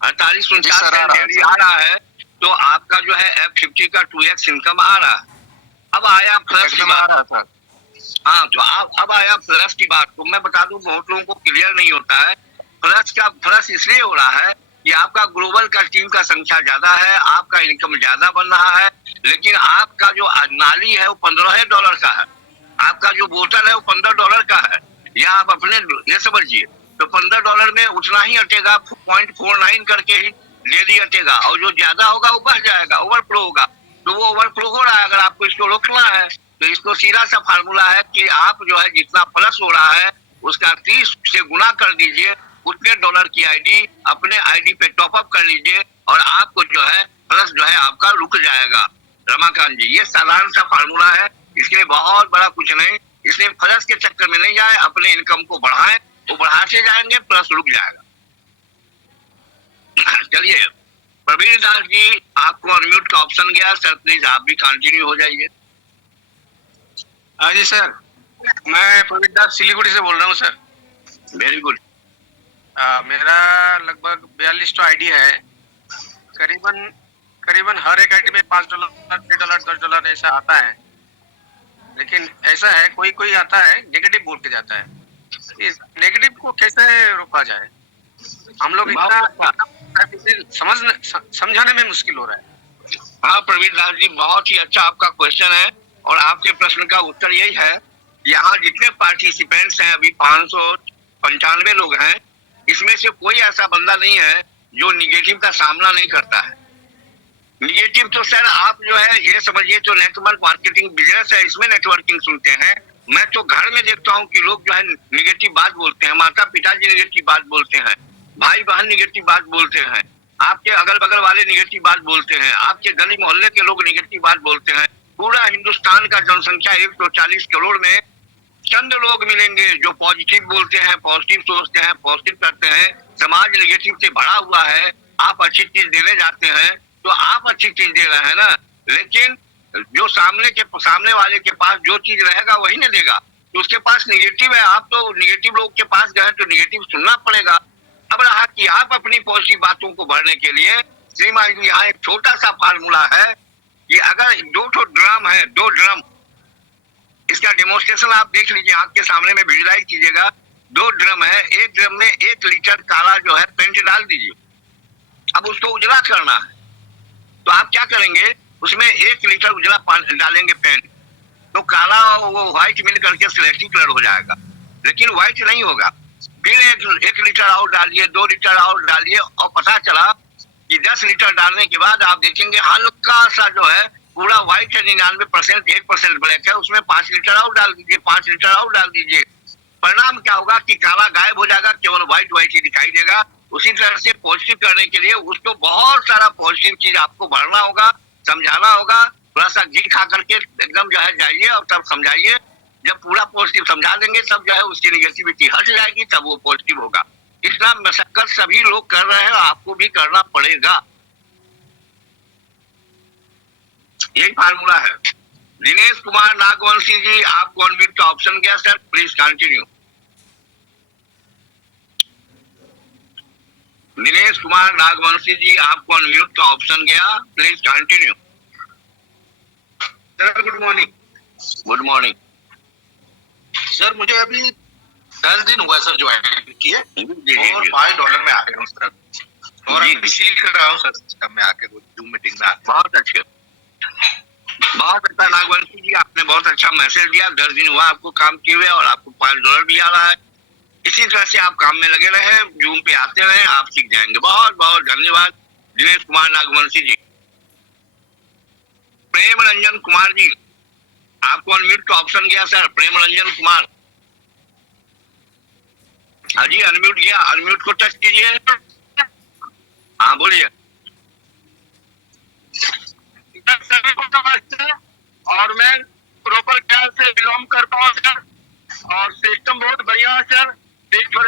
48-49 सेंट डेली आ रहा है तो आपका जो है F50 का 2x इनकम आ रहा है। अब आया प्लस की बात। हाँ, तो अब आया प्लस की बात। तो मैं बता दूं, बहुत लोगों को क्लियर नहीं होता है। प्लस इसलिए हो रहा है कि आपका ग्लोबल का टीम का संख्या ज्यादा है, आपका इनकम ज्यादा बन रहा है, लेकिन आपका जो नाली है वो $15 का है, आपका जो बोतल है वो $15 का है। या आप अपने ये समझिए, तो $15 में उतना ही अटेगा, 0.49 करके ही डेली अटेगा, और जो ज्यादा होगा वो बढ़ जाएगा, ओवरफ्लो होगा। तो वो ओवरफ्लो हो रहा है, अगर आपको इसको रोकना है तो इसको सीधा सा फार्मूला है कि आप जो है जितना प्लस हो रहा है उसका 30 से गुना कर दीजिए, उतने डॉलर की आईडी अपने आईडी पे टॉप अप कर लीजिए और आपको जो है प्लस जो है आपका रुक जाएगा। रमाकांत जी, ये साधारण सा फार्मूला है, इसके बहुत बड़ा कुछ नहीं। इसलिए प्लस के चक्कर में नहीं जाए, अपने इनकम को बढ़ाएं, वो बढ़ाते जाएंगे, प्लस रुक जाएगा। चलिए प्रवीण दास जी आपको अनम्यूट का ऑप्शन गया, सर प्लीज आप भी कंटिन्यू हो जाइए। हाँ जी सर, मैं प्रवीण दास सिलीगुड़ी से बोल रहा हूँ सर। Very good. मेरा लगभग 42 तो आईडी है। करीबन हर एक आईडी में $5, $6, $10 ऐसा आता है। लेकिन ऐसा है, कोई कोई आता है नेगेटिव बोल के जाता है। इस नेगेटिव को कैसे रोका जाए? हम लोग इतना समझाने में मुश्किल हो रहा है। हाँ प्रवीण दास जी, बहुत ही अच्छा आपका क्वेश्चन है और आपके प्रश्न का उत्तर यही है, यहाँ जितने पार्टिसिपेंट्स हैं अभी 595 लोग हैं, इसमें से कोई ऐसा बंदा नहीं है जो निगेटिव का सामना नहीं करता है। निगेटिव तो सर आप जो है ये समझिए, जो नेटवर्क मार्केटिंग बिजनेस है इसमें नेटवर्किंग सुनते हैं। मैं तो घर में देखता हूँ कि लोग जो है निगेटिव बात बोलते हैं, माता पिताजी निगेटिव बात बोलते हैं, भाई बहन निगेटिव बात बोलते हैं, आपके अगल बगल वाले निगेटिव बात बोलते हैं, आपके गली मोहल्ले के लोग निगेटिव बात बोलते हैं। पूरा हिंदुस्तान का जनसंख्या 140 करोड़ में चंद लोग मिलेंगे जो पॉजिटिव बोलते हैं, पॉजिटिव सोचते हैं, पॉजिटिव करते हैं। समाज नेगेटिव से भरा हुआ है। आप अच्छी चीज देने जाते हैं तो आप अच्छी चीज दे रहे हैं ना, लेकिन जो सामने वाले के पास जो चीज रहेगा वही ना देगा। तो उसके पास निगेटिव है, आप तो निगेटिव लोग के पास गए तो निगेटिव सुनना पड़ेगा। अब रहा कि आप अपनी पॉजिटिव बातों को भरने के लिए श्रीमान जी यहाँ एक छोटा सा फार्मूला है कि अगर 2 ड्रम है, 2 ड्रम, इसका डेमोन्स्ट्रेशन आप देख लीजिए, आंख के सामने में विजुलाइज कीजिएगा। 2 ड्रम है, एक ड्रम में 1 लीटर काला जो है पेंट डाल दीजिए। अब उसको उजला करना है तो आप क्या करेंगे, उसमें 1 लीटर उजला पानी डालेंगे पेंट, तो काला वो व्हाइट मिल करके सिलेक्टिव कलर हो जाएगा, लेकिन व्हाइट नहीं होगा। फिर 1 लीटर और डालिए, 2 लीटर और डालिए, और पता चला कि 10 लीटर डालने के बाद आप देखेंगे हल्का सा जो है पूरा व्हाइट है, 99%, 1% ब्लैक है, उसमें 5 लीटर और डाल दीजिए, 5 लीटर और डाल दीजिए। परिणाम क्या होगा कि काला गायब हो जाएगा, केवल व्हाइट ही दिखाई देगा। उसी तरह से पॉजिटिव करने के लिए उसको बहुत सारा पॉजिटिव चीज आपको भरना होगा, समझाना होगा। थोड़ा सा घी खा करके एकदम जो है जाइए और तब समझाइए। जब पूरा पॉजिटिव समझा देंगे तब जो है उसकी निगेटिविटी हट जाएगी, तब वो पॉजिटिव होगा। इतना मशक्कत सभी लोग कर रहे हैं, आपको भी करना पड़ेगा। यही फार्मूला है। दिनेश कुमार नागवंशी जी, आपको अनम्यूट का ऑप्शन गया sir, please continue. Dinesh Kumar Nagvanshi ji, आपको अनम्यूट का ऑप्शन गया, please continue. Sir good morning. Good morning sir, मुझे अभी 10 दिन हुआ सर ज्वाइन किए और $5 में आ गया हूँ सर, और अभी सील कर रहा हूँ सर सिस्टम में आके, जूम मीटिंग में आके। बहुत अच्छे, बहुत अच्छा नागवंशी जी, आपने बहुत अच्छा मैसेज दिया। 10 दिन हुआ आपको काम किए हुए और आपको $5 भी आ रहा है। इसी तरह से आप काम में लगे रहे, जूम पे आते रहे, आप सीख जाएंगे। बहुत बहुत धन्यवाद दिनेश कुमार नागवंशी जी। प्रेम रंजन कुमार जी, आपको अनम्यूट का ऑप्शन गया सर, प्रेम रंजन कुमार। हाँ जी, अनम्यूट गया, अनम्यूट को टच कीजिए। हाँ बोलिए। सभी को नमस्ते, और मैं प्रॉपर ख्याल से बिलोंग करता हूँ सर, और सिस्टम बहुत बढ़िया है सर। देश भर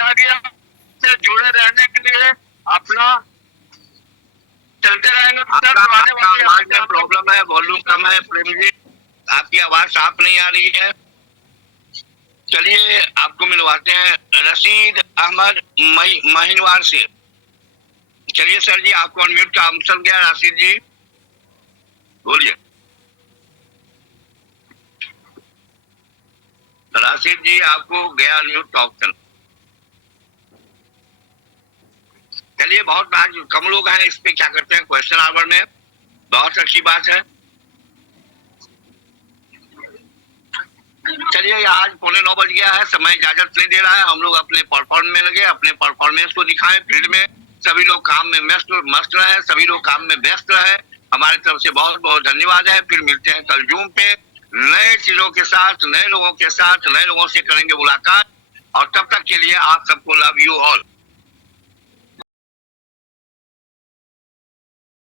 से जुड़े रहने के लिए अपना चलते रहेंगे सर। आवाज में प्रॉब्लम है, वॉल्यूम कम है प्रेम जी, आपकी आवाज साफ नहीं आ रही है। चलिए आपको मिलवाते हैं रशीद अहमद महिनवार से। चलिए सर जी, आपको अनम्यूट का ऑप्शन गया, रशीद जी बोलिए। राशिद जी, आपको गया अनम्यूट का ऑप्शन। चलिए, बहुत कम लोग हैं, इस पे क्या करते हैं क्वेश्चन आवर में, बहुत अच्छी बात है। चलिए, आज 8:45 बज गया है, समय इजाजत नहीं दे रहा है। हम लोग अपने परफॉर्म में लगे, अपने परफॉर्मेंस को दिखाएं फील्ड में। सभी लोग काम में मस्त रहे, सभी लोग काम में व्यस्त रहे। हमारी तरफ से बहुत बहुत धन्यवाद है। फिर मिलते हैं कल जूम पे नए चीजों के साथ, नए लोगों के साथ, नए लोगों से करेंगे मुलाकात। और तब तक के लिए आप सबको लव यू ऑल।